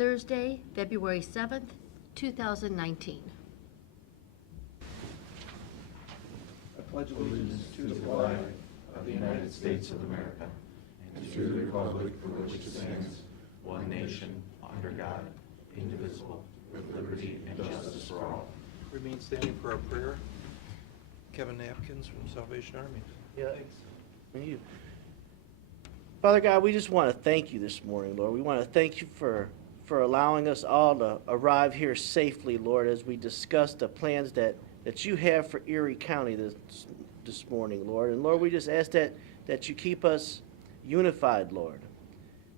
Thursday, February 7th, 2019. I pledge allegiance to the flag of the United States of America and to the republic for which it stands, one nation, under God, indivisible, with liberty and justice for all. Remain standing for our prayer. Kevin Napkins from Salvation Army. Yeah, thank you. Father God, we just want to thank you this morning, Lord. We want to thank you for allowing us all to arrive here safely, Lord, as we discuss the plans that you have for Erie County this morning, Lord. And Lord, we just ask that you keep us unified, Lord.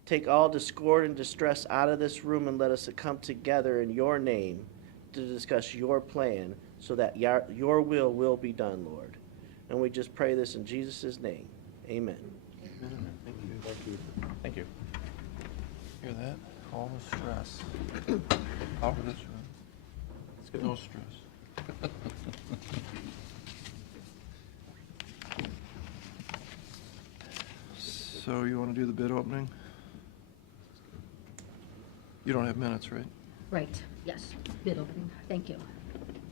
Take all discord and distress out of this room and let us come together in your name to discuss your plan so that your will be done, Lord. And we just pray this in Jesus' name. Amen. Amen. Thank you. Thank you. Thank you. Hear that? All the stress. Out of this room. It's good. No stress. So you want to do the bid opening? You don't have minutes, right? Right, yes, bid opening. Thank you.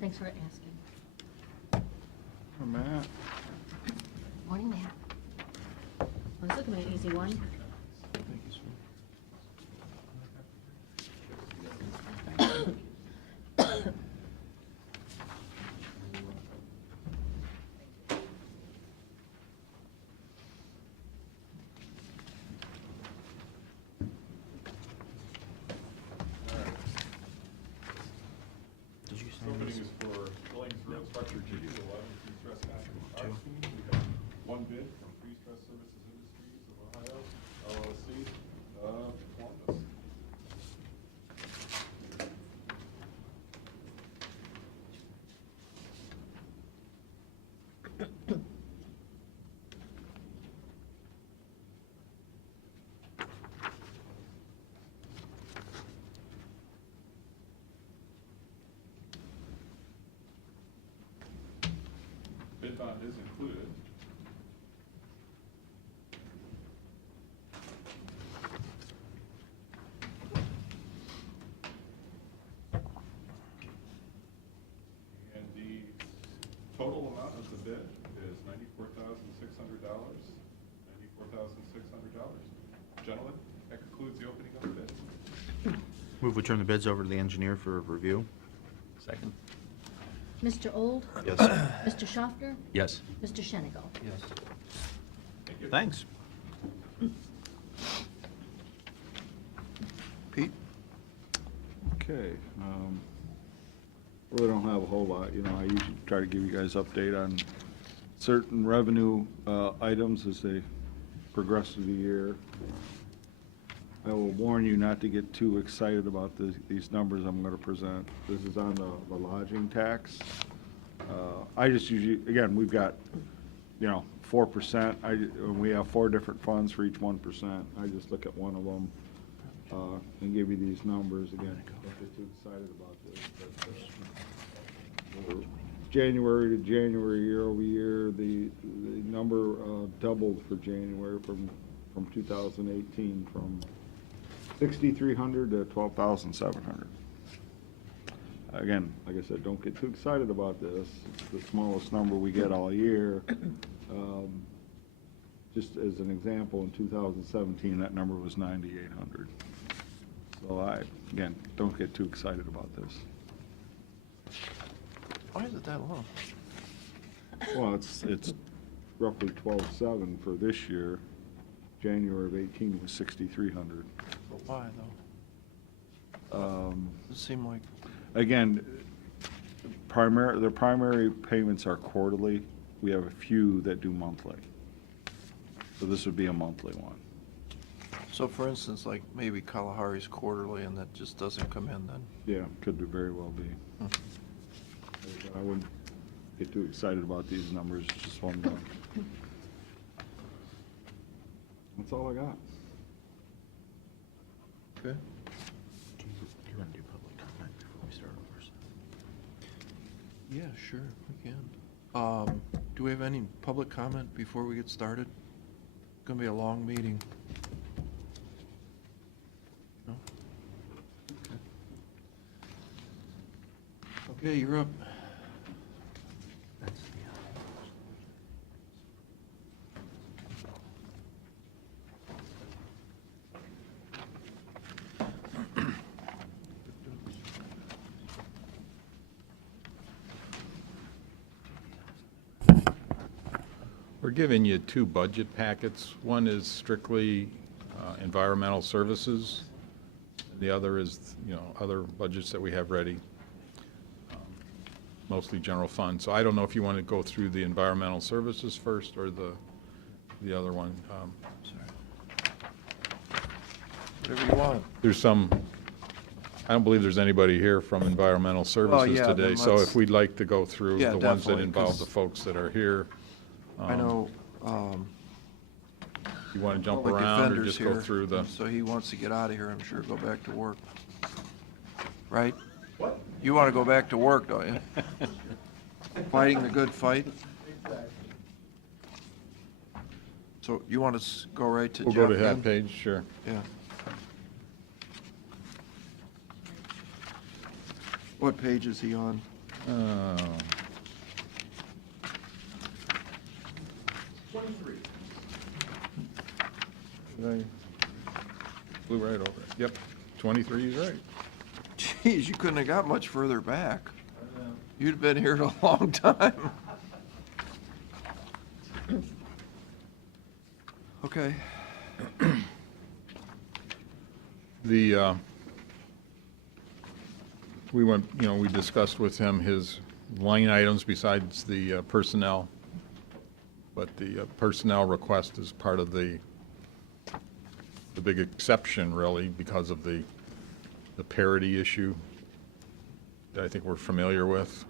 Thanks for asking. Matt. Morning, Matt. Let's look at an easy one. Thank you, sir. Did you Opening is for Billings Road Structure G, 11 Pre-Stress National Park Team. We have one bid from Pre-Stress Services Industries of Ohio, LLC, of Columbus. Bid bond is included. And the total amount of the bid is $94,600. $94,600. Gentlemen, that concludes the opening of the bid. Move we turn the bids over to the engineer for review. Second. Mr. Old? Yes. Mr. Schaffner? Yes. Mr. Shenigal? Yes. Thank you. Thanks. Pete? Okay, really don't have a whole lot, you know, I usually try to give you guys update on certain revenue items as they progress through the year. I will warn you not to get too excited about these numbers I'm gonna present. This is on the lodging tax. I just usually, again, we've got, 4%. We have 4 different funds for each 1%. I just look at one of them and give you these numbers. Again, don't get too excited about this. But, January to January, year over year, the number doubled for January from 2018, from 6,300 to 12,700. Again, like I said, don't get too excited about this. It's the smallest number we get all year. Just as an example, in 2017, that number was 9,800. So again, don't get too excited about this. Why is it that low? Well, it's roughly 12,700 for this year. January of 18 was 6,300. But why, though? It seemed like... Again, the primary payments are quarterly. We have a few that do monthly. So this would be a monthly one. So for instance, like maybe Kalahari's quarterly and that just doesn't come in then? Yeah, could very well be. I wouldn't get too excited about these numbers, it's just one month. That's all I got. Okay. Do you want to do public comment before we start over? Yeah, sure, we can. Do we have any public comment before we get started? Gonna be a long meeting. No? Okay, you're up. We're giving you two budget packets. One is strictly environmental services. The other is, other budgets that we have ready, mostly general fund. So I don't know if you want to go through the environmental services first or the other one. Whatever you want. There's some, I don't believe there's anybody here from environmental services yeah, today. then So let's- if we'd like to go through Yeah, the ones that definitely, involve 'cause the folks that are here. I know, You want to jump Public around or Defender's just go here, through the? so he wants to get out of here, I'm sure, go back to work. Right? What? You want to go back to work, don't you? Fighting the good fight? So you want to go right to We'll Jeff go to that then? page, sure. Yeah. What page is he on? Oh. 23. Did I flew right over it. Yep, 23 is right. Geez, you couldn't have got much further back. You'd have been here a long time. Okay. The, we went, we discussed with him his line items besides the personnel, but the personnel request is part of the big exception, really, because of the parity issue that I think we're familiar with.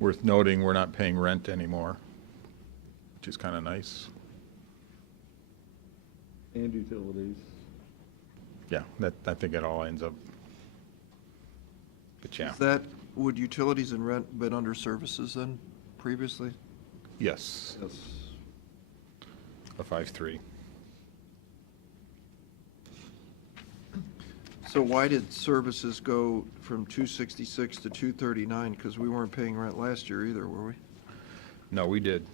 Worth noting, we're not paying rent anymore, which is kind of nice. And utilities. Yeah, I think it all ends up. But yeah, Is that, would utilities and rent been under services then previously? yes, Yes. a 5.3. So why did services go from 266 to 239? Because we weren't paying rent last year either, were we? No, we did.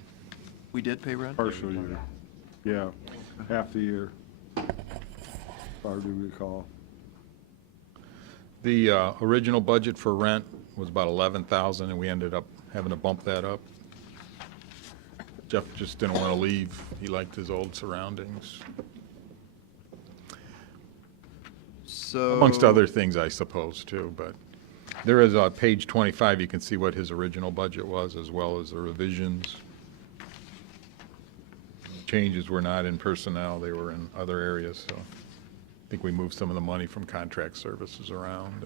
We did pay rent? Partial year. Yeah, half the year. Hard to recall. The original budget for rent was about 11,000, and we ended up having to bump that up. Jeff just didn't want to leave. He liked his old surroundings, So. amongst other things, I suppose, too. But there is page 25. You can see what his original budget was, as well as the revisions. Changes were not in personnel. They were in other areas, so I think we moved some of the money from contract services around.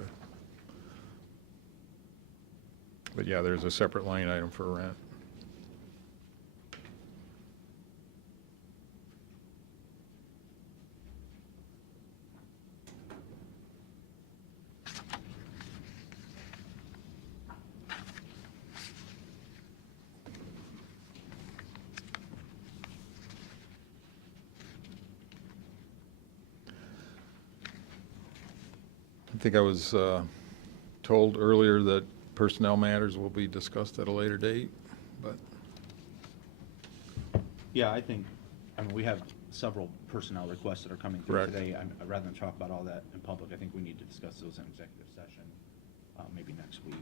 But yeah, there's a separate line item for rent. I think I was told earlier that personnel matters will be discussed at a later date, but Yeah, I mean, we have several personnel requests that are coming through Correct. today. Rather than talk about all that in public, I think we need to discuss those in executive session, maybe next week.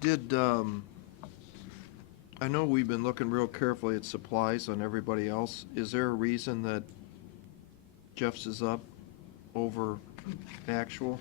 Did, I know we've been looking real carefully at supplies on everybody else. Is there a reason that Jeff's is up over actual?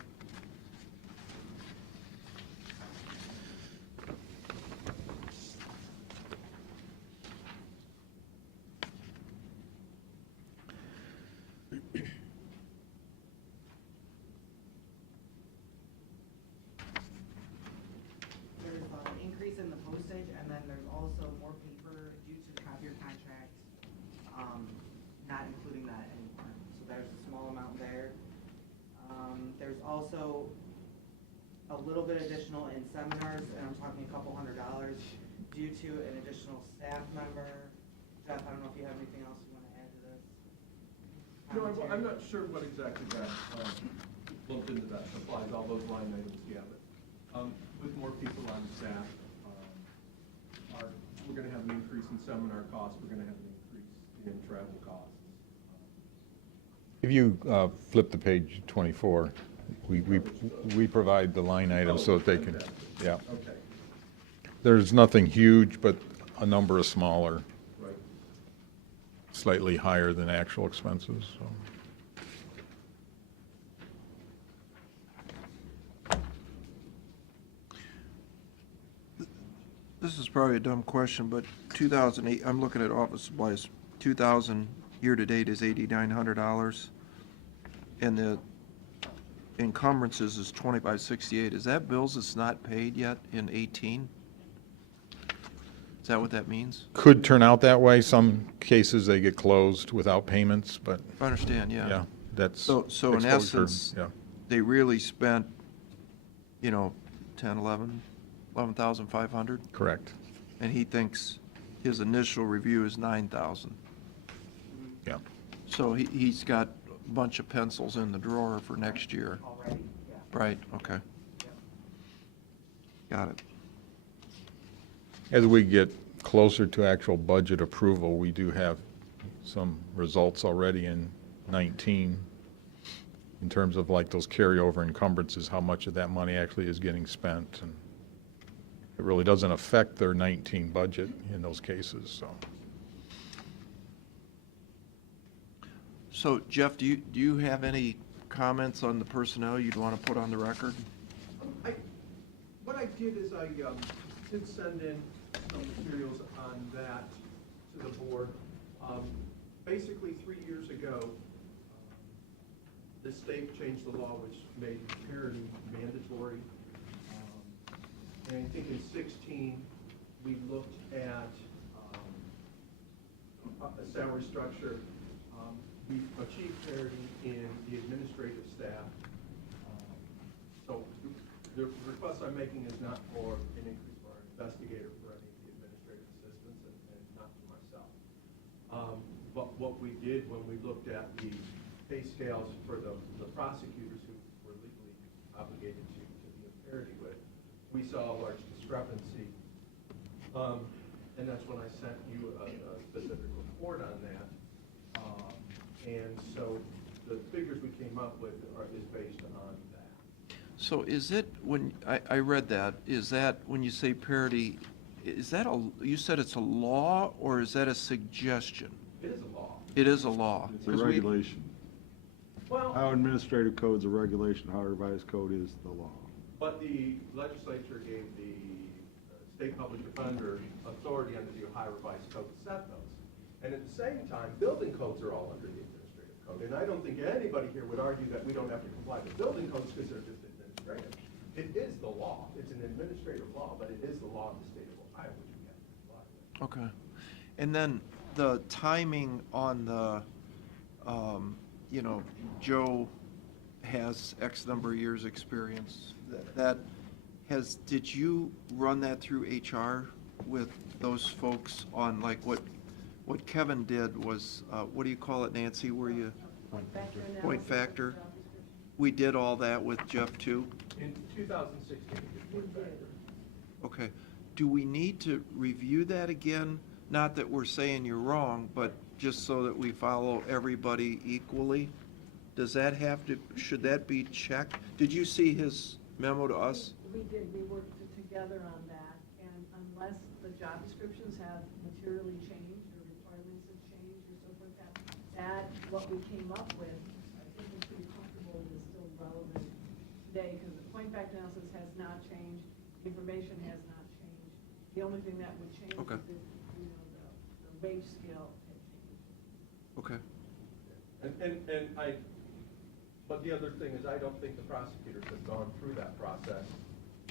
There's an increase in the postage, and then there's also more paper due to the copier contract, not including that anymore. So there's a small amount there. There's also a little bit additional in seminars, and I'm talking a couple $100. due to an additional staff member. Jeff, I don't know if you have anything else you want to add to this? No, commentary? I'm not sure what exactly that lumped into that applies, all those line items, yeah, but with more people on staff, we're going to have an increase in seminar costs, we're going to have an increase in travel costs. If you flip to page 24, we provide the line items so that they can, yeah. Okay, There's nothing huge, but a number of smaller, right. slightly higher than actual expenses, so. This is probably a dumb question, but 2008, I'm looking at office supplies, 2000 year-to-date is $8,900, and the encumbrances is 2568. Is that bills that's not paid yet in 18? Is that what that means? Could turn out that way. Some cases, they get closed without payments, but, I understand, yeah. yeah, that's. So in exposure, essence, yeah. they really spent, 10, 11,500? Correct, And he thinks his initial review is 9,000. yeah. So he's got a bunch of pencils in the drawer for next year. Already, yeah. Right, okay. Got it. As we get closer to actual budget approval, we do have some results already in 19 in terms of like those carryover encumbrances, how much of that money actually is getting spent. And it really doesn't affect their 19 budget in those cases, so. So Jeff, do you have any comments on the personnel you'd want to put on the record? What I did is I did send in some materials on that to the board. Basically, 3 years ago, the state changed the law which made parity mandatory. And I think in 16, we looked at a salary structure. We achieved parity in the administrative staff. So the request I'm making is not for an increase for our investigator, for any of the administrative assistants, and not for myself. But what we did when we looked at the pay scales for the prosecutors who were legally obligated to be in parity with, we saw a large discrepancy. And that's when I sent you a specific report on that. And so the figures we came up with is based on that. So is it, when, I read that, is that, when you say parity, is that you said it's a law, or is that a suggestion? It is a law. It is a law. It's a 'Cause we- regulation. Well, How administrative code's a regulation, how revised code is the law. but the legislature gave the state public defender authority under the Ohio Revised Code to set those. And at the same time, building codes are all under the administrative code. And I don't think anybody here would argue that we don't have to comply with building codes because they're just administrative. It is the law. It's an administrative law, but it is the law of the state of Ohio which we have to comply with. Okay. And then the timing on the, Joe has X number of years' experience. Did you run that through HR with those folks on, like, what Kevin did was, what do you call it, Nancy, where you? Point factor. We did all that with Jeff too? In 2016, we did point factor. Okay. Do we need to review that again? Not that we're saying you're wrong, but just so that we follow everybody equally? Does that have to, should that be checked? Did you see his memo to us? We did, we worked together on that, and unless the job descriptions have materially changed or requirements have changed or so forth, that what we came up with, I think we're pretty comfortable is still relevant today, because the point factor analysis has not changed, information has not changed. The only thing that would change Okay. is if, the wage scale had changed. Okay. But the other thing is, I don't think the prosecutors have gone through that process.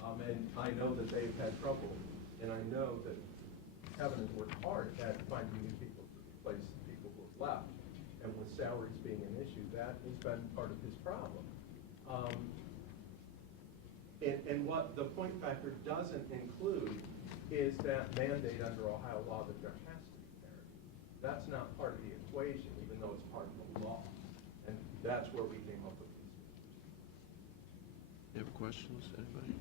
And I know that they've had trouble, and I know that Kevin has worked hard at finding new people to replace the people who have left. And with salaries being an issue, that has been part of his problem. And what the point factor doesn't include is that mandate under Ohio law that there has to be parity. That's not part of the equation, even though it's part of the law. And that's where we came up with these figures. You have questions, anybody?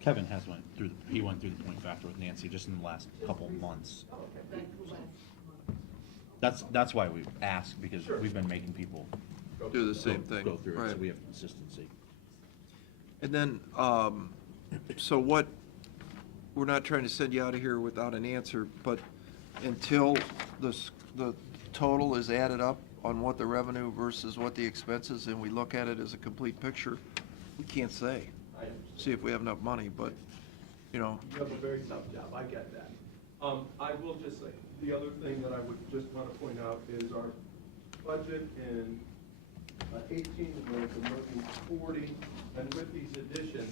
Kevin has went through, he went through the point factor with Nancy just in the last couple months. Oh, okay. Back to last month. That's why we asked, because Sure. we've been making people Do the same thing. go through it, so Right. we have consistency. And then, so what, we're not trying to send you out of here without an answer, but until the total is added up on what the revenue versus what the expenses, and we look at it as a complete picture, we can't say. See if we have enough money, but, you know, You have a very tough job, I get that. I will just say, the other thing that I would just want to point out is our budget in 18 was $1,040,000, and with these additions,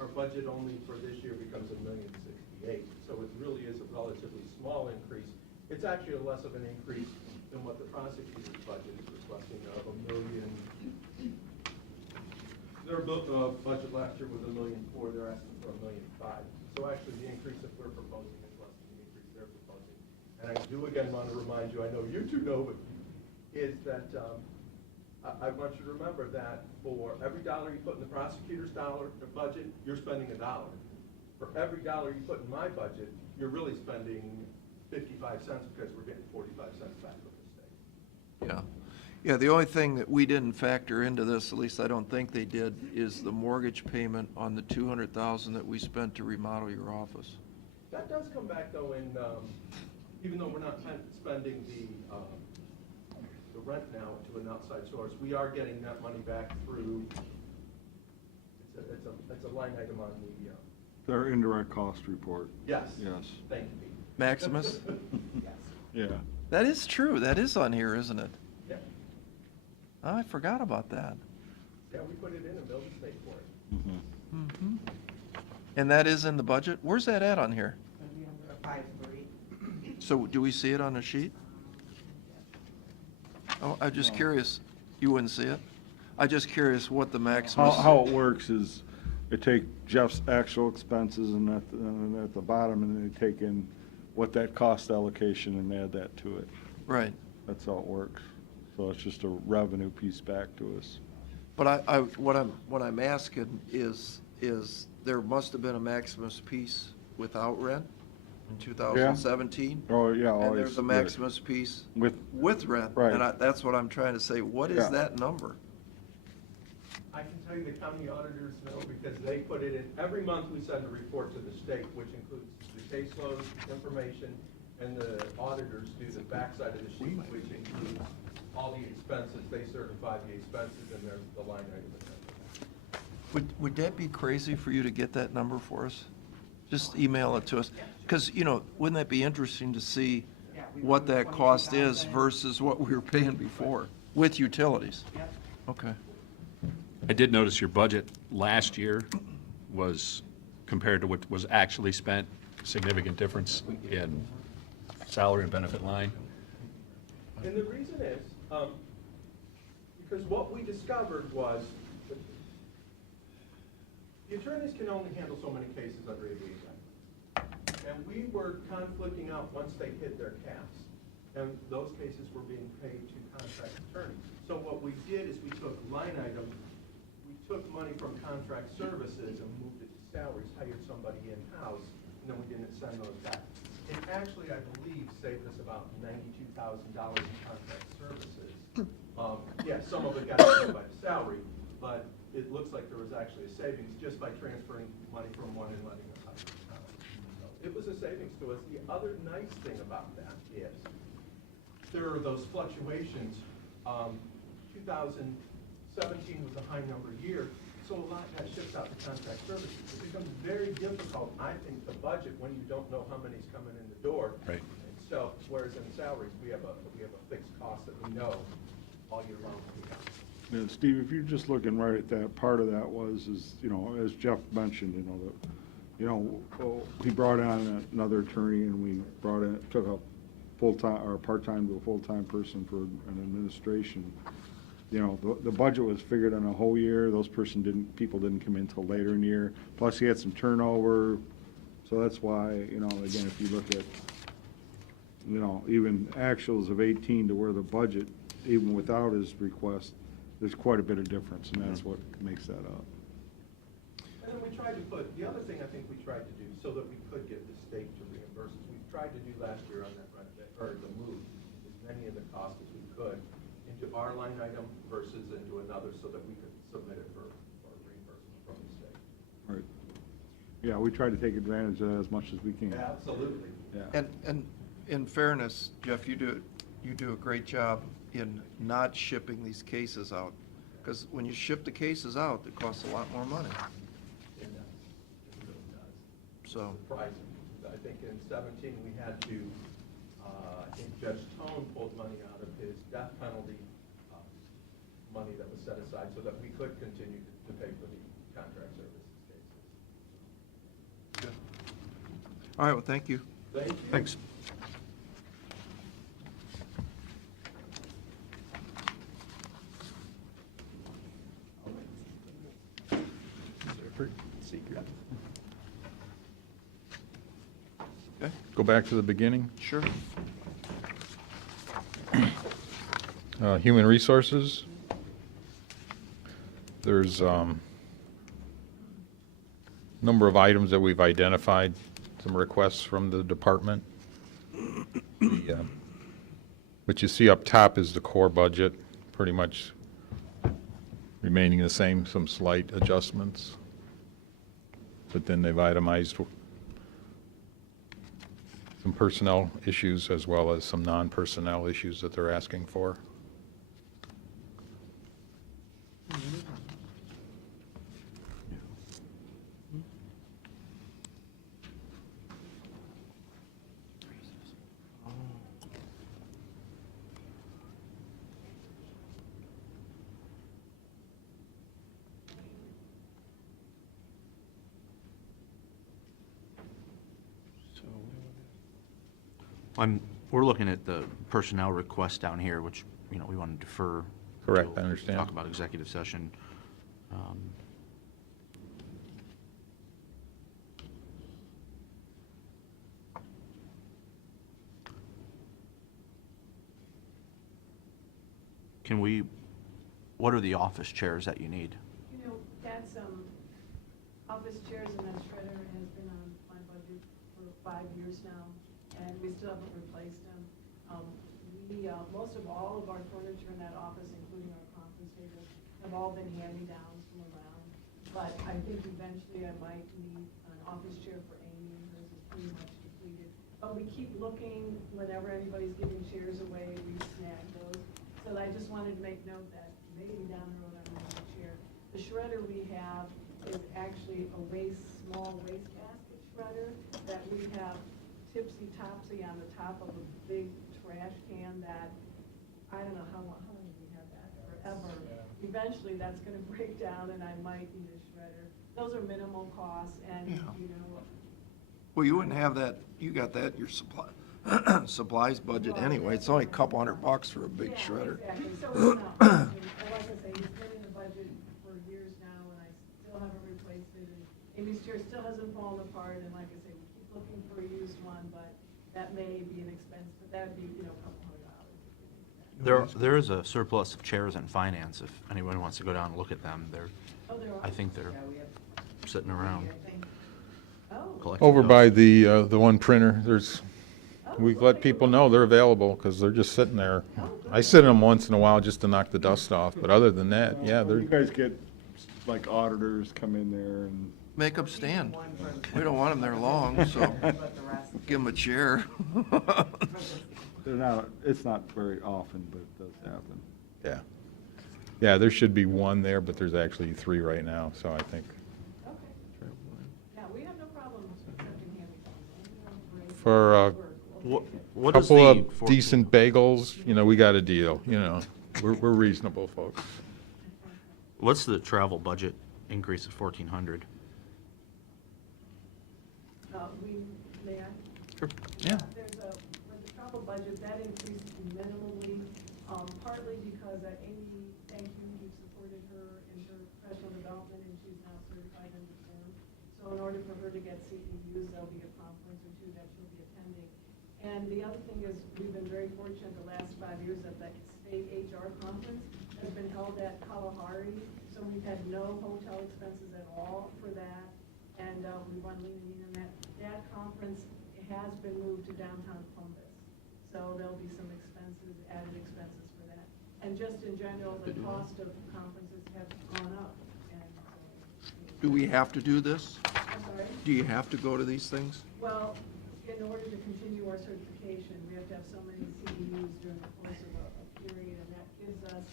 our budget only for this year becomes $1,068,000. So it really is a relatively small increase. It's actually a less of an increase than what the prosecutor's budget is requesting of $1 million. Their budget last year was $1,004,000, they're asking for $1,005,000. So actually, the increase that we're proposing is less than the increase they're proposing. And I do again want to remind you, I know you two know, but is that I want you to remember that for every dollar you put in the prosecutor's budget, you're spending $1. For every dollar you put in my budget, you're really spending 55 cents because we're getting 45 cents back from the state. yeah. Yeah, the only thing that we didn't factor into this, at least I don't think they did, is the mortgage payment on the $200,000 that we spent to remodel your office. That does come back though in, even though we're not spending the rent now to an outside source, we are getting that money back through, it's a line item on the, Their indirect cost report, yes. yes. Thank you, Pete. Maximus? Yes. Yeah. That is true, that is on here, isn't it? Yeah, Oh, I forgot about that. yeah, we put it in and Bill just paid for it. Mhm. Mhm. And that is in the budget? Where's that at on here? Gonna be under a 5-3. So do we see it on the sheet? Oh, I'm just curious. You wouldn't see it? I'm just curious what the maximum. How it works is, they take Jeff's actual expenses and at the bottom, and then they take in what that cost allocation and add that to it. Right. That's how it works. So it's just a revenue piece back to us. But what I'm asking is there must have been a Maximus piece without rent in 2017? Oh, yeah, always. And there's a right. Maximus piece With rent? Right. And that's what I'm trying to say. What is Yeah. that number? I can tell you the county auditors know because they put it in, every month we send a report to the state, which includes the caseload information, and the auditors do the backside of the sheet, which includes all the expenses. They certify the expenses, and there's the line item. Would that be crazy for you to get that number for us? Just email it to us. Because, wouldn't that be interesting to see what that cost is versus what we were paying before with utilities? Yep. Okay. I did notice your budget last year was, compared to what was actually spent, significant difference in salary and benefit line. And the reason is, because what we discovered was that the attorneys can only handle so many cases under ADA guidelines. And we were conflicting out once they hit their caps. And those cases were being paid to contract attorneys. So what we did is we took line items, we took money from contract services and moved it to salaries, hired somebody in-house, and then we didn't send those back. It actually, I believe, saved us about $92,000 in contract services. Yeah, some of it got paid by the salary, but it looks like there was actually a savings just by transferring money from one and letting us hire in-house. So it was a savings to us. The other nice thing about that is there are those fluctuations. 2017 was a high number year, so a lot of that shifts out to contract services. It becomes very difficult, I think, to budget when you don't know how many's coming in the door. Right. And so, whereas in salaries, we have a fixed cost that we know all year long. Yeah, Steve, if you're just looking right at that, part of that was, as Jeff mentioned, he brought on another attorney, and we took a full-time, or part-time to a full-time person for an administration. The budget was figured on a whole year. Those people didn't come in until later in the year. Plus, he had some turnover. So that's why, again, if you look at, even actuals of 18 to where the budget, even without his request, there's quite a bit of difference, and that's what makes that up. And then we tried to put, the other thing I think we tried to do, so that we could get the state to reimburse us, we tried to do last year on that, or the move, as many of the costs as we could into our line item versus into another, so that we could submit it for reimbursement from the state. Right. Yeah, we try to take advantage of that as much as we can. Absolutely. Yeah. And in fairness, Jeff, you do a great job in not shipping these cases out. Because when you ship the cases out, it costs a lot more money. It does. It really does. So, Surprising. I think in 17, we had to, I think Judge Tone pulled money out of his death penalty money that was set aside so that we could continue to pay for the contract services cases. good. All right, well, thank you. Thank you. Thanks. Secret. Okay, Go back to the beginning. sure. Human Resources. There's number of items that we've identified, some requests from the department. What you see up top is the core budget, pretty much remaining the same, some slight adjustments. But then they've itemized some personnel issues as well as some non-personnel issues that they're asking for. We're looking at the personnel request down here, which, we want to defer. Correct, until I understand. Talk about executive session. What are the office chairs that you need? That's, office chairs and that shredder has been on my budget for 5 years now, and we still haven't replaced them. Most of all of our furniture in that office, including our conference tables, have all been hand-me-downs from around. But I think eventually I might need an office chair for Amy, hers is pretty much depleted. But we keep looking, whenever anybody's giving chairs away, we snag those. So I just wanted to make note that maybe down the road I will need a chair. The shredder we have is actually a small wastebasket shredder that we have tipsy-topsy on the top of a big trash can that, I don't know how long we had that, forever. Eventually, that's gonna break down and I might need a shredder. Those are minimal costs and, Yeah. Well, you wouldn't have that, you got that in your supplies budget anyway. It's only a couple $100 for a big yeah, shredder. Exactly, so it's not, and like I say, he's been in the budget for years now and I still haven't replaced it. And Amy's chair still hasn't fallen apart and like I say, we keep looking for a used one, but that may be an expense, but that'd be, a couple $100. There is a surplus of chairs in finance, if anyone wants to go down and look at them. Oh, there are? I think they're Yeah, we have, sitting around. I think, Oh. collecting Over those. by the one printer, Oh, we've we'll let take a people look. know they're available because they're just sitting there. I sit in them once in a while just to knock the dust off, but other than that, yeah, You they're, guys get, like, auditors come in there and, Make them stand. one for, We don't want them there long, so but the rest. give them a chair. it's not very often, but it does happen. yeah. Yeah, there should be one there, but there's actually 3 right now, so I think. Okay. Yeah, we have no problem accepting hand-me-downs. For What is couple the of decent bagels, we got a deal, We're reasonable, folks. What's the travel budget increase of 1,400? May I? Sure. Yeah. There's with the travel budget, that increased minimally, partly because Amy, thank you, you supported her in her professional development, and she's now certified in the firm. So So in order for her to get CEUs, there'll be a conference or two that she'll be attending. And the other thing is, we've been very fortunate the last 5 years that the state HR conference has been held at Kalahari. So we've had no hotel expenses at all for that. And we run lean and mean on that. That conference has been moved to downtown Columbus. So there'll be some expenses, added expenses for that. And just in general, the cost of conferences have gone up. And Do we have to do this? I'm sorry? Do you have to go to these things? Well, in order to continue our certification, we have to have so many CEUs during the course of a period, and that gives us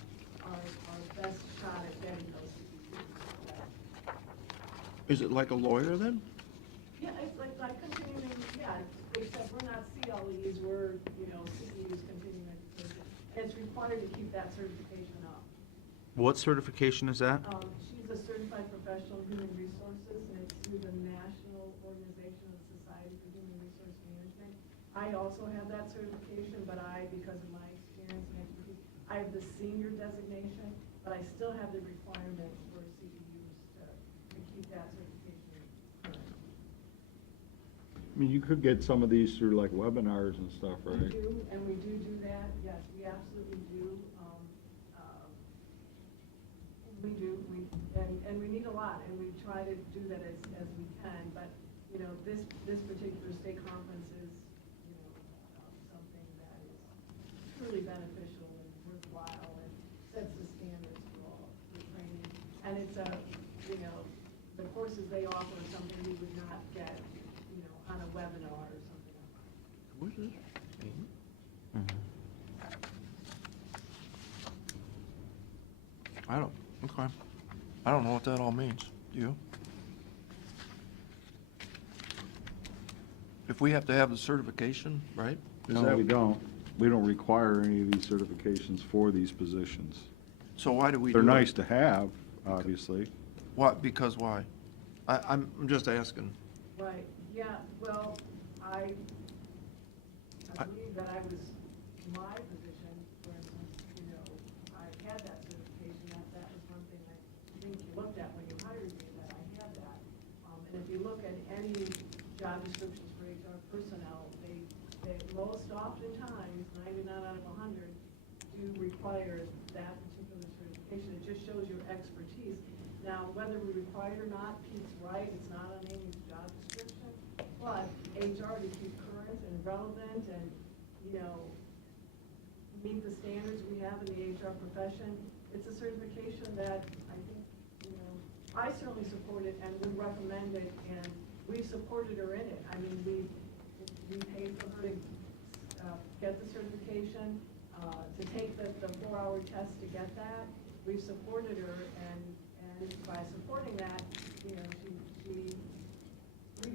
our best shot at getting those CEUs. Is it like a lawyer then? Yeah, it's like continuing, yeah, except we're not CLEs, we're, CEUs, continuing education. And it's required to keep that certification up. What certification is that? She's a certified professional in human resources, and it's through the National Organization of the Society for Human Resource Management. I also have that certification, but because of my experience and expertise, I have the senior designation, but I still have the requirement for CEUs to keep that certification current. I mean, you could get some of these through like webinars and stuff, right? We do, and we do that, yes, we absolutely do. We do, and we need a lot, and we try to do that as we can, but, this particular state conference is, something that is truly beneficial and worthwhile and sets the standards for all the training. And it's the courses they offer are something we would not get, on a webinar or something like that. What is it? I don't know what that all means. Do you? If we have to have the certification, right? Is No, that- we don't. We don't require any of these certifications for these positions. So why do we do They're it? nice to have, obviously. What, because why? I'm just asking. Right, yeah, well, I believe that I was, my position, for instance, I had that certification, that was one thing I think you looked at when you hired me, that I had that. And if you look at any job descriptions for HR personnel, they most oftentimes, 99 out of 100, do require that particular certification. It just shows your expertise. Now, whether we require it or not, Pete's right, it's not on Amy's job description, but HR to keep current and relevant and, meet the standards we have in the HR profession, it's a certification that I think, I certainly support it and would recommend it, and we've supported her in it. I mean, we paid for her to get the certification, to take the 4-hour test to get that. We've supported her, and by supporting that, we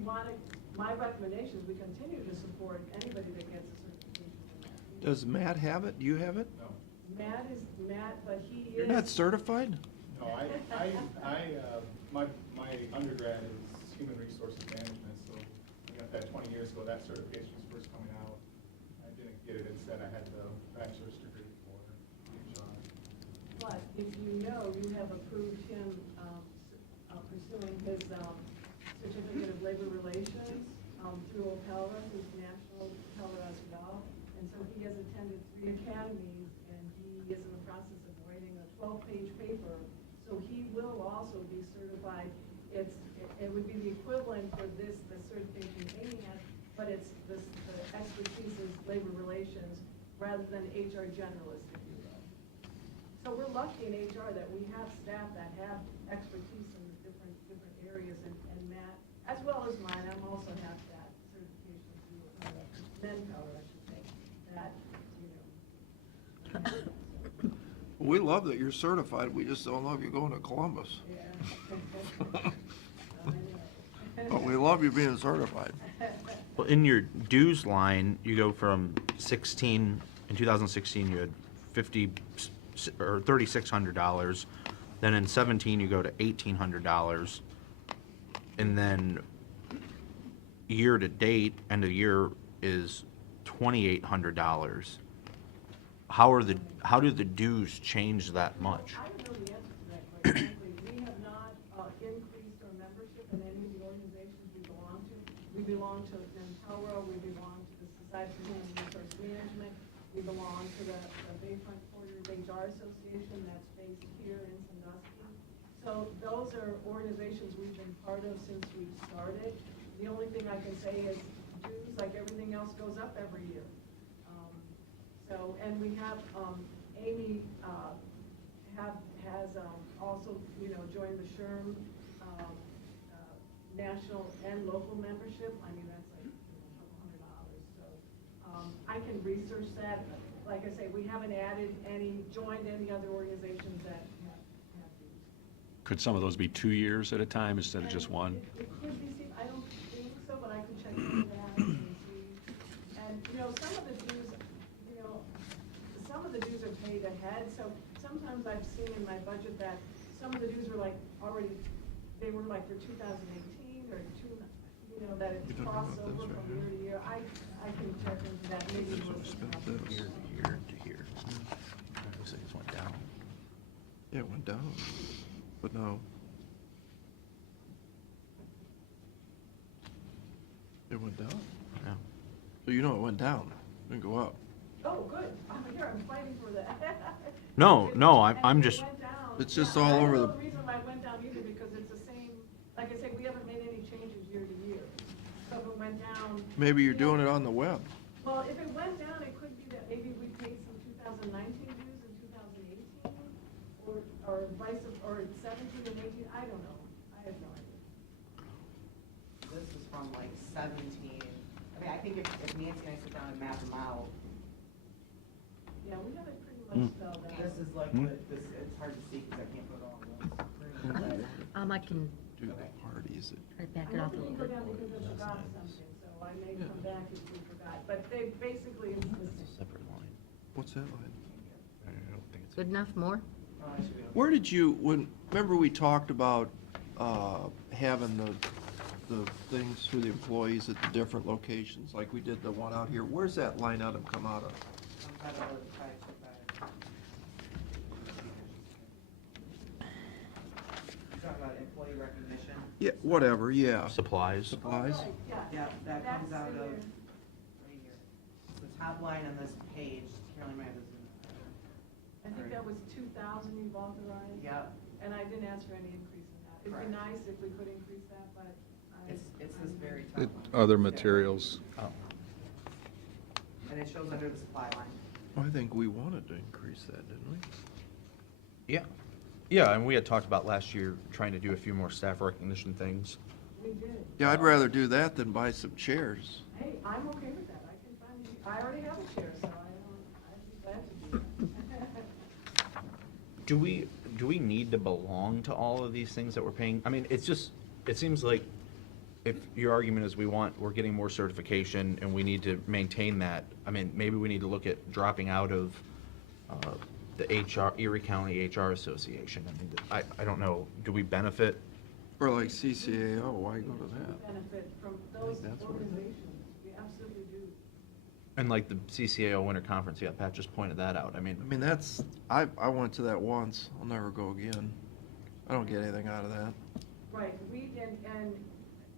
wanted, my recommendation is we continue to support anybody that gets a certification. Does Matt have it? Do you have it? No. Matt, but he is. You're not certified? No, my undergrad is human resources management, so I got that 20 years ago. That certification was first coming out. I didn't get it. Instead, I had the bachelor's degree for HR. But if you have approved him pursuing his certificate of labor relations through OPELRA, who's national OPELRA as well. And so he has attended 3 academies, and he is in the process of writing a 12-page paper. So he will also be certified. It would be the equivalent for the certification Amy has, but the expertise is labor relations rather than HR generalist, if you will. So we're lucky in HR that we have staff that have expertise in different areas, and Matt, as well as mine, I'm also have that certification through Manpower, I should say, that, We love that you're certified. We just don't love you going to Columbus. Yeah. But we love you being certified. Well, in your dues line, you go from 16, in 2016, you had $3,600. Then in 17, you go to $1,800. And then year to date, end of year, is $2,800. How do the dues change that much? I don't know the answer to that, quite frankly. We have not increased our membership in any of the organizations belong to Nantoro, we belong to the Society for Human Resource Management, we belong to the Bayfront Quarters HR Association that's based here in Sandusky. So those are organizations we've been part of since we started. The only thing I can say is dues, like everything else, goes up every year. And we have, Amy has also, joined the SHRM national and local membership. I mean, that's like $200. So I can research that. Like I say, we haven't joined any other organizations that have these. Could some of those be 2 years at a time instead of just one? It could be, I don't think so, but I can check into that and see. And, some of the dues, some of the dues are paid ahead, so sometimes I've seen in my budget that some of the dues were like already, they were like for 2018 or that it's crossed over from year to year. I can check into that, maybe it was. Year to year. Looks like it went down. Yeah, it went down, but no. It went down. Yeah. So it went down, it didn't go up. Oh, good, I'm fighting for that. No, And I'm it just, went down. It's just Yeah, all I don't over know the- the reason why it went down either, because it's the same, like I said, we haven't made any changes year to year. So if it went down. Maybe you're doing it on the web. Well, if it went down, it could be that maybe we paid some 2019 dues in 2018, or 17 and 18, I don't know. I have no idea. This is from like 17. I mean, I think if Nancy and I sit down and map them out, Yeah, we have it pretty much spelled out. this is like, it's hard to see because I can't put it all in one screen. I can Do the parties. try to back I'm it off a hoping little you go bit. down because I forgot something, so I may come back if we forgot. But they basically, it's the separate line. What's that line? I don't think it's. Good enough, more? Where did you, remember we talked about having the things for the employees at the different locations, like we did the one out here? Where's that line item come out of? I'm trying to check that. You talking about employee recognition? Yeah, whatever, yeah. Supplies. Supplies? Yeah. Yeah, that comes That's out in of, there. right here. It's the top line on this page, Carolyn Rand is in. I think that was 2,000 you've authorized. Yep, And I didn't ask for any increase in that. It'd Correct. be nice if we could increase that, but it's this very top line. Other materials. Oh. And it shows under the supply line. I think we wanted to increase that, didn't we? Yeah. Yeah, and we had talked about last year trying to do a few more staff recognition things. we did. Yeah, I'd rather do that than buy some chairs. Hey, I'm okay with that. I can find, I already have a chair, so I'd be glad to do that. Do we need to belong to all of these things that we're paying? I mean, it seems like if your argument is we're getting more certification and we need to maintain that, I mean, maybe we need to look at dropping out of the Erie County HR Association. I mean, I don't know, do we benefit? Or like CCAO, why go to We that? benefit from those that's what it is. organizations. We absolutely do. And like the CCAO Winter Conference, yeah, Pat just pointed that out. I mean, That's, I went to that once, I'll never go again. I don't get anything out of that. Right, and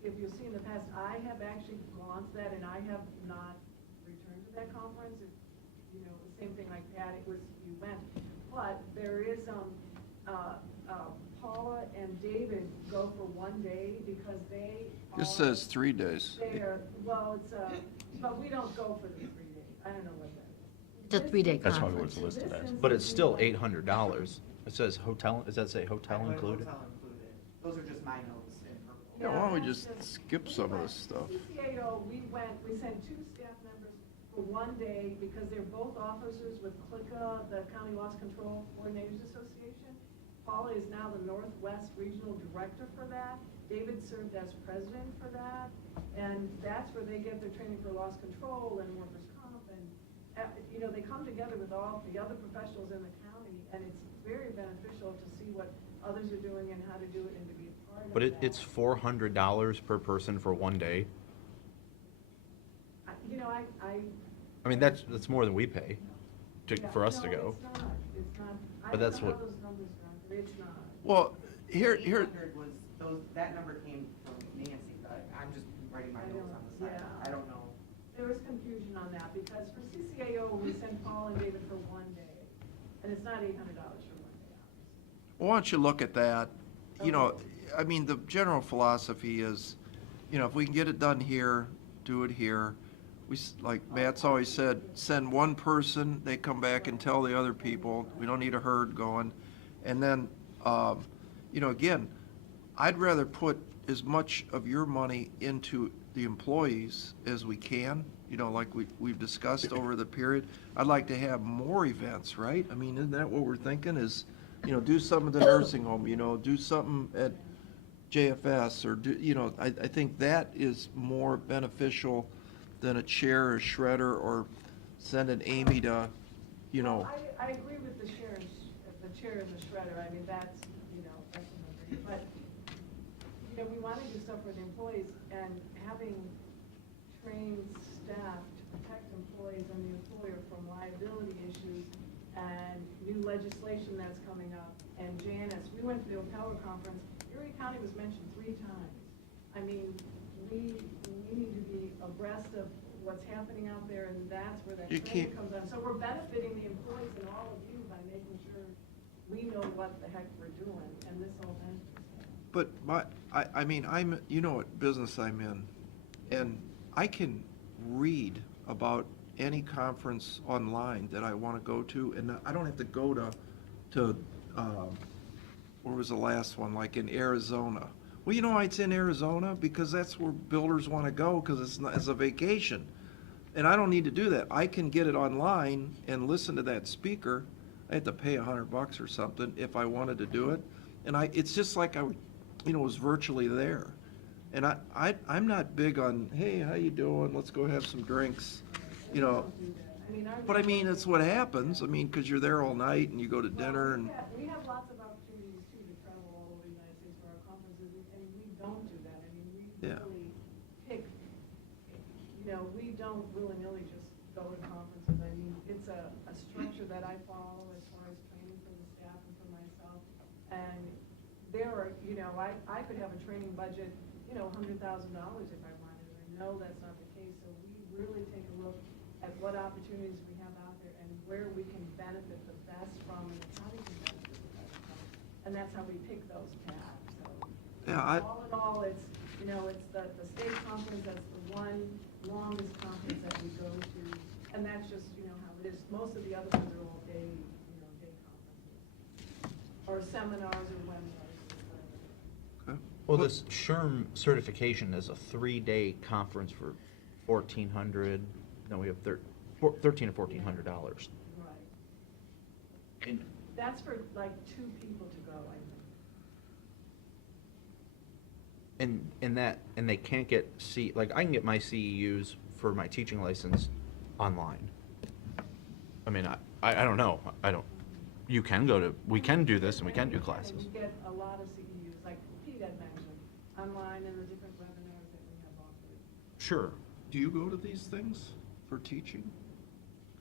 if you'll see in the past, I have actually gone to that, and I have not returned to that conference. The same thing like Pat, you went. But there is, Paula and David go for one day because they are. It says 3 days. They're, well, but we don't go for the 3 days. I don't know what that is. It's a 3-day That's probably conference. what it's listed as. but it's still $800. It says hotel, does that say hotel I put included? Hotel included. Those are just my notes in purple. Yeah, why don't we that's just skip some of this stuff? CCAO, we sent 2 staff members for one day because they're both officers with CLICA, the County Loss Control Coordinators Association. Paula is now the Northwest Regional Director for that. David served as president for that. And that's where they get their training for loss control and workers' comp. And, they come together with all the other professionals in the county, and it's very beneficial to see what others are doing and how to do it and to be a part of But that. it's $400 per person for one day. I mean, that's more than we pay for us to go. It's not. I But don't that's know how what- those numbers are. It's not. Well, here, 800 was, that number came from Nancy, but I'm just writing my I notes don't- on the side. yeah. I don't know. There was confusion on that, because for CCAO, we sent Paul and David for one day, and it's not $800 for one day, obviously. Well, why don't you look at that? You know, I mean, the general philosophy is, you know, if we can get it done here, do it here. Like Matt's always said, send one person, they come back and tell the other people. We don't need a herd going. And then, you know, again, I'd rather put as much of your money into the employees as we can, you know, like we've discussed over the period. I'd like to have more events, right? I mean, isn't that what we're thinking is, you know, do some of the nursing home, you know, do something at JFS or do, you know, I think that is more beneficial than a chair or shredder or sending Amy to, you know. Well, I agree with the chair and the shredder, I mean, that's, you know, that's another, but, you know, we want to do stuff for the employees, and having trained staff to protect employees and the employer from liability issues and new legislation that's coming up, and Janice, we went to the Ocala conference, Erie County was mentioned 3 times. I mean, we need to be abreast of what's happening out there, and that's where that You training can't- comes on. So we're benefiting the employees and all of you by making sure we know what the heck we're doing, and this all benefits. But I mean, you know what business I'm in, and I can read about any conference online that I want to go to, and I don't have to go to where was the last one, like in Arizona. Well, you know why it's in Arizona? Because that's where builders want to go, because it's a vacation. And I don't need to do that. I can get it online and listen to that speaker. I had to pay $100 or something if I wanted to do it. And it's just like was virtually there. And I'm not big on, hey, how you doing? Let's go have some drinks, you know. But I mean, it's what happens. I mean, because you're there all night and you go to dinner and. We have lots of opportunities too to travel all over the United States for our conferences, and we don't do that. I mean, we Yeah. really pick, you know, we don't willy-nilly just go to conferences. I mean, it's a structure that I follow as far as training for the staff and for myself. And there are, you know, I could have a training budget, you know, $100,000 if I wanted. I know that's not the case, so we really take a look at what opportunities we have out there and where we can benefit the best from and how we can benefit the best from. And that's how we pick those paths, so. Yeah, All in all, it's, you know, it's the state conference, that's the one longest conference that we go to. And that's just, you know, how it is. Most of the other ones are all day, you know, day conferences. Or seminars or webinars. Okay. Well, this SHRM certification is a 3-day conference for $1,400. No, we have $1,300 or $1,400. Right. And That's for like 2 people to go, I think. and they can't get like I can get my CEUs for my teaching license online. I mean, I don't know. We can do this and we can do classes. We get a lot of CEUs, like Pete had mentioned, online and the different webinars that we have offered. Sure. Do you go to these things for teaching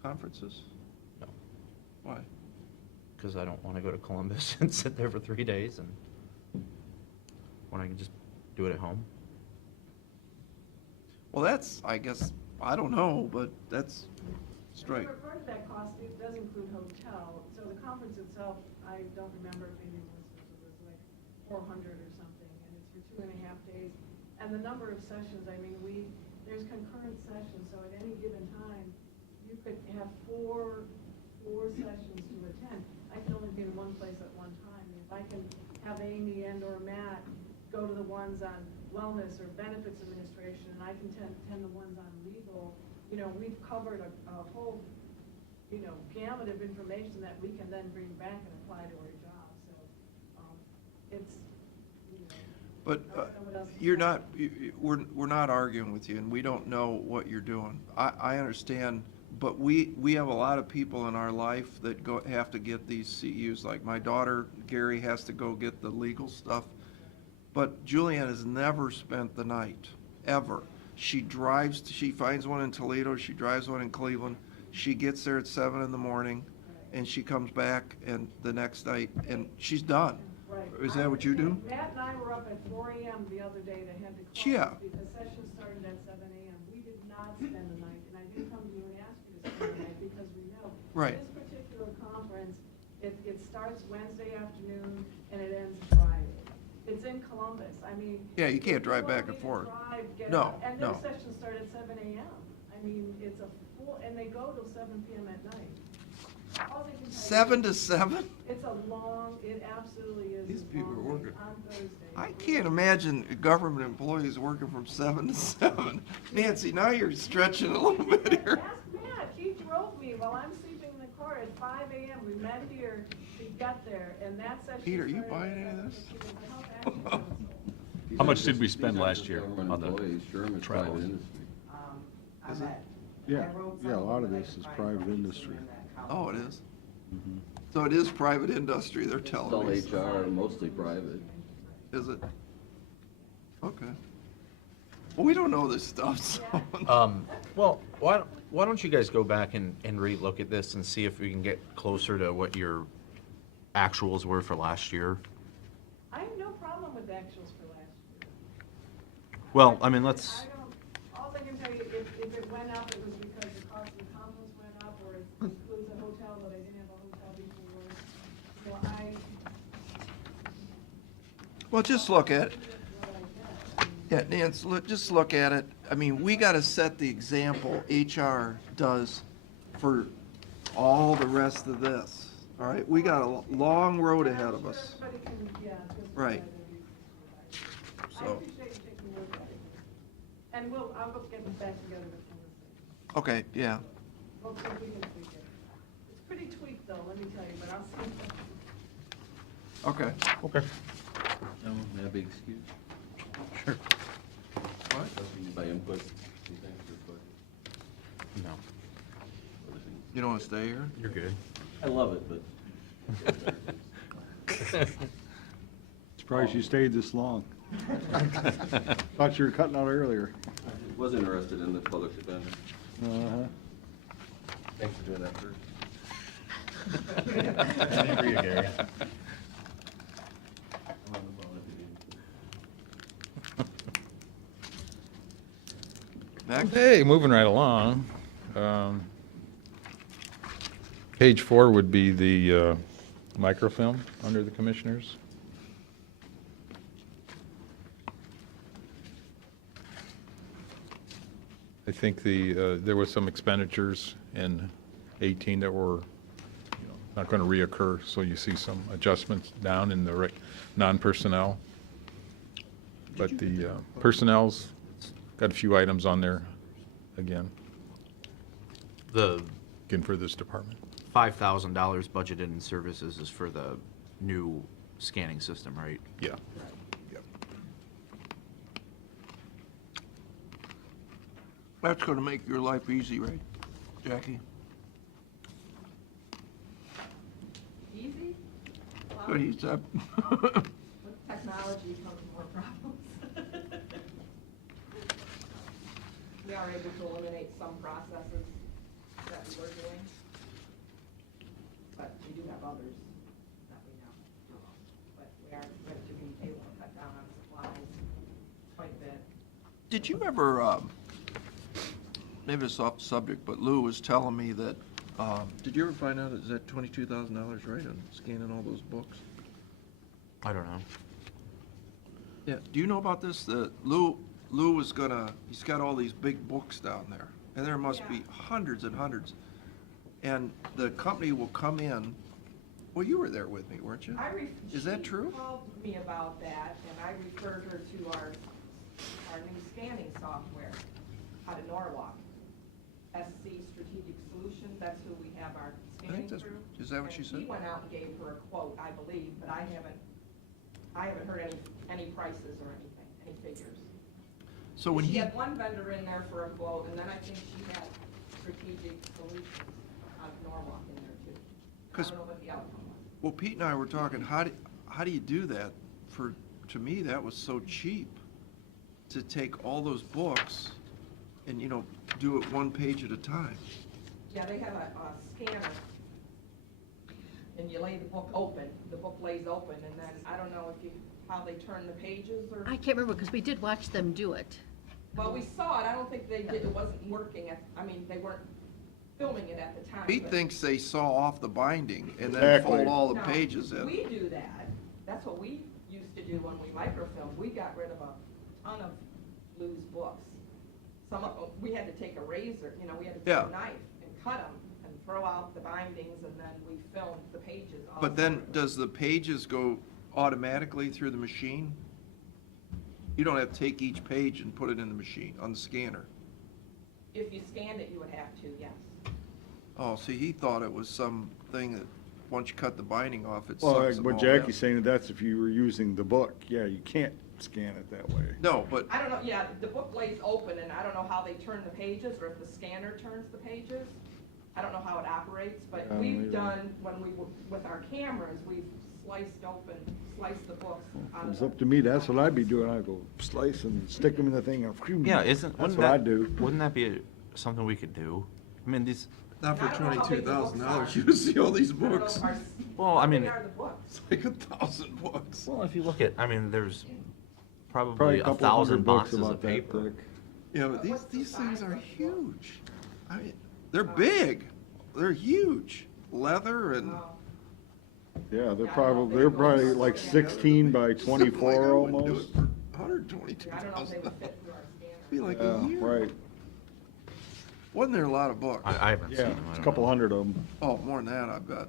conferences? No, Why? because I don't want to go to Columbus and sit there for 3 days and when I can just do it at home. Well, that's, I guess, I don't know, but that's straight. For part of that cost, it does include hotel, so the conference itself, I don't remember if maybe it was like 400 or something, and it's for 2.5 days. And the number of sessions, I mean, there's concurrent sessions, so at any given time, you could have four sessions to attend. I can only be in one place at one time. If I can have Amy and or Matt go to the ones on wellness or benefits administration, and I can attend the ones on legal, you know, we've covered a whole, you know, gamut of information that we can then bring back and apply to our job, so, it's, you know. But I don't know what else to you're say. not, we're not arguing with you, and we don't know what you're doing. I understand, but we have a lot of people in our life that have to get these CEUs, like my daughter, Gary, has to go get the legal stuff. But Julianne has never spent the night, ever. She finds one in Toledo, she drives one in Cleveland, she gets there at 7 in the morning, and she comes back and the next night, and she's done. Right. Is that what you do? Matt and I were up at 4 AM the other day, they had to close. Yeah. Because session started at 7 AM. We did not spend the night, and I didn't come to you and ask you to spend the night because we know. Right. This particular conference, it starts Wednesday afternoon and it ends Friday. It's in Columbus, I mean. Yeah, you can't if drive want back and me to forth. drive, get No, out. And their no. sessions start at 7 AM. I mean, it's a full, and they go till 7 PM at night. All they can tell you- 7 to 7? It's a long, it absolutely is. These a people long are working. day on Thursday. I can't imagine government employees working from 7 to 7. Nancy, now you're stretching a little bit here. Ask Matt, he drove me while I'm sleeping in the car at 5 AM. We met here to get there, and that session. Pete, are you started buying at any of this? 7:50. It was a health action council. How much did we spend last year on the travel? On Is it? that. Yeah, I wrote yeah, a lot of something this that is I private could find industry. in that column. Oh, it is? So it is private industry, they're telling me. It's all HR, mostly private. Is it? Okay. Well, we don't know this stuff, so. Well, why don't you guys go back and relook at this and see if we can get closer to what your actuals were for last year? I have no problem with actuals for last year. Well, I mean, let's, I don't, all I can tell you, if it went up, it was because the cost of the conference went up, or it includes a hotel, but I didn't have a hotel before. So Well, just look at it. what I get. Yeah, Nance, just look at it. I mean, we gotta set the example HR does for all the rest of this, all right? We got a long road ahead of us. Everybody can, yeah, just. Right. I So, appreciate you taking a look at it. And I'll go get them back together with them. okay, yeah. Hopefully we can tweak it. It's pretty tweaked though, let me tell you, but I'll see. Okay. okay. No, not a big excuse. Sure. What? By input, sometimes input, No, other things. You don't wanna stay here? you're good. I love it, but Surprised you stayed this long. Thought you were cutting out earlier. I was interested in the public defender. Uh-huh. Thanks for doing that first. Same for you, Gary. I'm on the ball if you need. Next? Hey, moving right along. Page 4 would be the microfilm under the commissioners. I think there was some expenditures in 18 that were, not going to reoccur, so you see some adjustments down in the non-personnel. But the personnel's got a few items on there again The for this department. $5,000 budgeted in services is for the new scanning system, right? Yeah. Yep. That's gonna make your life easy, right, Jackie? Easy? What he said. With technology comes more problems. We are able to eliminate some processes that we were doing, but we do have others that we now do. But we are going to be able to cut down on supplies quite a bit. Did you ever, maybe it's off subject, but Lou was telling me that, did you ever find out, is that $22,000 right on scanning all those books? I don't know. Yeah, do you know about this? Lou was he's got all these big books down there, and there must be hundreds and hundreds. And the company will come in, well, you were there with me, weren't you? Is that true? She called me about that, and I referred her to our new scanning software out of Norwalk. SC Strategic Solutions, that's who we have our scanning that's- through. is that what she And said? he went out and gave her a quote, I believe, but I haven't heard any prices or anything, any figures. So when She he, had one vendor in there for a quote, and then I think she had Strategic Solutions out of Norwalk in there too. I 'Cause- don't know what the outcome was. well, Pete and I were talking, how do you do that? To me, that was so cheap, to take all those books and, do it one page at a time. Yeah, they have a scanner and you lay the book open, the book lays open, and then, I don't know if you, how they turn the pages or. I can't remember, because we did watch them do it. Well, we saw it, I don't think they did, it wasn't working they weren't filming it at the time. He but- thinks they saw off the binding and then Exactly. fold all the No, pages in. We do that, that's what we used to do when we microfilmed, we got rid of a ton of loose books. Some of them, we had to take a razor, we had to take Yeah. a knife and cut them and throw out the bindings, and then we filmed the pages. all But then, separately. does the pages go automatically through the machine? You don't have to take each page and put it in the machine, on the scanner? If you scanned it, you would have to, yes. Oh, see, he thought it was something that, once you cut the binding off, it Well, sucks like them what all Jackie's in. saying, that's if you were using the book. Yeah, you can't scan it that way. No, but, I don't know, yeah, the book lays open, and I don't know how they turn the pages, or if the scanner turns the pages. I don't know how it operates, but Yeah, we've maybe. done, with our cameras, we've sliced the books out of It's the. up to me, that's what I'd be doing. I'd go slice and stick them in the thing and phew. Yeah, That's wouldn't what that, I'd do. wouldn't that be something we could do? I mean, these, not for I don't know how big the books $22,000, are. you see all these I don't know books. if our- Well, I how big mean- are the books? It's like 1,000 books. well, if you look at, I mean, there's Probably probably a a couple hundred 1,000 books boxes about of that paper. thick. Yeah, but What's the these things size are of the book? huge. I mean, they're big, they're huge. Leather and, Oh. Yeah, they're Yeah, I don't know if probably, they they're go probably through like our scanner. 16 by like, I 24 wouldn't do almost. it for I don't know if they $122,000. would fit through our scanner. Be like a Yeah, year. right. Wasn't there a lot of books? I haven't seen Yeah, them. I it's a don't couple know. hundred of them. Oh, more than that, I bet.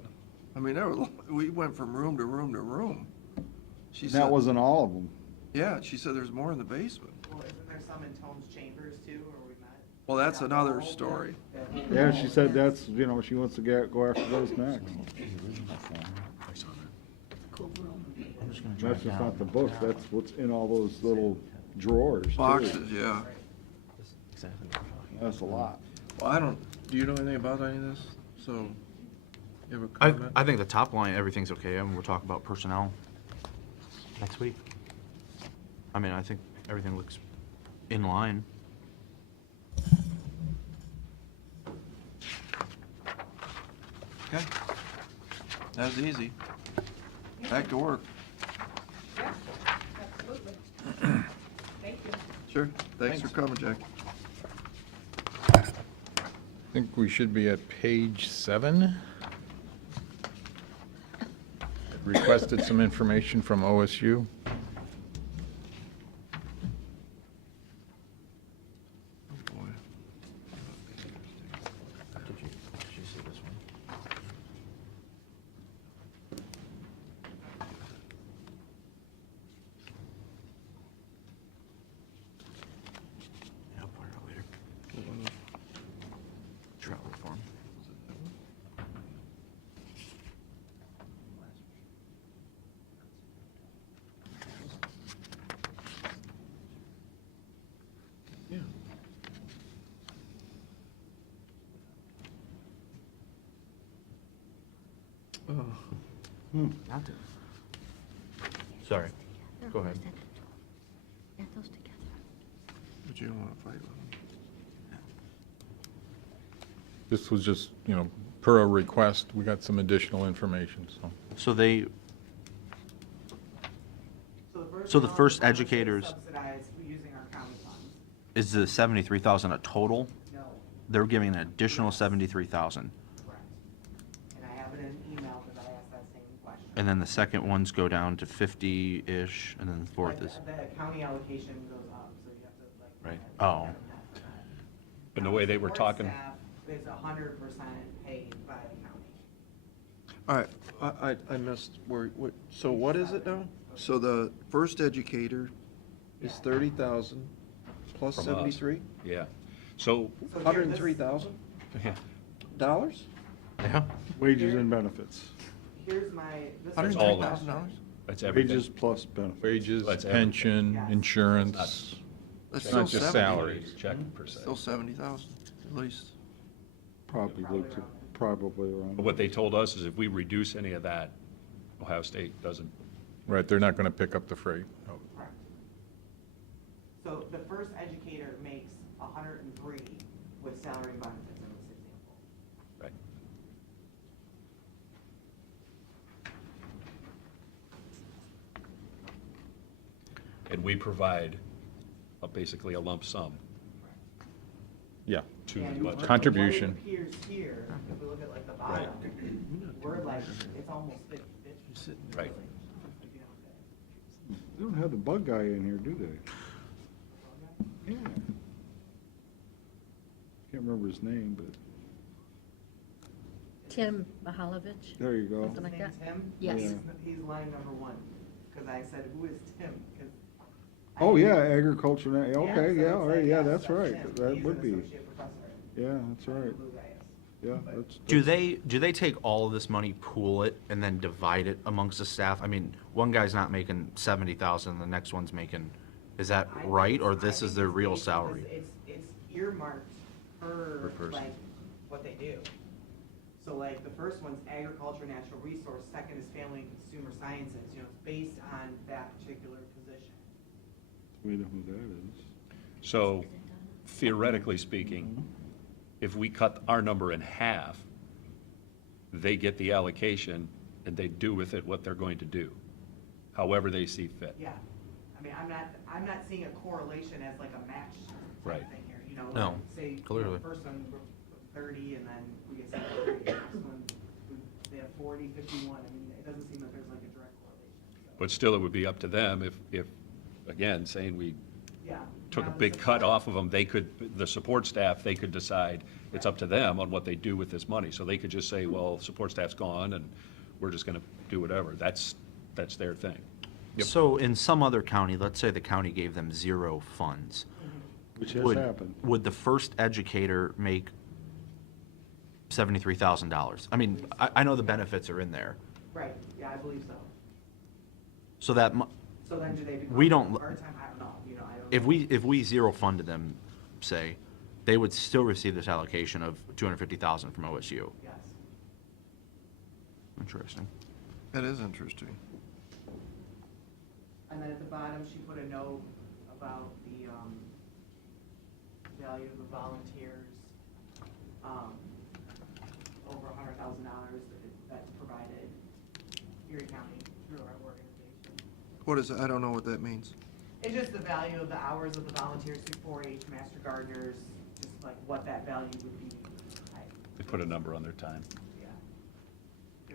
I mean, we went from room to room to room. She And said, that wasn't all of them. yeah, she said there's more in the basement. Well, isn't there some in Tone's chambers too, or we not? Well, that's another story. Yeah, she said that's, she wants to go after those next. Cool room. That's just not the books, that's what's in all those little drawers too. Boxes, yeah. Exactly what we're talking That's a lot. Well, do you know anything about any of this? So, you have a I, comment? I think the top line, everything's okay, and we'll talk about personnel next week. I mean, I think everything looks in line. Okay. That was easy. Back to work. Yeah, absolutely. Thank you. Sure. Thanks for coming, Jack. I think we should be at page 7. Requested some information from OSU. Oh, boy. Did you see this one? Yeah, I'll point it out later. Travel form. Yeah. Oh. Not to. Sorry. Go ahead. Add those together. But you don't want to fight with them. This was just, per a request, we got some additional information, so. So they, So So the round first is obviously educators- Subsidized using our county funds. is the 73,000 a total? No, They're giving an additional 73,000. correct. And I have it in an email because I asked that same question. And then the second ones go down to 50-ish, and then the fourth is, The county allocation goes up, so you have to like. Right. Oh. But the way they were Support talking, staff is 100% paid by the county. All right, I missed so what is it now? So the first educator is 30,000 plus From us. 73? yeah. So So, here, this- 103,000 yeah. dollars? yeah, Wages and benefits. Here's my, this is. That's all that. $103,000? That's everything. Wages plus benefits. Wages, That's everything. pension, Yes. insurance, That's it's still not just 70. salaries. Check per se. Still 70,000 at least. Probably looked at, probably around. But what they told us is if we reduce any of that, Ohio State doesn't. Right, they're not going to pick up the freight. Correct. So the first educator makes 103 with salary and benefits in this example. Right. and we provide basically a lump sum Yeah. to the And budget. Contribution. what it appears here, if we look at like the Right. bottom, we're like, it's almost 50/50. Right. They don't have the bug guy in here, do they? Yeah. Can't remember his name, but Tim Mahalovich? there you go. Something like His that? name's Tim? Yes. He's line number 1, because I said, who is Tim? 'Cause I Oh, yeah, didn't- agriculture, okay, so yeah, it's all like, right, yeah, yes, that's right, Tim. that He's would an be, associate professor. yeah, that's The right, blue guy is. yeah, But- that's. Do they take all of this money, pool it, and then divide it amongst the staff? I mean, one guy's not making 70,000, the next one's making, is that I think right, or it's- this I is think their it's real based- salary? It's earmarked per, person. like, what they do. So like, the first one's agriculture, natural resource, second is family and consumer sciences, it's based on that particular position. We know who that is. So theoretically speaking, if we cut our number in half, they get the allocation and they do with it what they're going to do, however they see fit. Yeah, I mean, I'm not seeing a correlation as like a match Right. type thing here, No, like, say, clearly. first one, we're 30, and then we get 70, next one, they have 40, 51, I mean, it doesn't seem that there's like a direct correlation, so. But still, it would be up to them if, again, saying we Yeah. took a Now, the big cut support- off of them, they could, the support staff, they could decide, it's up to them on what they do with this money. So they could just say, well, support staff's gone, and we're just gonna do whatever. That's their thing. So in some other county, let's say the county gave them 0 funds. Which has Would- happened. Would the first educator make $73,000? I mean, I know the benefits are in there, Right, yeah, I believe so. so that, So then do they become We don't- part-time? I don't know, I don't if know. we 0 funded them, say, they would still receive this allocation of $250,000 from OSU. Yes. Interesting. That is interesting. And then at the bottom, she put a note about the, value of the volunteers, over $100,000 that's provided Erie County through our organization. What is, I don't know what that means. It's just the value of the hours of the volunteers through 4-H, master gardeners, just like what that value would be. They put a number on their time. Yeah.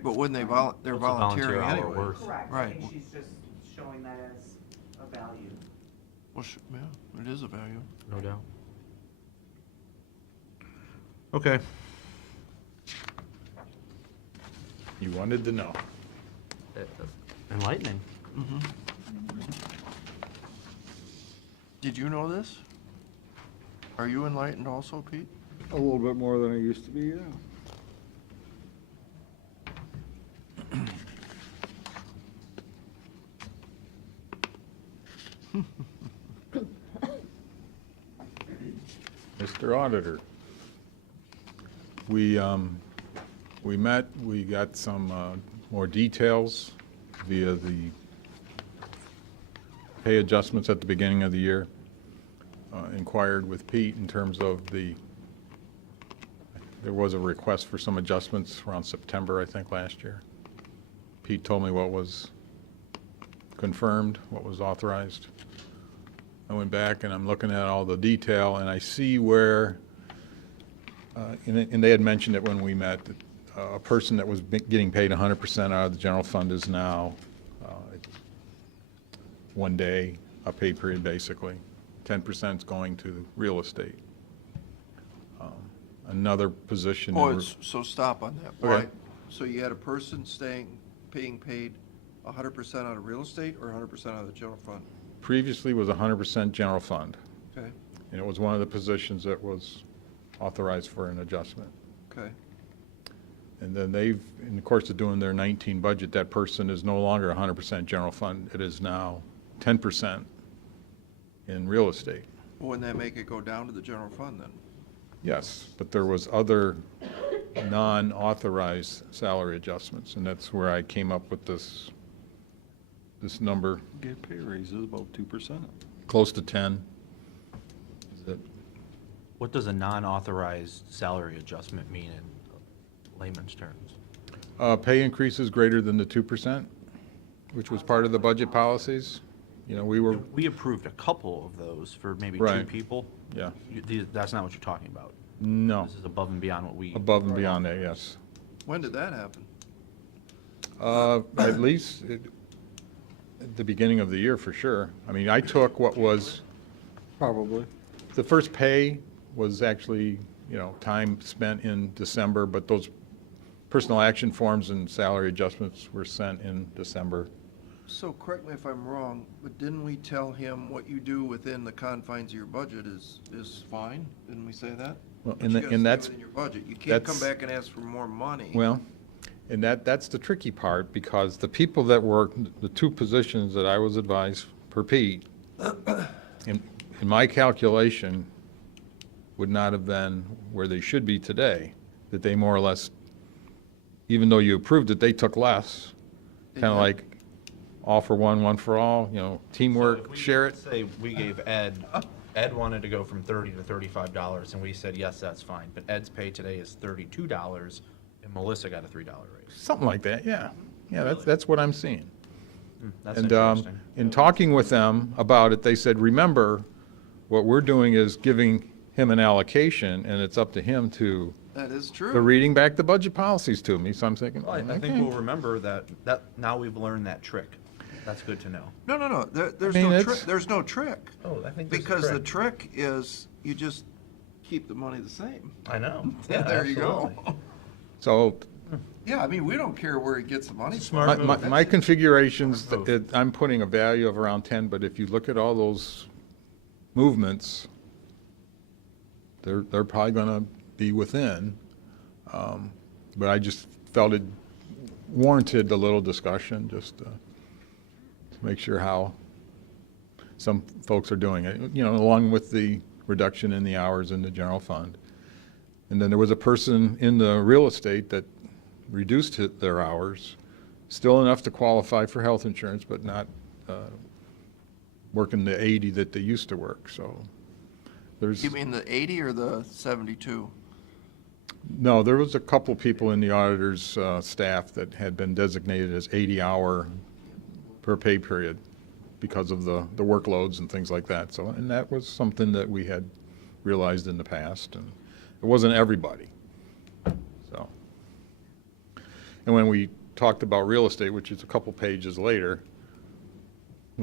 But when they're What's a volunteer volunteering hour anyway. worth? Correct, I Right. think she's just showing that as a value. Well, yeah, it is a value. No doubt. Okay. You wanted to know. Enlightening. Did you know this? Are you enlightened also, Pete? A little bit more than I used to be, yeah. Mr. Auditor, we met, we got some more details via the pay adjustments at the beginning of the year. Inquired with Pete in terms of there was a request for some adjustments around September, I think, last year. Pete told me what was confirmed, what was authorized. I went back and I'm looking at all the detail, and I see where, and they had mentioned it when we met, that a person that was getting paid 100% out of the general fund is now 1 day, a pay period, basically. 10% is going to real estate. Another position. Oh, so stop on that. Okay. Why? So you had a person being paid 100% out of real estate or 100% out of the general fund? Previously was 100% general fund, Okay, and it was one of the positions that was authorized for an adjustment. okay. And then they've, in the course of doing their 19 budget, that person is no longer 100% general fund. It is now 10% in real estate. Well, wouldn't that make it go down to the general fund then? Yes, but there was other non-authorized salary adjustments, and that's where I came up with this number, Get pay raises about 2%. close to 10. Is it? What does a non-authorized salary adjustment mean in layman's terms? Pay increases greater than the 2%, which was part of the budget policies. You know, we were, We approved a couple of those for maybe two Right. people. yeah, That's not what you're talking about. no, This is above and beyond what we. above and beyond that, yes. When did that happen? At least at the beginning of the year, for sure. I mean, I took what was, Probably. the first pay was actually, you know, time spent in December, but those personal action forms and salary adjustments were sent in December. So correct me if I'm wrong, but didn't we tell him what you do within the confines of your budget is fine? Didn't we say that? Well, But and you the- gotta and stay that's- within your budget. You can't come that's- back and ask for more money. Well, and that's the tricky part, because the people that work, the two positions that I was advised per Pete, in my calculation, would not have been where they should be today, that they more or less, even though you approved it, they took less, kind of like all for one, one for all, you know, teamwork, share it. Say we gave Ed wanted to go from $30 to $35, and we said, yes, that's fine. But Ed's pay today is $32, and Melissa got a $3 raise. Something like that, yeah. Yeah, that's what I'm seeing. That's And interesting. in talking with them about it, they said, remember, what we're doing is giving him an allocation, and it's up to him to, That is they're true. reading back the budget policies to me, so I'm thinking, Well, I think okay. we'll remember that now we've learned that trick. That's good to know. No. There's I mean, no it's- trick. There's no trick. Oh, I think there's a Because the trick. trick is you just keep the money the same. I know. Yeah, there you go. absolutely. So Yeah, I mean, we don't care where he gets the money from. Smart move. my configurations, Smart move. I'm putting a value of around 10, but if you look at all those movements, they're probably going to be within. But I just felt it warranted a little discussion, just to make sure how some folks are doing it, you know, along with the reduction in the hours in the general fund. And then there was a person in the real estate that reduced their hours, still enough to qualify for health insurance, but not working the 80 that they used to work, so there's. You mean the 80 or the 72? No, there was a couple people in the auditor's staff that had been designated as 80-hour per pay period because of the workloads and things like that. So, and that was something that we had realized in the past, and it wasn't everybody. So, and when we talked about real estate, which is a couple pages later,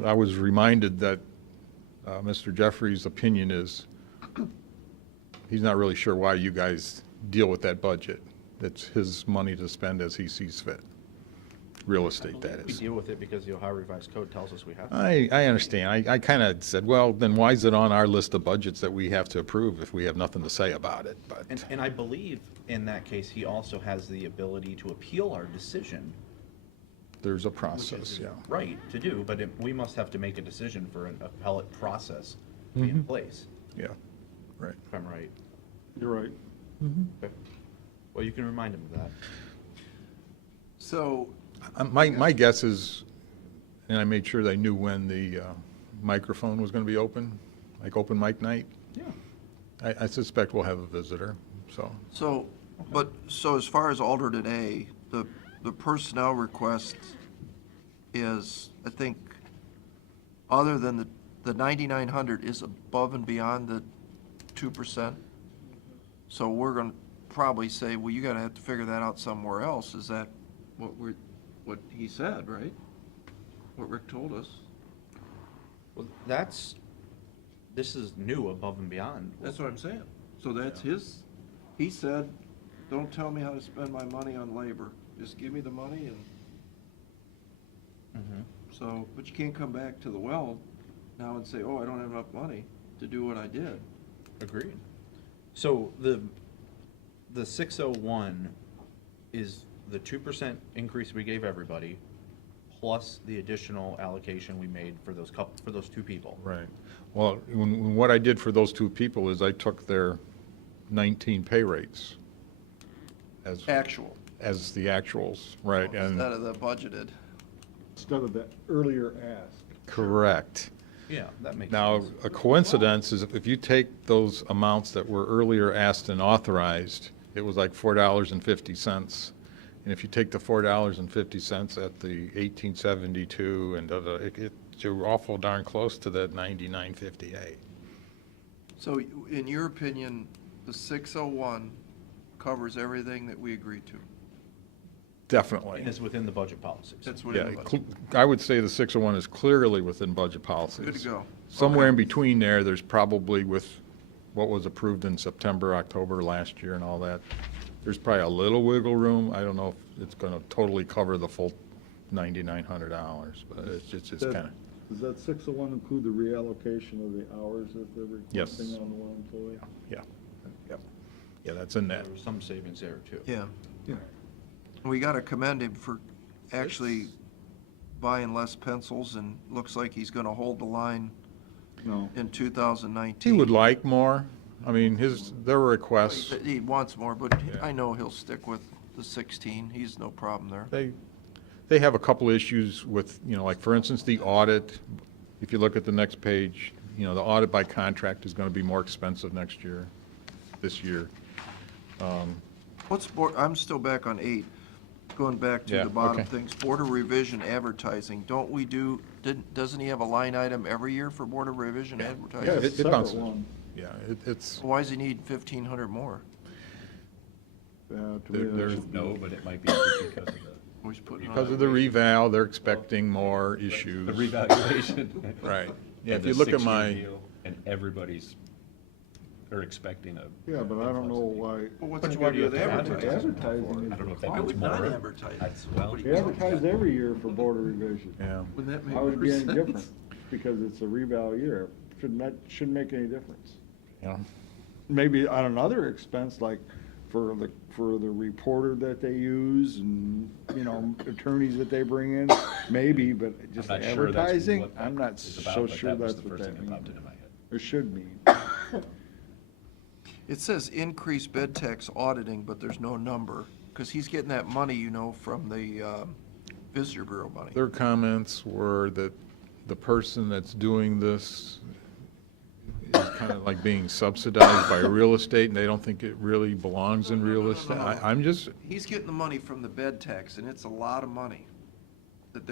I was reminded that Mr. Jeffrey's opinion is he's not really sure why you guys deal with that budget. It's his money to spend as he sees fit. Real estate, that We is. deal with it because the Ohio Revised Code tells us we have to. I understand. I kind of said, well, then why is it on our list of budgets that we have to approve if we have nothing to say about it? But And I believe in that case, he also has the ability to appeal our decision. there's a Which process, is yeah. right to do, but we must have to make a decision for an appellate process to be in place, Yeah, right. if I'm right. You're right. Okay. Well, you can remind him of that. So, My guess is, and I made sure they knew when the microphone was going to be open, like open mic night. Yeah. I suspect we'll have a visitor, so. so as far as alternate A, the personnel request is, I think, other than the 9,900 is above and beyond the 2%. So we're gonna probably say, well, you gotta have to figure that out somewhere else. Is that what he said, right? What Rick told us? Well, this is new above and beyond. That's what I'm saying. So that's he said, don't tell me how to spend my money on labor. Just give me the money and, Mhm. so, but you can't come back to the well now and say, oh, I don't have enough money to do what I did. Agreed. So the 601 is the 2% increase we gave everybody, plus the additional allocation we made for those two people. Right. Well, what I did for those two people is I took their 19 pay rates as Actual, as the actuals, right? And instead of the budgeted. Instead of that earlier ask. correct. Yeah, that makes Now, sense. a coincidence is if you take those amounts that were earlier asked and authorized, it was like $4.50. And if you take the $4.50 at the 1872 and you're awful darn close to that 99.58. So in your opinion, the 601 covers everything that we agreed to? Definitely. And it's within the budget policies. That's Yeah, within the budget. I would say the 601 is clearly within budget policies. Good to go. Somewhere in Okay. between there, there's probably with what was approved in September, October last year and all that, there's probably a little wiggle room. I don't know if it's going to totally cover the full $9,900, but it's kind of, Does that 601 include the reallocation of the hours that they're Yes. requesting on the one employee? yeah, that's in that. There was some savings there, too. Yeah. Yeah. We got to commend him for actually buying less pencils, and looks like he's going to hold the line No. in 2019. He would like more. I mean, their requests, He wants more, but Yeah. I know he'll stick with the 16. He's no problem there. they have a couple issues with, like, for instance, the audit. If you look at the next page, the audit by contract is going to be more expensive this year. I'm still back on 8, going back to Yeah, the bottom okay. things. Board of Revision advertising, doesn't he have a line item every year for Board of Revision Yeah, advertising? it's a It separate bounces. one. Yeah, it's, Why does he need 1,500 more? To me, that There's should be- No, but it might be because of the. He's putting on- because of the reval, they're expecting more issues. The revaluation. Right. Yeah, And if you the look at 6-year my, deal, and everybody's, they're expecting a. Yeah, but I don't know why. Well, what's But it why got do to you do with have to advertising? Advertising I don't know if that Why means would more. not advertise? That's, well, They advertise every year for Board of Revision. yeah, Wouldn't that make How would it more be any sense? different? Because it's a reval year. Shouldn't make any difference. Maybe on another expense, like for the reporter that they use and, attorneys that they bring in, maybe, but just I'm not sure that's advertising, what that I'm not is about, so but sure that was that's the what first that thing that popped means. into my head. It should mean. It says increase bed tax auditing, but there's no number, because he's getting that money, from the Visitor Bureau money. their comments were that the person that's doing this is kind of like being subsidized by real estate, and they don't think it really belongs in real estate. I'm just, He's getting the money from the bed tax, and it's a lot of money that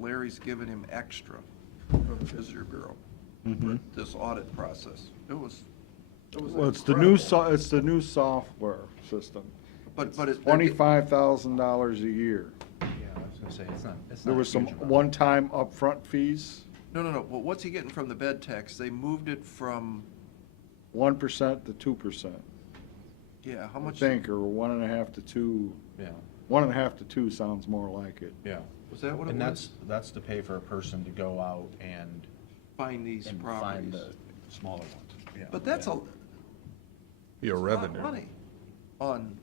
Larry's giving him extra from the Visitor Bureau for this audit process. It was Well, it's the new software system. But it's $25,000 a year. Yeah, I was gonna say, it's not There a was some huge amount. one-time upfront fees, No. Well, what's he getting from the bed tax? They moved it from, 1% to 2%. how I much? think, or 1.5 to 2. Yeah, 1.5 to 2 sounds more like it. yeah. Was that what it And was? that's to pay for a person to go out and Find these find properties. the smaller ones. Yeah. But that's a be a lot of revenue. money on,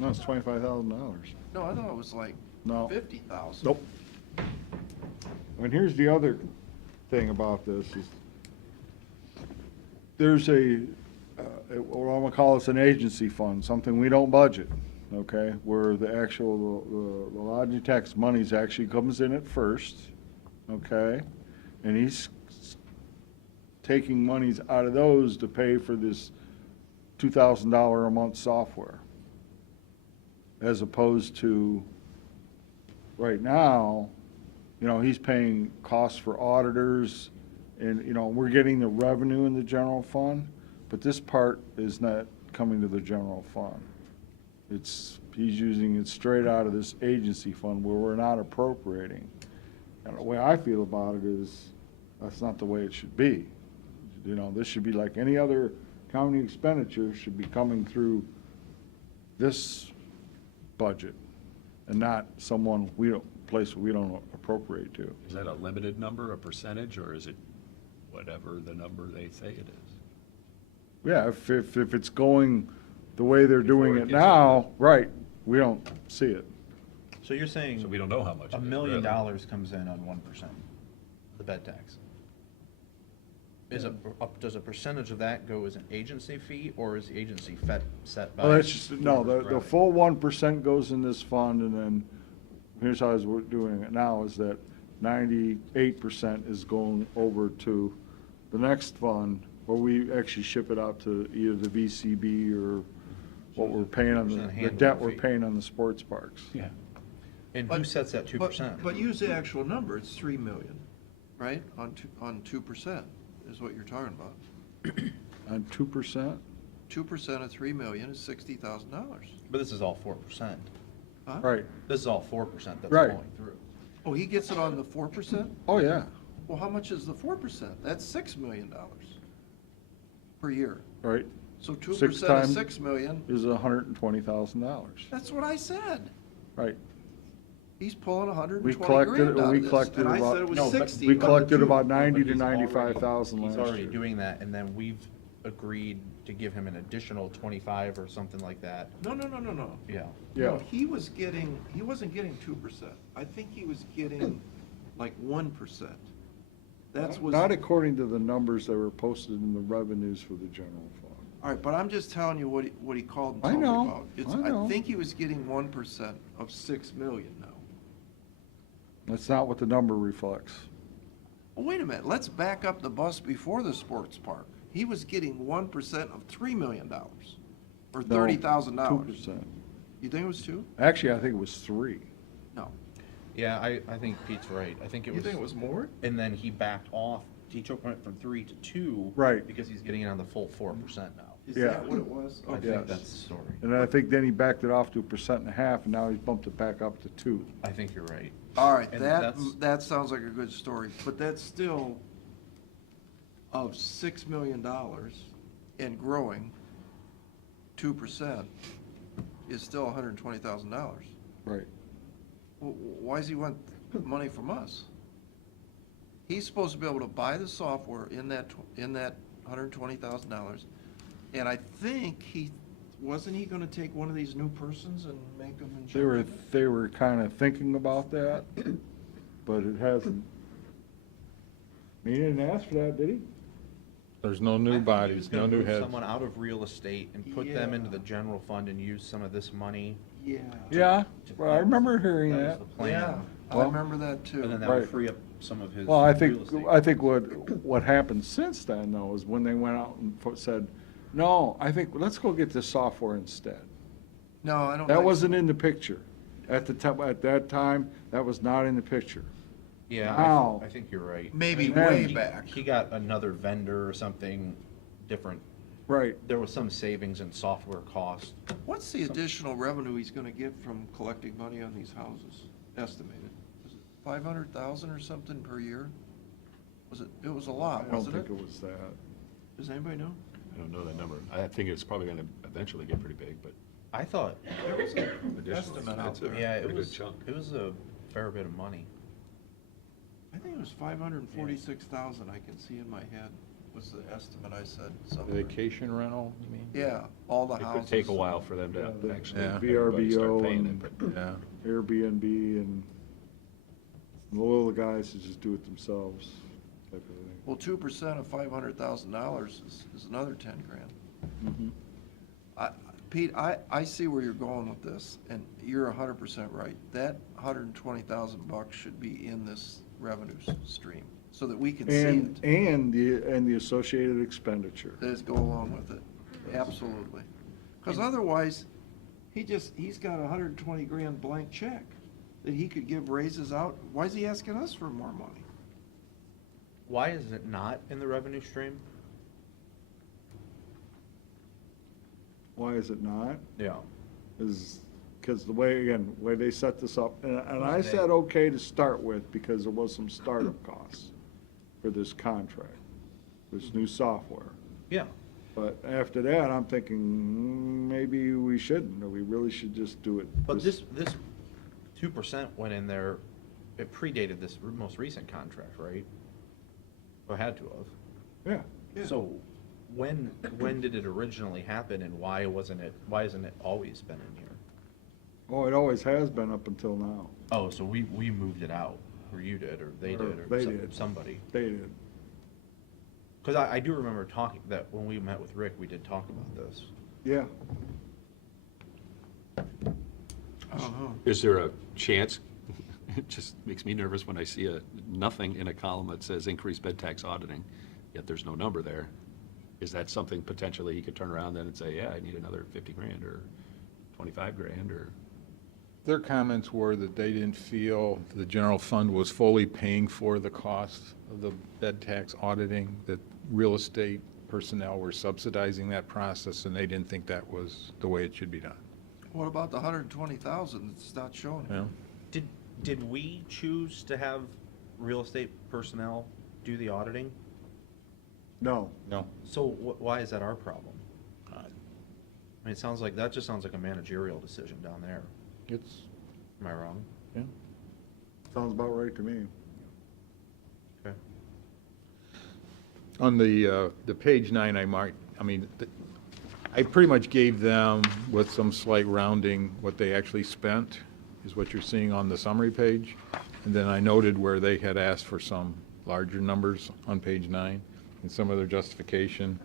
No, it's $25,000. no, I thought it was like No. 50,000. Nope. And here's the other thing about this is, there's what I'm gonna call this an agency fund, something we don't budget, okay? Where the actual, the lodging tax monies actually comes in at first, okay? And he's taking monies out of those to pay for this $2,000 a month software. As opposed to, right now, he's paying costs for auditors, and, we're getting the revenue in the general fund, but this part is not coming to the general fund. He's using it straight out of this agency fund where we're not appropriating. And the way I feel about it is, that's not the way it should be. This should be like any other county expenditure, should be coming through this budget, and not place we don't appropriate to. Is that a limited number, a percentage, or is it whatever the number they say it is? Yeah, if it's going the way they're doing Before it it gets now, right, we don't see it. So you're saying So we don't know how much. $1 it is, million really. comes in on 1%, the bed tax? Does a percentage of that go as an agency fee, or is the agency set by? Well, that's just, no, the revenue? full 1% goes in this fund, and then, here's how we're doing it now, is that 98% is going over to the next fund, where we actually ship it out to either the VCB or what we're paying on the debt we're paying on the sports parks. Yeah. And who sets that 2%? But use the actual number, it's 3 million, right? On 2% is what you're talking about. On 2%? 2% of 3 million is $60,000. But this is all 4%. Huh? Right. This is all 4% that's Right. going through. Oh, he gets it on the 4%? Oh, yeah, Well, how much is the 4%? That's $6 million per year. right. So 6 2% of times 6 million, is $120,000. that's what I said. Right. He's pulling We 120 collected, grand out we of this. collected And I said it about, was No, but 60. we but the collected two- about 90 But to he's already- 95,000 He's last already year. doing that, and then we've agreed to give him an additional 25 or something like that. No. Yeah. Yeah. No, he wasn't getting 2%. I think he was getting like 1%. That's was. Not according to the numbers that were posted in the revenues for the general fund. All right, but I'm just telling you what he called and I told me know, about. I know. I think he was getting 1% of 6 million now. That's not what the number reflects. Well, wait a minute, let's back up the bus before the sports park. He was getting 1% of $3 million, or No, $30,000. 2%. You think it was 2? Actually, I think it was 3. No. Yeah, I think Pete's right. I think it You was. think it was more? And then he backed off, he took it from 3 to 2. Right. Because he's getting it on the full 4% now. Is Yeah. that what it was? I Okay. think that's the story. And I think then he backed it off to 1.5%, and now he's bumped it back up to 2. I think you're right. All right, And that sounds like a good story, but that's still of $6 million and growing, 2% is still $120,000. Right. Why does he want money from us? He's supposed to be able to buy the software in that $120,000, and I think wasn't he gonna take one of these new persons and make them in charge? They were kind of thinking about that, but it hasn't. He didn't ask for that, did he? There's no I new think he bodies, was no gonna new move heads. someone out of real estate and put them into the Yeah. general fund and use some of this money. Yeah. Yeah, well, I remember hearing That was that. the plan. Yeah, I Well- remember that too. And then that would Right. free up some of his Well, I real estate. think what happened since then, though, is when they went out and said, no, I think, let's go get this software instead. No, I don't. That think so. wasn't in the picture. At that time, that was not in the picture. Yeah, Now- I think you're right. Maybe And then- way He- back. He got another vendor or something different. Right. There was some savings in software cost. What's the additional revenue he's gonna get from collecting money on these houses, estimated? Was it 500,000 or something per year? It was a I lot, don't wasn't think it? it was that. Does anybody know? I don't know that number. I think it's probably going to eventually get pretty big, but I thought, There was an additionally, estimate out it's a there. yeah, pretty good chunk. it was a fair bit of money. I think it was 546,000, I can see in my head, was the estimate I said somewhere. Vacation rental, you mean? Yeah, all the It houses. could take a while for them Yeah, to the actually, Yeah. everybody start VRBO paying and- it, but, yeah. Airbnb and the little guys to just do it themselves type of thing. Well, 2% of $500,000 is another 10 grand. Mhm. Pete, I see where you're going with this, and you're 100% right. That 120,000 bucks should be in this revenue stream, so that we can see And, it. and the associated expenditure. Let's go along with it, absolutely. Because otherwise, he's got 120 grand blank check that he could give raises out. Why is he asking us for more money? Why is it not in the revenue stream? Why is it not? Yeah. Is, because the way they set this up, and I They- said okay to start with, because there was some startup costs for this contract, this new software. Yeah. But after that, I'm thinking, maybe we shouldn't, or we really should just do it. But this 2% went in there, it predated this most recent contract, right? Or had to have. Yeah. So when did it originally happen and why hasn't it always been in here? Oh, it always has been up until now. Oh, so we moved it out, or you did, or they did, or They some- did. somebody. They did. Because I do remember talking, that when we met with Rick, we did talk about this. Yeah. Is there a chance, it just makes me nervous when I see nothing in a column that says increased bed tax auditing, yet there's no number there. Is that something potentially he could turn around then and say, yeah, I need another 50 grand or 25 grand or? Their comments were that they didn't feel the general fund was fully paying for the cost of the bed tax auditing, that real estate personnel were subsidizing that process, and they didn't think that was the way it should be done. What about the 120,000 that's not showing? Well, Did we choose to have real estate personnel do the auditing? No. no. So why is that our problem? I mean, it sounds like, that just sounds like a managerial decision down there. It's, Am I wrong? yeah. Sounds about right to me. Okay. On the page 9, I pretty much gave them, with some slight rounding, what they actually spent, is what you're seeing on the summary page. And then I noted where they had asked for some larger numbers on page 9, and some of their justification.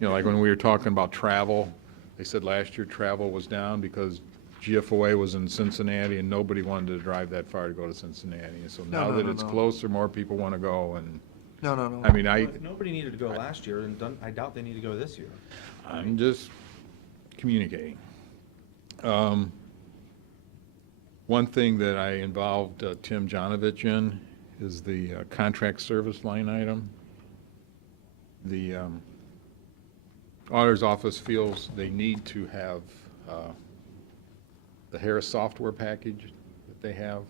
Like when we were talking about travel, they said last year travel was down because GFOA was in Cincinnati and nobody wanted to drive that far to go to Cincinnati. And so now that it's closer, more people want to go, and No. I mean, Well, if nobody needed to go last year, and I doubt they need to go this year. I'm just communicating. One thing that I involved Tim Jonovich in is the contract service line item. The auditor's office feels they need to have the Harris software package that they have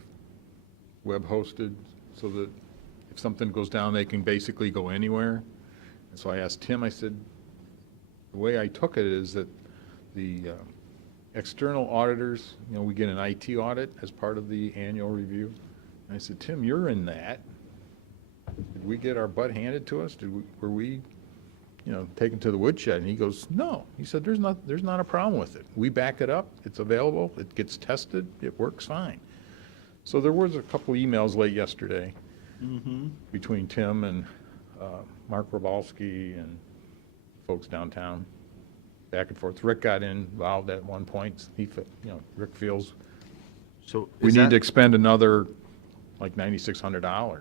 web hosted, so that if something goes down, they can basically go anywhere. And so I asked Tim, I said, the way I took it is that the external auditors, we get an IT audit as part of the annual review. And I said, Tim, you're in that. Did we get our butt handed to us? Were we taken to the woodshed? And he goes, no. He said, there's not a problem with it. We back it up. It's available. It gets tested. It works fine. So there was a couple emails late yesterday between Tim and Mark Robalski and folks downtown, back and forth. Rick got involved at one point. Rick feels So we need to expend another like $9,600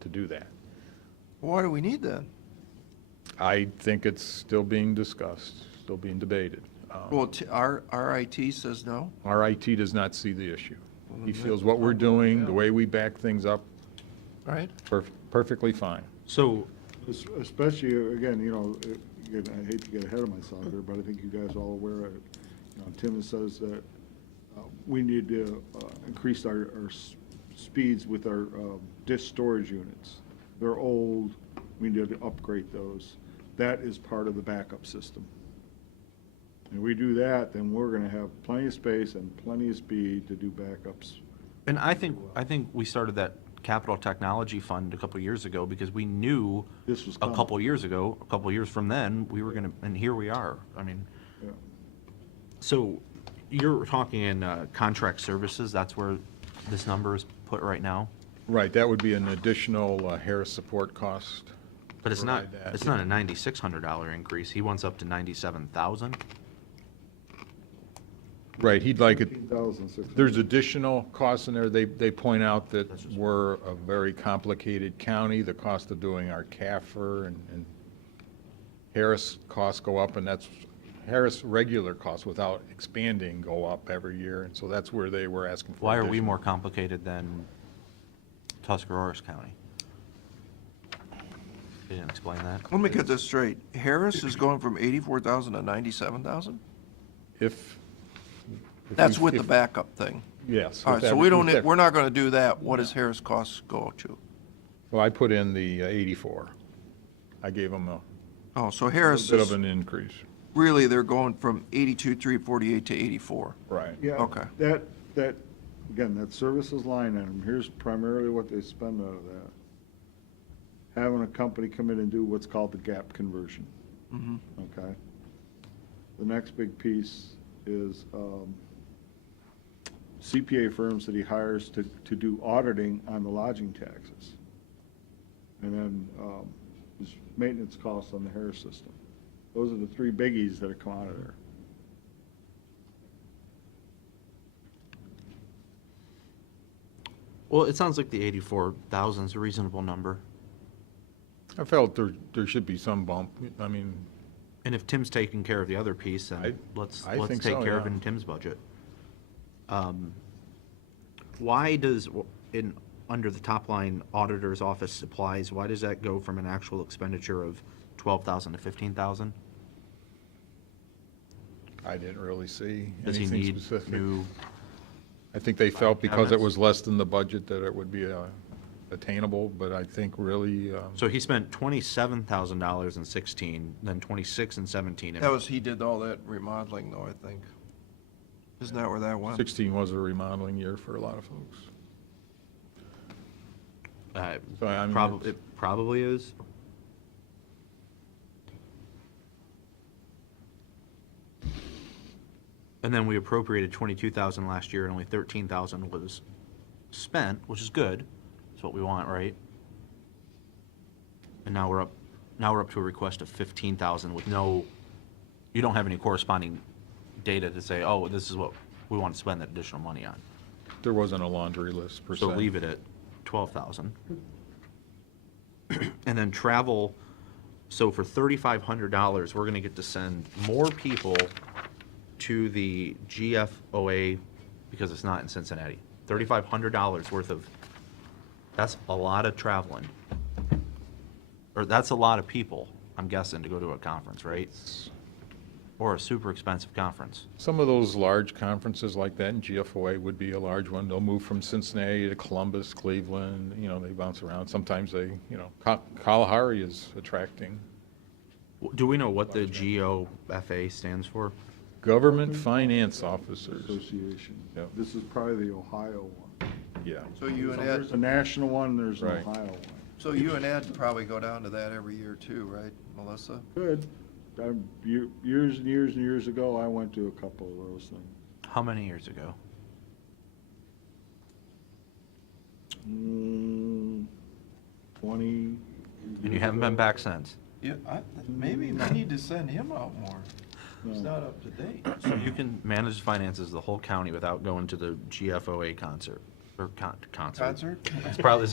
to do that. Why do we need that? I think it's still being discussed, still being debated. Well, our IT says no? Our IT does not see the issue. He feels what we're doing, the way we back things up, All right. perfectly fine. So, Especially, again, again, I hate to get ahead of myself here, but I think you guys are all aware of it. Tim says that we need to increase our speeds with our disk storage units. They're old, we need to upgrade those. That is part of the backup system. And we do that, then we're gonna have plenty of space and plenty of speed to do backups. and I think we started that capital technology fund a couple of years ago because we knew This was a coming. couple of years ago, a couple of years from then, we were gonna, and here we are. I mean, Yeah. so you're talking in contract services, that's where this number is put right now? Right, that would be an additional Harris support cost. But it's not, Provide that. it's not a $9,600 increase. He wants up to 97,000. Right, he'd like it, 15,600. there's additional costs in there. They point out that we're a very complicated county, the cost of doing our CAFR and Harris costs go up, and Harris regular costs without expanding go up every year, and so that's where they were asking for. Why are we additional. more complicated than Tuscarawas County? They didn't explain that. Let me get this straight. Harris is going from 84,000 to 97,000? If That's we- with the if- backup thing? Yes. All with right, so that- we with don't, that- we're not gonna do that. What does Harris costs go to? Well, I put in the 84. I gave them a Oh, so Harris bit of is, an increase. really, they're going from 82,348 to 84. Right. Yeah. Okay. That, again, that services line item, here's primarily what they spend out of that. Having a company come in and do what's called the gap conversion. Okay? The next big piece is CPA firms that he hires to do auditing on the lodging taxes. And then his maintenance costs on the Harris system. Those are the three biggies that have come out of there. Well, it sounds like the 84,000 is a reasonable number. I felt there should be some bump. I mean, And if Tim's taking care of the other piece, then let's I think take so, care of it yeah. in Tim's budget. why does, under the top line, auditor's office supplies, why does that go from an actual expenditure of 12,000 to 15,000? I didn't really see Does he anything need specific. new? I think they felt because it cabinets? was less than the budget that it would be attainable, but I think really, So he spent $27,000 in 16, then 26 and 17. That was, he did all that remodeling though, I think. Isn't that where that went? 16 was a remodeling year for a lot of folks. So, I mean, It probably is. And then we appropriated 22,000 last year, and only 13,000 was spent, which is good. That's what we want, right? And now we're up to a request of 15,000 with no, you don't have any corresponding data to say, oh, this is what we want to spend that additional money on. There wasn't a laundry list per se. So leave it at 12,000. And then travel, so for $3,500, we're gonna get to send more people to the GFOA, because it's not in Cincinnati. $3,500 worth of, that's a lot of traveling. Or that's a lot of people, I'm guessing, to go to a conference, right? Or a super expensive conference. Some of those large conferences like that, and GFOA would be a large one. They'll move from Cincinnati to Columbus, Cleveland, they bounce around. Sometimes they, Kalahari is attracting. Do we know what the GOFA stands for? Government Finance Officers. Association. Yep. This is probably the Ohio one. Yeah. So you and There's a Ed, national one, there's an Right. Ohio one. so you and Ed probably go down to that every year too, right, Melissa? Good. Years and years and years ago, I went to a couple of those things. How many years ago? 20. And you haven't been back since? Yeah, maybe we need to send him out more. He's not up to date. So you can manage the finances of the whole county without going to the GFOA concert, or concert. Concert? It's probably,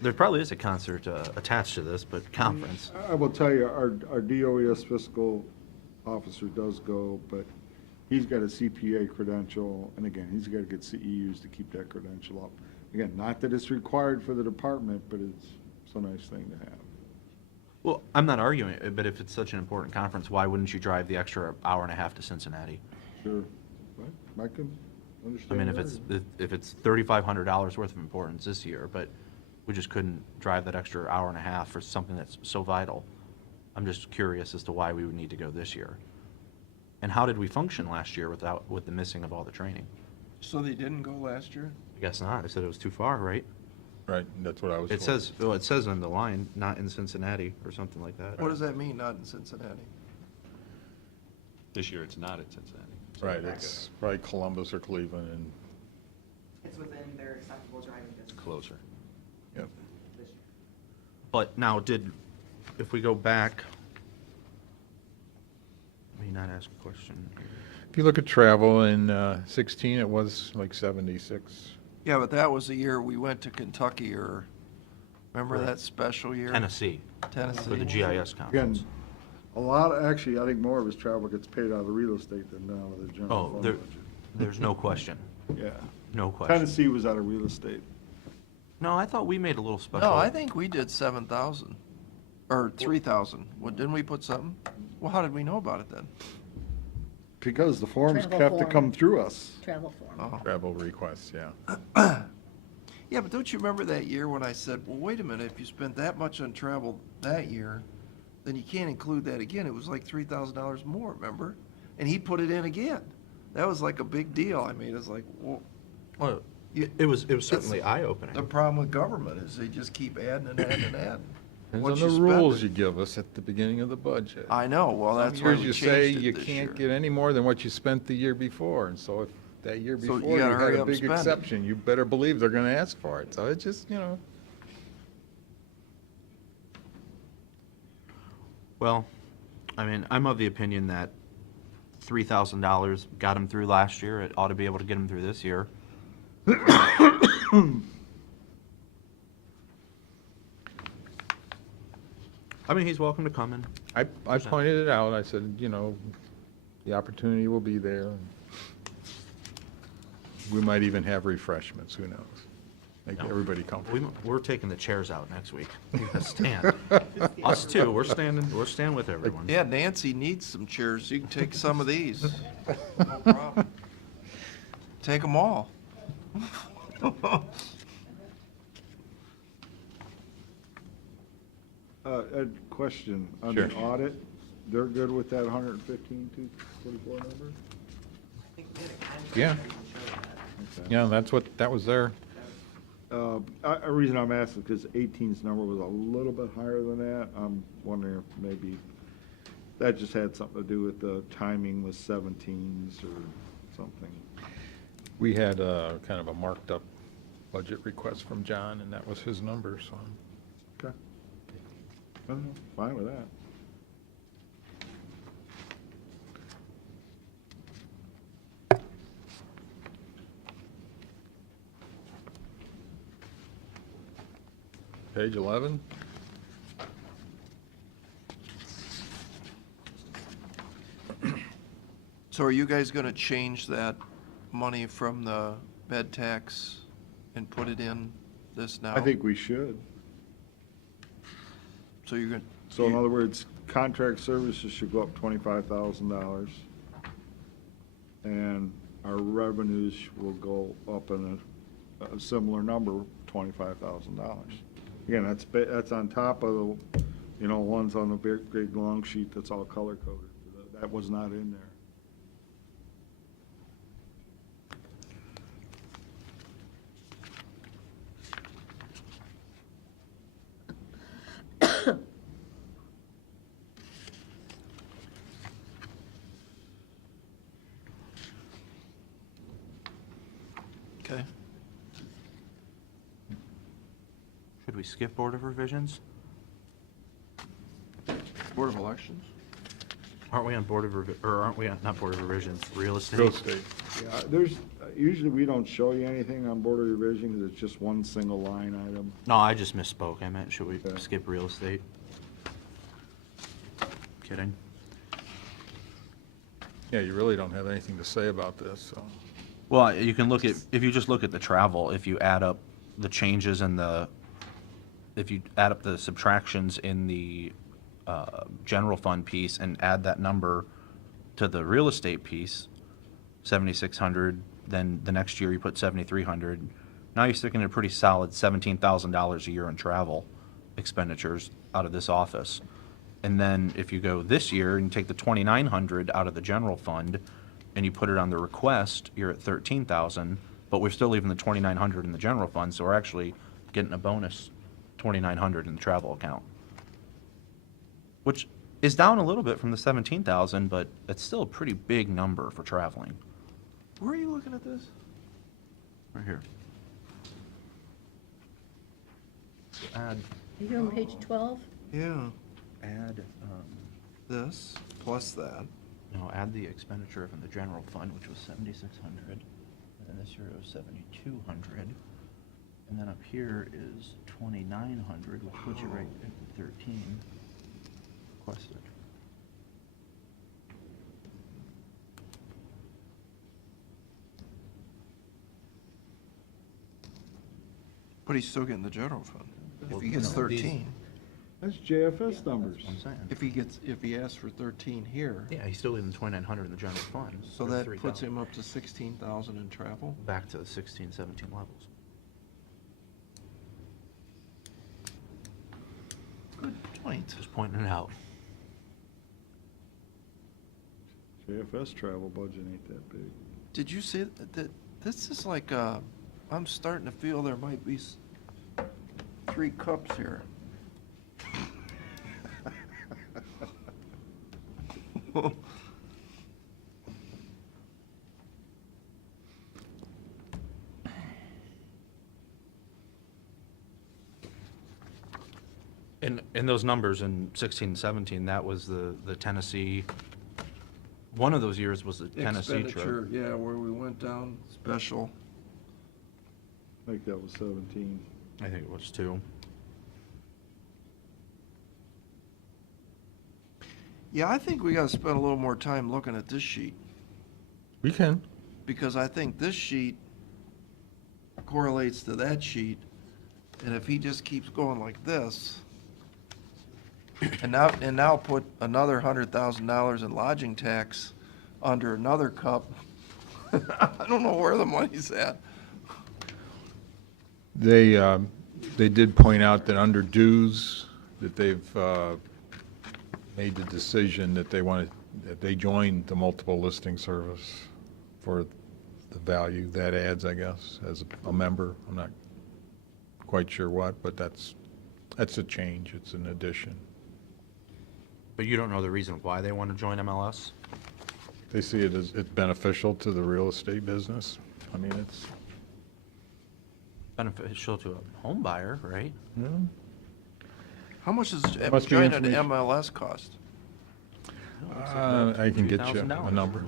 there probably is a concert attached to this, but conference. I will tell you, our DOES fiscal officer does go, but he's got a CPA credential, and again, he's got to get CEUs to keep that credential up. Again, not that it's required for the department, but it's a nice thing to have. Well, I'm not arguing it, but if it's such an important conference, why wouldn't you drive the extra hour and a half to Cincinnati? Sure. But I can I understand. mean, the if it's $3,500 worth of importance this year, but we just couldn't drive that extra hour and a half for something that's so vital. I'm just curious as to why we would need to go this year. And how did we function last year with the missing of all the training? So they didn't go last year? I guess not. I said it was too far, right? Right, that's what I was told. It says on the line, not in Cincinnati, or something like that. What does that mean, not in Cincinnati? This year, it's not at Cincinnati. So Right, back it's probably Columbus or Cleveland, and, It's within their acceptable driving distance Closer. yep. this year. But now, if we go back, let me not ask a question. If you look at travel in 16, it was like 76. Yeah, but that was the year we went to Kentucky, or, remember that special year? Tennessee, Tennessee. for the GIS conference. Again, actually, I think more of his travel gets paid out of real estate than out of the general Oh, fund there, budget. there's no question, Yeah. no question. Tennessee was out of real estate. No, I thought we made a little special. No, I think we did 7,000, or 3,000. Didn't we put something? Well, how did we know about it then? Because the forms Travel have to form. come through us. Travel form. Oh. Travel requests, yeah. Yeah, but don't you remember that year when I said, well, wait a minute, if you spent that much on travel that year, then you can't include that again. It was like $3,000 more, remember? And he put it in again. That was like a big deal. I mean, it's like, well, Well, you- it was certainly eye-opening. the problem with government is they just keep adding and adding and adding. Depends Once on you the spend rules it. you give us at the beginning of the budget. I know, well, Some that's why years we you say changed it you this can't year. get any more than what you spent the year before, and so if that year So you before you gotta had hurry a up and big spend it. exception, you better believe they're gonna ask for it, so it's just, Well, I mean, I'm of the opinion that $3,000 got him through last year. It ought to be able to get him through this year. I mean, he's welcome to come in. I pointed it out, I said, the opportunity will be there. We might even have refreshments, who knows? Make No. everybody comfortable. We're taking the chairs out next week. We gotta stand. Us too, we're standing with everyone. Yeah, Nancy needs some chairs. You can take some of these. No problem. Take them all. A question on Sure. the audit, they're good with that 115,244 number? Yeah. Okay. Yeah, that was there. A reason I'm asking, because 18's number was a little bit higher than that. I'm wondering if maybe that just had something to do with the timing with 17s or something. We had a kind of a marked up budget request from John, and that was his number, so. Okay. I don't know, fine with that. Page 11? So are you guys gonna change that money from the bed tax and put it in this now? I think we should. So you're gonna. So in other words, contract services should go up $25,000. And our revenues will go up in a similar number, $25,000. Again, that's on top of the, ones on the big long sheet that's all color coded. That was not in there. Okay. Should we skip Board of Revisions? Board of Elections? Aren't we on aren't we on, not Board of Revisions, Real Estate? Real estate. Yeah, there's, usually we don't show you anything on Board of Revision because it's just one single line item. No, I just misspoke. I meant, should we Okay. skip Real Estate? Kidding. Yeah, you really don't have anything to say about this, so. Well, you can look at, if you just look at the travel, if you add up the changes in if you add up the subtractions in the general fund piece and add that number to the real estate piece, 7,600, then the next year you put 7,300. Now you're sticking at a pretty solid $17,000 a year in travel expenditures out of this office. And then if you go this year and take the 2,900 out of the general fund and you put it on the request, you're at 13,000, but we're still leaving the 2,900 in the general fund, so we're actually getting a bonus 2,900 in the travel account, which is down a little bit from the 17,000, but it's still a pretty big number for traveling. Where are you looking at this? Right here. Add, Are you on page 12? Yeah, add, this, plus that. no, add the expenditure from the general fund, which was 7,600, and then this year it was 7,200, and then up here is 2,900, which puts you right at 13 requested. But he's still getting the general fund. Well, If he gets no, these- 13, That's JFS numbers. That's what I'm saying. if he asks for 13 here, Yeah, he's still leaving 2,900 in the general fund. so or that 3,000. puts him up to 16,000 in travel? Back to the 16, 17 levels. Good point. Just pointing it out. JFS travel budget ain't that big. Did you say that this is like, I'm starting to feel there might be 3 cups here. In those numbers in 16, 17, that was the Tennessee, one of those years was the Tennessee Expenditure, trip. yeah, where we went down special. I think that was 17. I think it was 2. Yeah, I think we gotta spend a little more time looking at this sheet, We can. because I think this sheet correlates to that sheet, and if he just keeps going like this, and now put another $100,000 in lodging tax under another cup, I don't know where the money's at. They did point out that under dues, that they've made the decision that they joined the multiple listing service for the value that adds, I guess, as a member. I'm not quite sure what, but that's a change. It's an addition. But you don't know the reason why they want to join MLS? They see it as it's beneficial to the real estate business. I mean, it's, Beneficial to a home buyer, right? How much does Must be joining an information. MLS cost? I can get you a $3,000. number.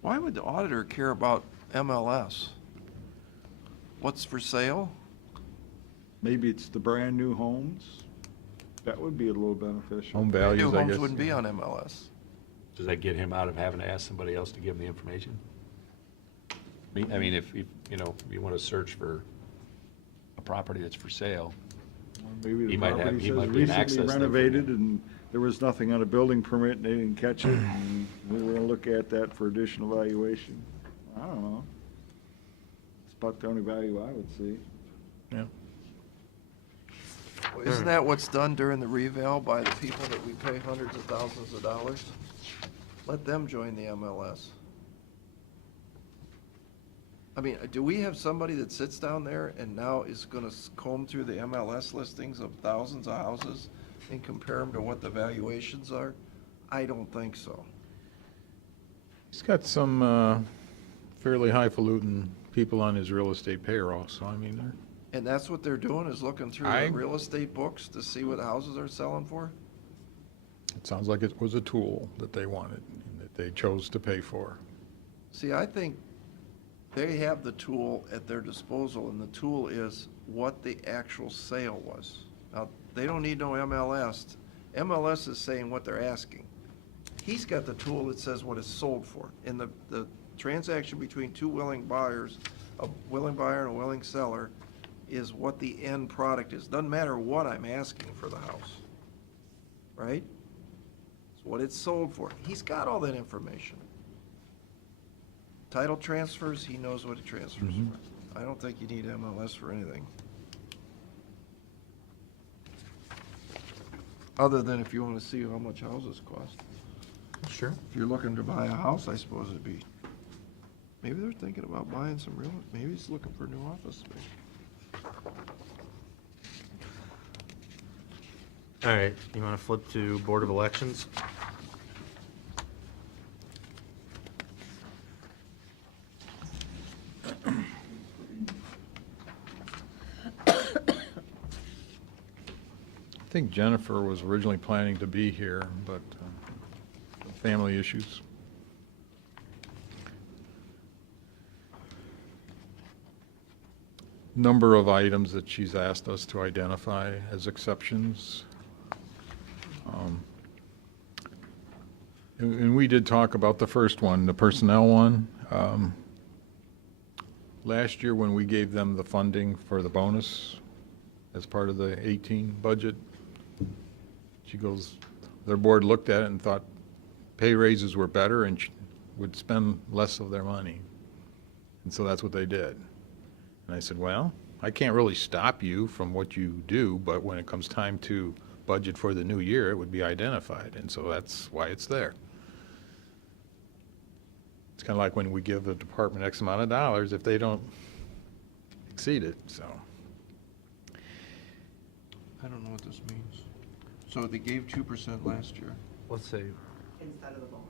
Why would the auditor care about MLS? What's for sale? Maybe it's the brand-new homes. That would be a little beneficial. Home values, New I homes guess. wouldn't be on MLS. Does that get him out of having to ask somebody else to give him the information? I mean, if you want to search for a property that's for sale, Maybe the He might have- property he says might be an access recently thing for renovated and there was nothing on a building permit and they didn't catch it. And we were gonna look at that for additional valuation. I don't know. It's about the only value I would see. Yeah. Isn't that what's done during the reval by the people that we pay hundreds of thousands of dollars? Let them join the MLS. I mean, do we have somebody that sits down there and now is gonna comb through the MLS listings of thousands of houses and compare them to what the valuations are? I don't think so. He's got some fairly highfalutin people on his real estate payroll, so I mean, they're. And that's what they're doing, is looking through I- the real estate books to see what houses are selling for? It sounds like it was a tool that they wanted, and that they chose to pay for. See, I think they have the tool at their disposal, and the tool is what the actual sale was. Now, they don't need no MLS. MLS is saying what they're asking. He's got the tool that says what it's sold for. And the transaction between two willing buyers, a willing buyer and a willing seller, is what the end product is. Doesn't matter what I'm asking for the house, right? It's what it's sold for. He's got all that information. Title transfers, he knows what it transfers for. I don't think you need MLS for anything. Other than if you want to see how much houses cost. Sure. If you're looking to buy a house, I suppose it'd be, maybe they're thinking about buying some real, maybe he's looking for new office space. All right, you want to flip to Board of Elections? I think Jennifer was originally planning to be here, but family issues. Number of items that she's asked us to identify as exceptions. And we did talk about the first one, the personnel one. Last year, when we gave them the funding for the bonus as part of the 18 budget, she goes, their board looked at it and thought pay raises were better and would spend less of their money. And so that's what they did. And I said, well, I can't really stop you from what you do, but when it comes time to budget for the new year, it would be identified. And so that's why it's there. It's kind of like when we give the department X amount of dollars if they don't exceed it, so. I don't know what this means. So they gave 2% last year Let's say, instead of the bonus.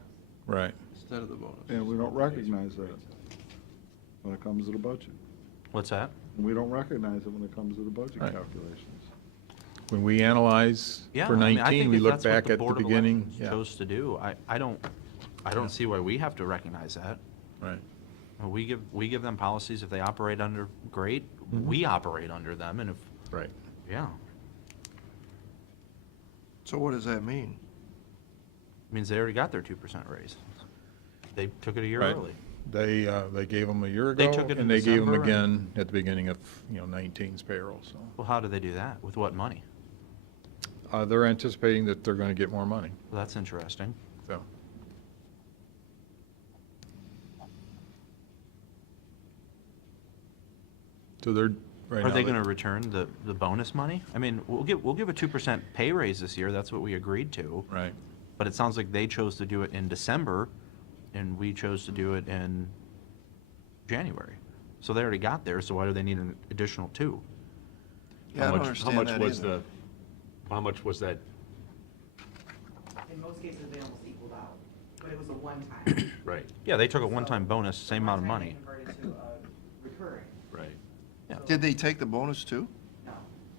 Right. instead of the bonus. And we don't recognize that when it comes to the budget. what's that? We don't recognize it when it comes to the budget Right. calculations. When we analyze Yeah, for I mean, I 19, think we if look that's what back the at the Board of beginning. Elections Yeah, chose to do, I don't see why we have to recognize that. right. We give them policies. If they operate under, great. We operate under them, and if, Right. yeah, So what does that mean? means they already got their 2% raise. They took it a year Right. early. They gave them a year They ago, took it in and they gave them December and- again at the beginning of, 19's payroll, so. Well, how do they do that? With what money? They're anticipating that they're gonna get more money, Well, that's interesting. so. So they're, right now. Are they gonna return the bonus money? I mean, we'll give a 2% pay raise this year, that's what we agreed to. Right. But it sounds like they chose to do it in December, and we chose to do it in January. So they already got there, so why do they need an additional 2? Yeah, I How don't much- understand how that much was either. how much was that? In most cases, they almost equaled out, but it was a one-time. Right, Yeah, they took a one-time bonus, So same amount of one-time money. they converted to a recurring. right. Did they take the bonus too? No,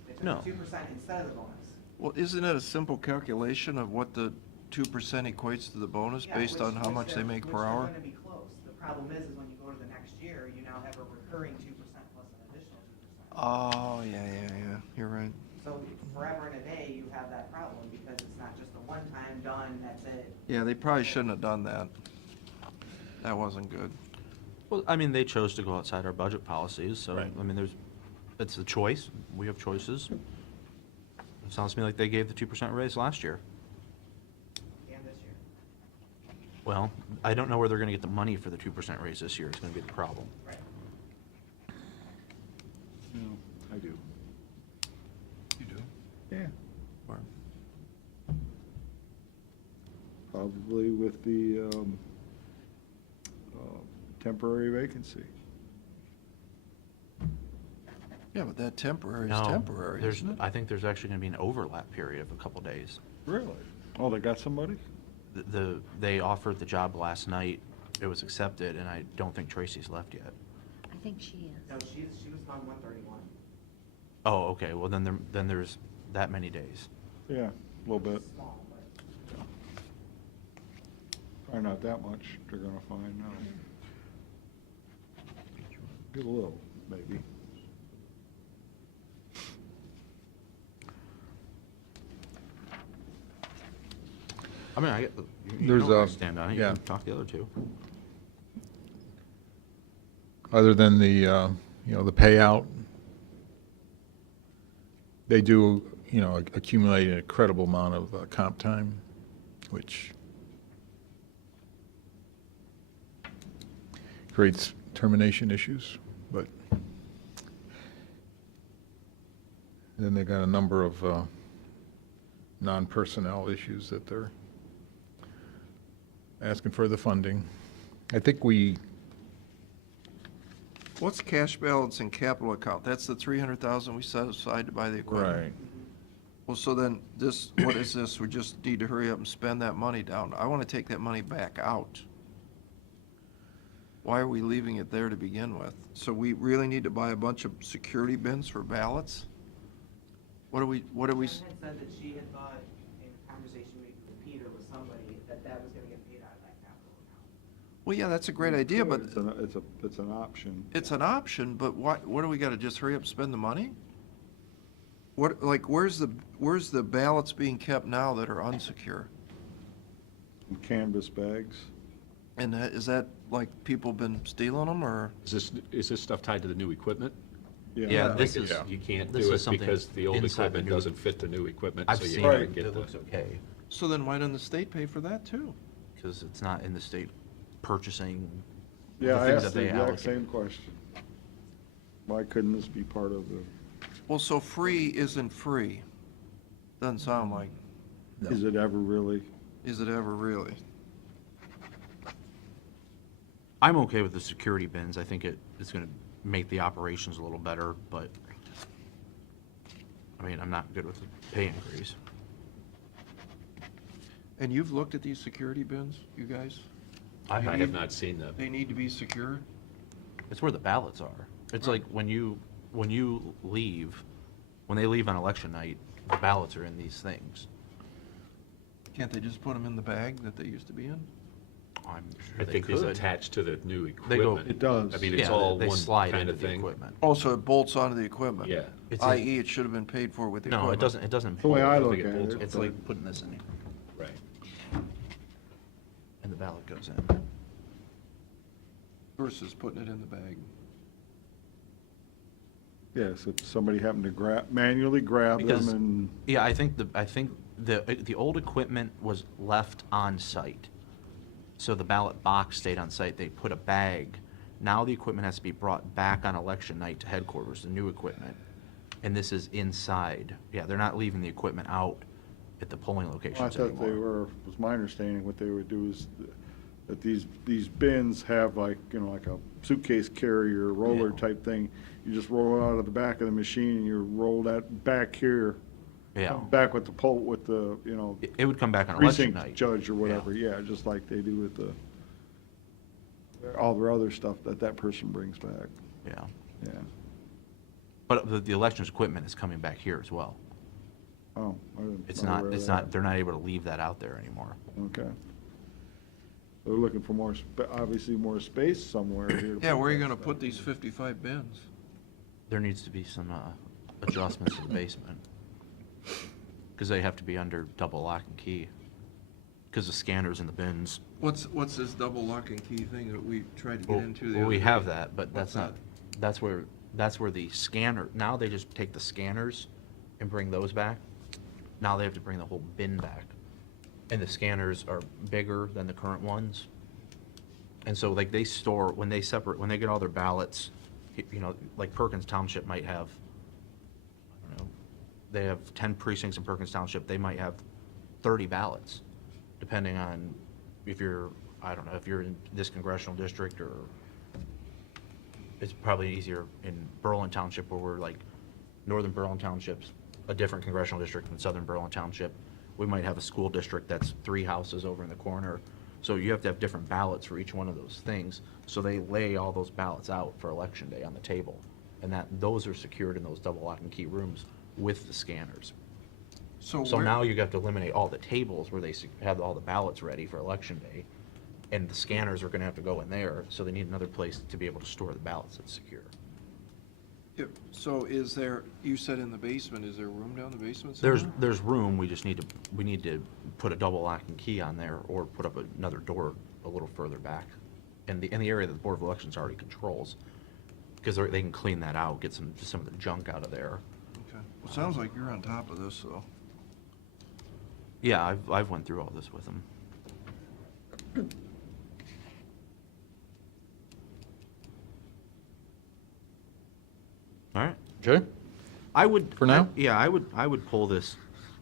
they took No. 2% instead of the bonus. Well, isn't it a simple calculation of what the 2% equates to the bonus Yeah, based which- on how which much they they're- make which per they're hour? gonna be close. The problem is when you go to the next year, you now have a recurring 2% plus an additional 2%. Oh, yeah, you're right. So forever and a day, you have that problem because it's not just a one-time done, that's it. Yeah, they probably shouldn't have done that. That wasn't good. Well, I mean, they chose to go outside our budget policies, so, Right. I mean, it's a choice. We have choices. It sounds to me like they gave the 2% raise last year. And this year. Well, I don't know where they're gonna get the money for the 2% raise this year, is gonna be the problem. Right. No, I do. You do? Yeah. Or- Probably with the temporary vacancy. Yeah, but that temporary is No, temporary, there's, isn't it? I think there's actually gonna be an overlap period of a couple days. Really? Oh, they got somebody? They offered the job last night, it was accepted, and I don't think Tracy's left yet. I think she No, is. she was on 131. Oh, okay, well, then there's that many days. Yeah, a little bit. Small, but. Probably not that much they're gonna find now. Get a little, maybe. I mean, I get, you There's know where I a- stand on it, you yeah. can talk the other two. Other than the, the payout, they do, accumulate an incredible amount of comp time, which creates termination issues, but then they got a number of non-personnel issues that they're asking for the funding. I think What's cash balance and capital account? That's the 300,000 we set aside to buy the equipment? Right. Well, so then this, what is this? We just need to hurry up and spend that money down. I want to take that money back out. Why are we leaving it there to begin with? So we really need to buy a bunch of security bins for ballots? What do we? Jen had said that she had thought in a conversation with Peter with somebody that was gonna get paid out of that capital account. Well, yeah, that's a great idea, but It's an option. it's an option, but what do we got to just hurry up and spend the money? What, like, where's the ballots being kept now that are unsecure? Canvas bags. And is that, like, people been stealing them, or? Is this stuff tied to the new equipment? Yeah, this is, You can't this do is it something because the old inside the equipment new- doesn't fit the new equipment, I've so you seen can't it, get it the. looks okay, So then why doesn't the state pay for that too? because it's not in the state purchasing the Yeah, I things asked that the they exact allocate. same question. Why couldn't this be part of the, Well, so free isn't free. Doesn't sound like, is it ever really? is it ever really? I'm okay with the security bins, I think it's gonna make the operations a little better, but, I mean, I'm not good with the pay increase. And you've looked at these security bins, you guys? I have not seen them. They need to be secure? It's where the ballots are. It's like when you leave, when they leave on election night, the ballots are in these things. Can't they just put them in the bag that they used to be in? I'm I sure they think these could. attach to the new They go- equipment. It does. I mean, it's Yeah, all they one slide kind into of the thing. equipment. Oh, so it bolts onto the equipment? Yeah. It's i.e. it should have been paid for with the equipment? No, it doesn't The way I hold. look at it. It's like putting this in here, Right. and the ballot goes in. Versus putting it in the bag. Yes, if somebody happened to manually grab them Because, and, yeah, I think the old equipment was left on site. So the ballot box stayed on site. They put a bag. Now the equipment has to be brought back on election night to headquarters, the new equipment. And this is inside. Yeah, they're not leaving the equipment out at the polling locations I thought anymore. they were, was my understanding, what they would do is that these bins have like, you know, like a suitcase carrier, roller Yeah. type thing. You just roll it out of the back of the machine and you roll that back here. Yeah. Back with the poll, with the, you know, It would come back on election precinct night. judge or whatever, yeah, just like they do with all their other stuff that person brings back, Yeah. yeah. But the elections equipment is coming back here as well. Oh. I didn't- It's aware not, of it's that. not, they're not able to leave that out there anymore. Okay. They're looking for more, obviously more space somewhere here. to Yeah, where are you that gonna stuff. put these 55 bins? There needs to be some adjustments in the basement. Because they have to be under double lock and key. Because the scanners in the bins. What's this double lock and key thing that we tried to get Well, into the well, other we day? have that, but What's that's not, that's where the scanner, now they just take the scanners and bring those back. Now they have to bring the whole bin back. And the scanners are bigger than the current ones. And so like they store, when they get all their ballots, you know, like Perkins Township might have, I don't know, they have 10 precincts in Perkins Township, they might have 30 ballots, depending on if you're, I don't know, if you're in this congressional district, or it's probably easier in Berlin Township, where we're like, northern Berlin Township's a different congressional district than southern Berlin Township. We might have a school district that's 3 houses over in the corner. So you have to have different ballots for each one of those things. So they lay all those ballots out for election day on the table. And those are secured in those double lock and key rooms with the scanners. So where- now you have to eliminate all the tables where they have all the ballots ready for election day. And the scanners are gonna have to go in there, so they need another place to be able to store the ballots that's secure. So is there, you said in the basement, is there room down the basement somewhere? There's room, we need to put a double lock and key on there, or put up another door a little further back. In the area that the Board of Elections already controls, because they can clean that out, get some of the junk out of there. Okay. Well, sounds like you're on top of this, though. Yeah, I've went through all this with them. All right. Okay? I would. For now? Yeah, I would pull this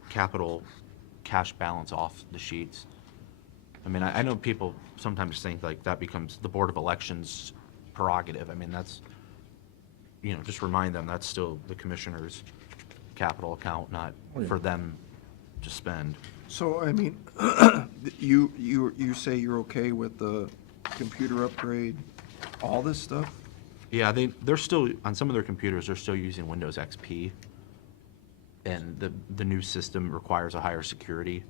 capital cash balance off the sheets. I mean, I know people sometimes think like that becomes the Board of Elections prerogative. I mean, that's, you know, just remind them that's still the commissioner's capital account, not Oh, yeah. for them to spend. So, I mean, you say you're okay with the computer upgrade, all this stuff? Yeah, they're still, on some of their computers, they're still using Windows XP. And the new system requires a higher security.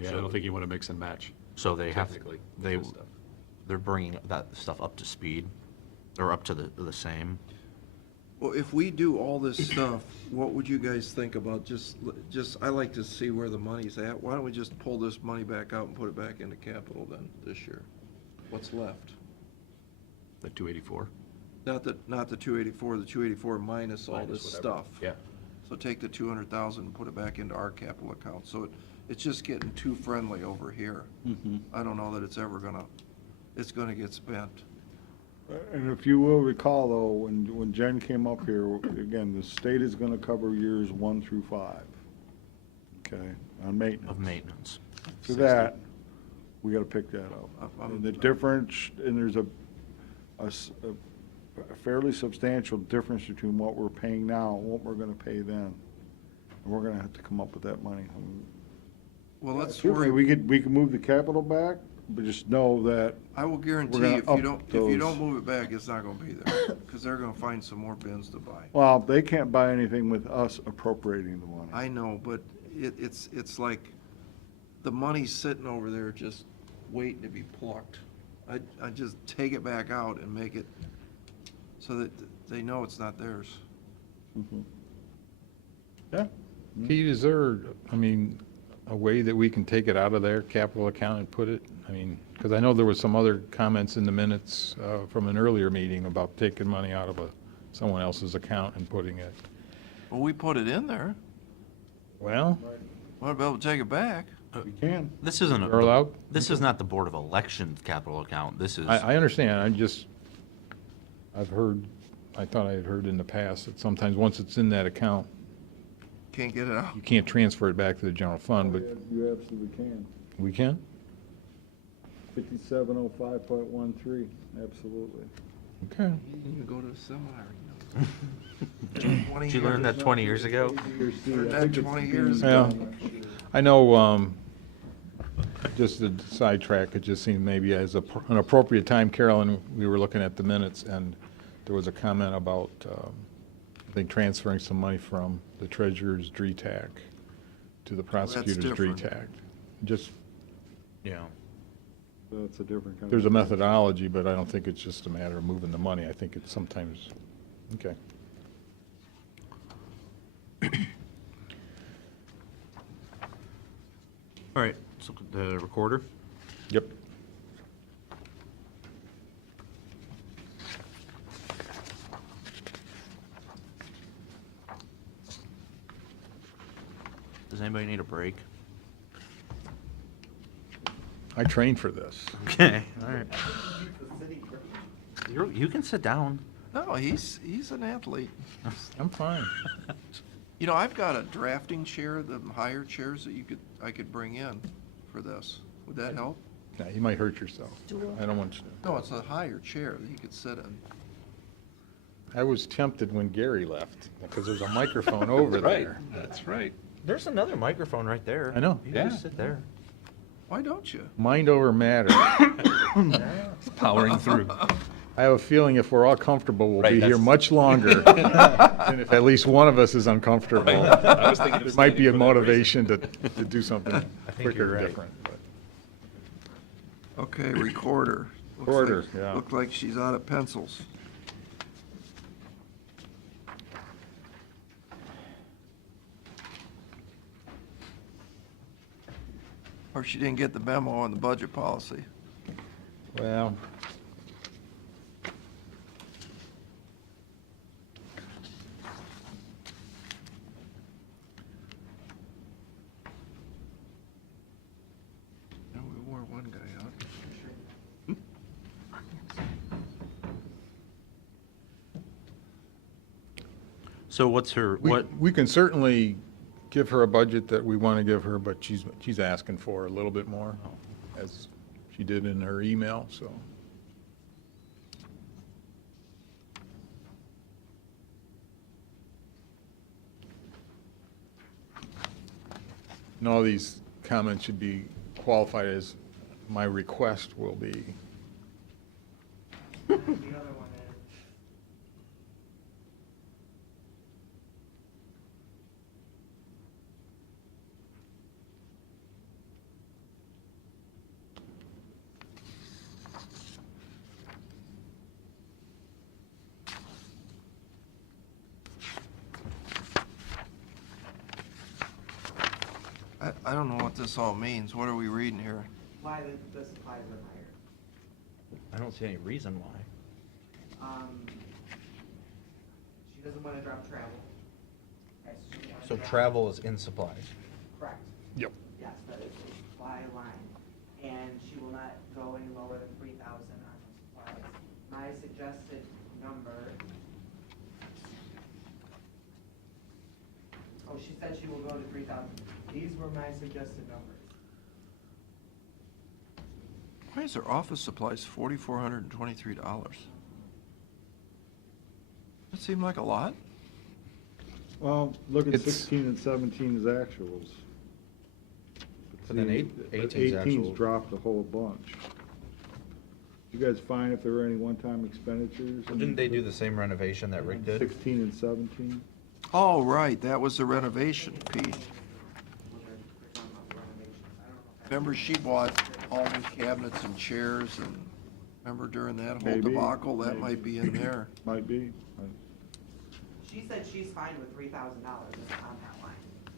Yeah, I don't think you want to mix and match. So they have, Technically, they, this stuff. they're bringing that stuff up to speed, or up to the same. Well, if we do all this stuff, what would you guys think about I like to see where the money's at. Why don't we just pull this money back out and put it back into capital then, this year? What's left? The 284? Not the 284, the 284 minus all Minus this whatever. stuff. Yeah. So take the 200,000 and put it back into our capital account. So it's just getting too friendly over here. I don't know that it's gonna get spent. And if you will recall, though, when Jen came up here, again, the state is gonna cover years 1 through 5, okay, on maintenance. Of maintenance. For that, we gotta pick that up. And the difference, and there's a fairly substantial difference between what we're paying now and what we're gonna pay then. And we're gonna have to come up with that money. Well, let's Certainly, worry. we can move the capital back, but just know that I will guarantee gonna if up you don't those. move it back, it's not gonna be there, because they're gonna find some more bins to buy. well, they can't buy anything with us appropriating the money. I know, but it's like the money's sitting over there just waiting to be plucked. I just take it back out and make it so that they know it's not theirs. Yeah. Pete, is there, I mean, a way that we can take it out of their capital account and put it? I mean, because I know there was some other comments in the minutes from an earlier meeting about taking money out of someone else's account and putting it. Well, we put it in there. Well, What about take it back? We can. This isn't You're allowed? This is not the Board of Elections capital account. This is. I understand, I've heard, I thought I had heard in the past that sometimes once it's in that account, Can't get it out. you can't transfer it back to the general fund, but You absolutely can. we can? 5705.13, absolutely. Okay. You go to a seminar. Did you learn that 20 years ago? Learned that 20 years Yeah. ago. I know, just to sidetrack, it just seemed maybe as an appropriate time, Carolyn, we were looking at the minutes, and there was a comment about, I think, transferring some money from the treasurer's DRETAC to the prosecutor's different. DRETAC. Just, Yeah. That's a different kind of. there's a methodology, but I don't think it's just a matter of moving the money. I think it's sometimes, okay. All right, let's look at the recorder. Yep. Does anybody need a break? I trained for this. Okay, all right. You can sit down. No, he's an athlete. I'm fine. You know, I've got a drafting chair, the higher chairs that I could bring in for this. Would that help? Yeah, you might hurt yourself. I don't want you to. No, it's a higher chair that you could sit in. I was tempted when Gary left, because there's a microphone over there. That's right. There's another microphone right there. I know. You can just sit there. Why don't you? Mind over matter. Powering through. I have a feeling if we're all comfortable, we'll Right, be here that's- much longer. And if at least one of us is uncomfortable, I was thinking of it might be a standing for that motivation to do something think quicker you're and right. different. but- Okay, recorder. Looks Recorder, like- yeah. Looked like she's out of pencils. Or she didn't get the memo on the budget policy. Well, No, we wore one guy out. So what's her, what, we can certainly give her a budget that we want to give her, but she's asking for a little bit more, as she did in her email, so. And all these comments should be qualified as, my request will be. The other one is, I don't know what this all means. What are we reading here? why the supplies are higher. I don't see any reason why. She doesn't want to drop travel. Okay, she doesn't wanna So drop- travel is in supplies. Correct. Yep. Yes, that is a supply line, and she will not go any lower than 3,000 on her supplies. My suggested number. Oh, she said she will go to 3,000. These were my suggested numbers. Why is their office supplies $4,423? That seem like a lot? Well, look at It's- 16 and 17 as actuals. But then See, 18's 18's actual. dropped a whole bunch. You guys find if there were any one-time expenditures? in Didn't they do the same renovation that Rick did? 16 and 17? Oh, right, that was the renovation piece. Well, they're talking about renovations. I don't know if Remember, she bought all new cabinets and chairs, and remember during that whole Maybe, debacle, that maybe. might be in there. Might be. She said she's fine with $3,000 on that line.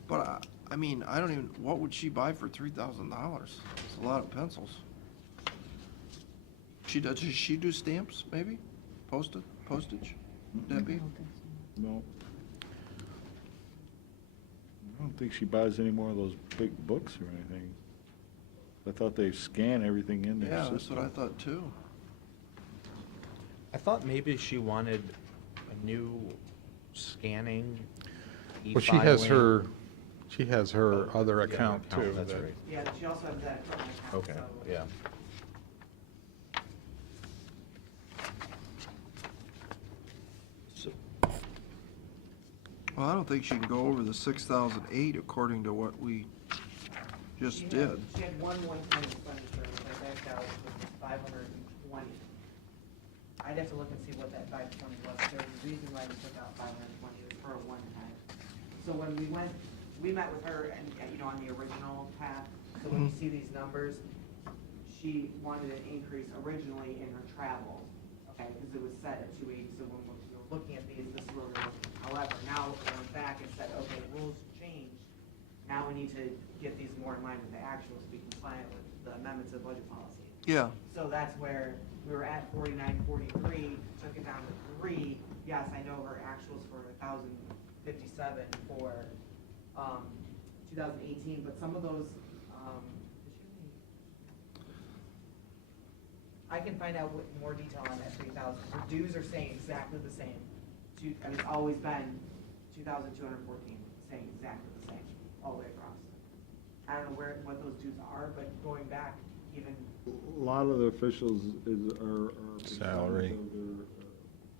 But I mean, I don't even, what would she buy for $3,000? It's a lot of pencils. Does she do stamps, maybe? Postage? Debbie? No. I don't think she buys any more of those big books or anything. I thought they scan everything in their Yeah, system. that's what I thought too. I thought maybe she wanted a new scanning, Well, she has e-filing. her other account account, too. that's that- right. Yeah, she also has that equipment account, Okay, so. yeah. Well, I don't think she can go over the 6,008 according to what we just She did. had one-time expenditure, which I backed out, which was 520. I'd have to look and see what that 520 was. There was a reason why we took out 520, it was for a one-time. So when we met with her and, on the original path, so when you see these numbers, she wanted an increase originally in her travel, okay, because it was set at 280, so when we were looking at these, this is where we were looking. However, now we went back and said, okay, rules changed. Now we need to get these more in line with the actuals to be compliant with the amendments of budget policy. Yeah, So that's where we were at 4943, took it down to 3. Yes, I know her actuals for 1,057 for 2018, but some of those, I can find out more detail on that 3,000. Her dues are saying exactly the same. I mean, it's always been 2,214, saying exactly the same all the way across. I don't know what those dues are, but going back even. A lot of the officials are Salary. of their,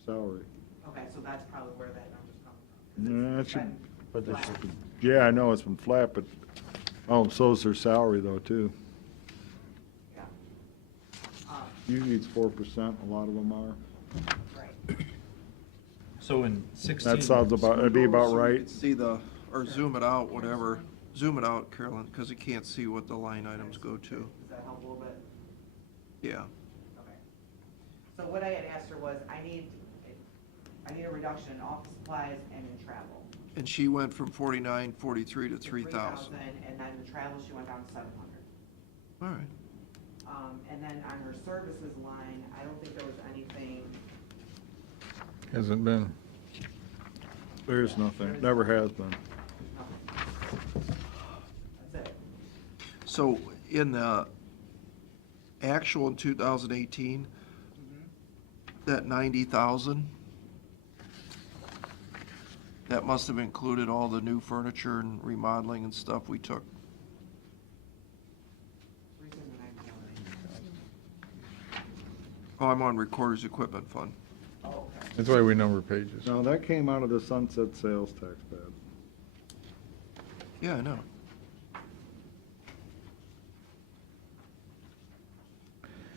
salary. Okay, so that's probably where that number's coming from. 'Cause Yeah, it's that been But flat. yeah, I know it's been flat, but, oh, so is their salary though, too. Yeah. Usually it's 4%, a lot of them are. Right. So in 16. That sounds about, it'd be about right. see the, or zoom it out, whatever. Zoom it out, Carolyn, because you can't see what the line items go to. Does that help a little bit? Yeah. Okay. So what I had asked her was, I need a reduction in office supplies and in travel. And she went from 4943 to 3,000. 3,000, and then the travel, she went down to 700. All right. And then on her services line, I don't think there was anything, Hasn't been. There's nothing, never has been. that's it. So in the actual in 2018, that 90,000, that must have included all the new furniture and remodeling and stuff we took. Oh, I'm on Recorder's Equipment Fund. Oh, okay. That's why we number pages. No, that came out of the sunset sales tax pad. Yeah, I know.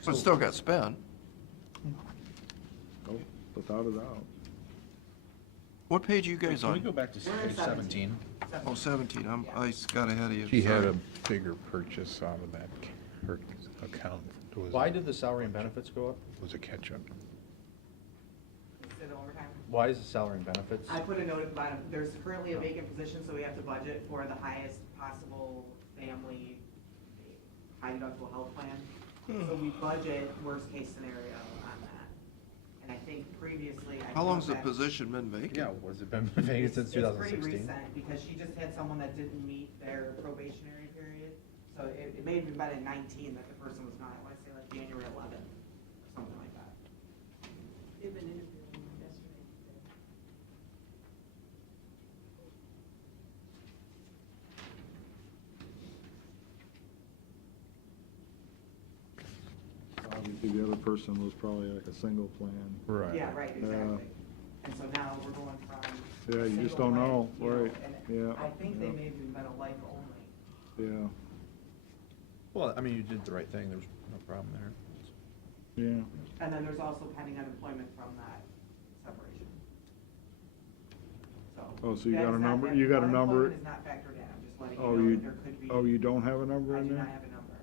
But still got spent. Oh, without a doubt. What page are you guys Can we on? go back to We're at page 17? Oh, 17, I got ahead of you. She had Sorry. a bigger purchase out of that, her account. It was- Why did the salary and benefits go up? Was a catch-up. Is it overtime? Why is the salary and benefits? I put a note at the bottom, there's currently a vacant position, so we have to budget for the highest possible family high deductible health plan. So we budget worst case scenario on that. And I think previously. How long's the position been vacant? Yeah, was it been vacant since It's pretty 2016? recent, because she just had someone that didn't meet their probationary period. So it may have been about in 19 that the person was not, I want to say like January 11th, or something like that. They've been interviewing yesterday. Obviously, the other person was probably like a single plan. Right. Yeah, right, exactly. And so now we're going from. Yeah, you just single don't know, life, you know, right, and yeah, I think they yeah. may have even been a life only. Yeah, Well, I mean, you did the right thing, there's no problem there. yeah. And then there's also pending unemployment from that separation. Oh, so you that got a is not number- fac- you got a number? Unemployment is not factored in, I'm just letting Oh, you know you, that there could be. oh, you don't have a number I in do there? not have a number,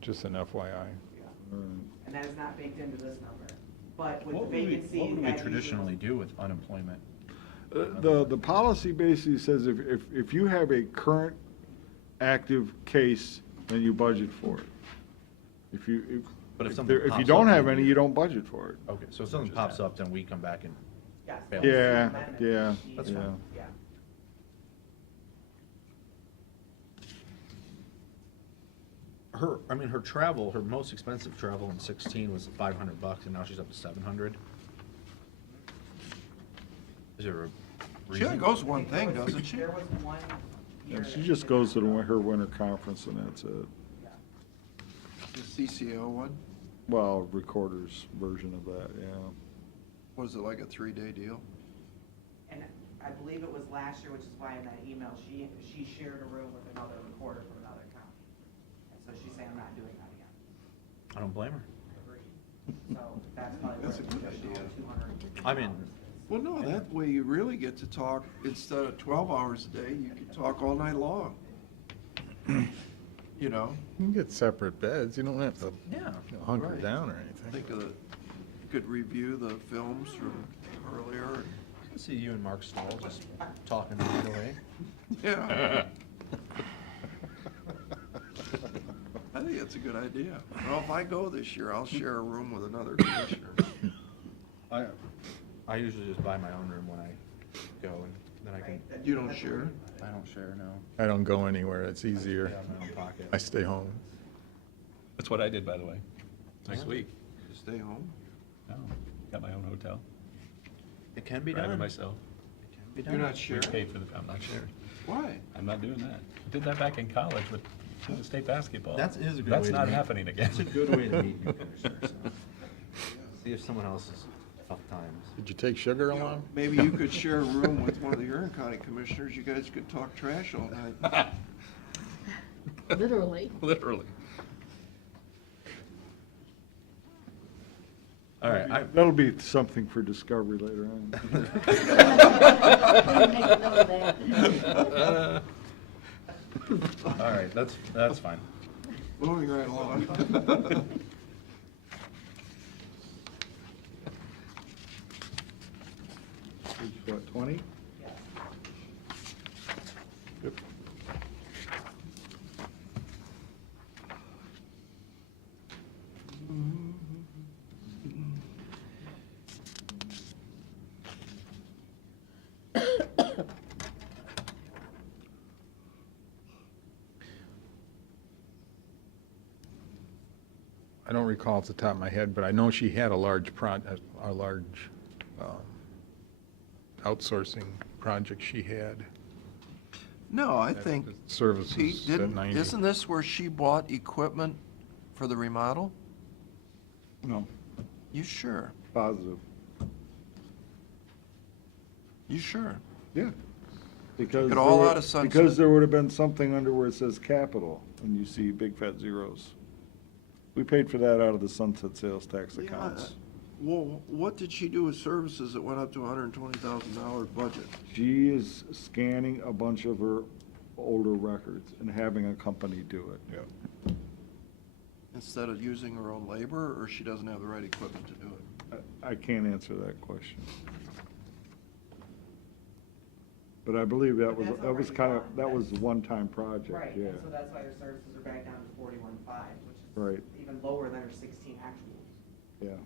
Just an FYI. yeah. All right. And that is not baked into this number. But with the What would we vacancy. that usually- traditionally do with unemployment? The policy basically says if you have a current active case, then you budget for it. But if If something there- if you pops don't up have mid-year- any, you don't budget for it. Okay, so if something pops up, then we come back and, Yes. Yeah. Yeah, Amendment. yeah, That's yeah. fine. Yeah. her travel, her most expensive travel in 16 was $500, and now she's up to 700. Is there a She only reason? goes one thing, doesn't she? There was one year. And she that just did goes to not her winter conference and that's it. Yeah. The CCO one? Well, recorder's version of that, yeah. Was it like a 3-day deal? And I believe it was last year, which is why in that email, she shared a room with another recorder from another county. And so she's saying, I'm not doing that again. I don't blame her. Agreed. So that's probably That's a where the good additional idea. $250 I mean, Well, no, that way you really get to talk, instead of 12 hours a day, you can talk all night long. You know, You can get separate beds, you don't have to Yeah. hunker Right. down or anything. think of the, could review the films from earlier. I can see you and Mark Stoll just talking the night away. Yeah. I think that's a good idea. Well, if I go this year, I'll share a room with another commissioner. I usually just buy my own room when I go, and then I can, Right, that- You don't that's share? what- I don't share, no. I don't go anywhere, it's I easier. stay out of my own pocket. I stay home. That's what I did, by the way, next week. You stay home? No, got my own hotel. It can be Drive it done. myself. It can be You're done. not We sharing? paid for I'm not sharing. Why? I'm not doing that. I did that back in college with state basketball. That is a good That's way to not meet- happening again. That's a good way to meet new commissioners. So. See if someone else is tough times. Did you take sugar along? Maybe you could share a room with one of the Erie County commissioners. You guys could talk trash all night. Literally. Literally. All right, That'll be something for discovery later on. Make a note of that. all right, that's fine. Moving right along. Page what, 20? Yes. Yep. I don't recall off the top of my head, but I know she had a large outsourcing project she had. No, I think, Pete, Services at 90. isn't this where she bought equipment for the remodel? No, You sure? positive. You sure? Yeah. Because it all there were- out of sunset. Because there would have been something under where it says capital, and you see big fat zeros. We paid for that out of the sunset sales tax Yeah, accounts. Well, what did she do with services that went up to $120,000 budget? She is scanning a bunch of her older records and having a company do it. Yeah. Instead of using her own labor, or she doesn't have the right equipment to do it? I can't answer that question. But I believe that But was, that's that was already kind of, gone. that was a one-time project, Right, yeah. and so that's why her services are back down to 41.5, which is Right. even lower than her 16 actuals. Yeah.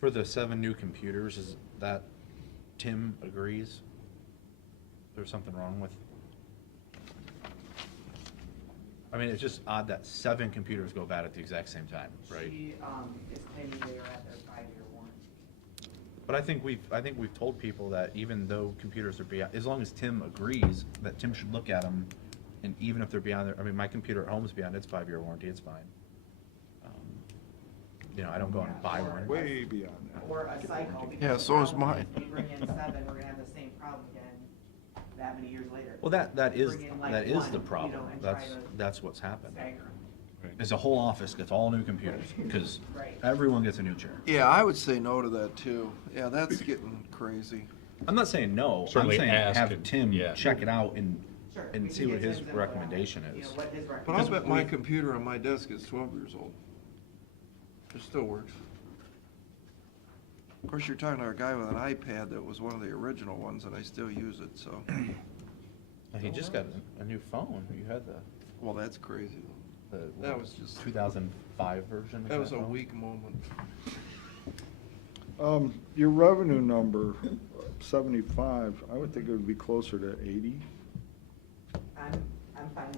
For the 7 new computers, is that Tim agrees? There's something wrong with? I mean, it's just odd that 7 computers go bad at the exact same time, right? She is claiming they are at their 5-year warranty. But I think we've told people that even though computers are beyond, as long as Tim agrees that Tim should look at them, and even if they're beyond their, I mean, my computer at home is beyond its 5-year warranty, it's fine. You know, I don't go out and buy one. Way beyond that. Or a cycle. because Yeah, so is the problem mine. If we bring in 7, we're gonna have the same problem again that many years later. Well, that is Bring in, like, the one, you problem. know, and try That's to what's happened. stagger 'em. Is the whole office gets all new computers, because Right. everyone gets a new chair. Yeah, I would say no to that, too. Yeah, that's getting crazy. I'm not saying no, I'm Certainly saying ask have and- Tim yeah. check it out and Sure, we and can see what get his Tim's input on, recommendation you know, is. what his But I'll recommendation bet my is. computer on my desk is 12 years old. It still works. Of course, you're talking to a guy with an iPad that was one of the original ones, and I still use it, so, He just got a new phone. You had well, that's crazy. That was just, 2005 version. of that was a phone? weak moment. Your revenue number, 75, I would think it would be closer to 80. I'm fine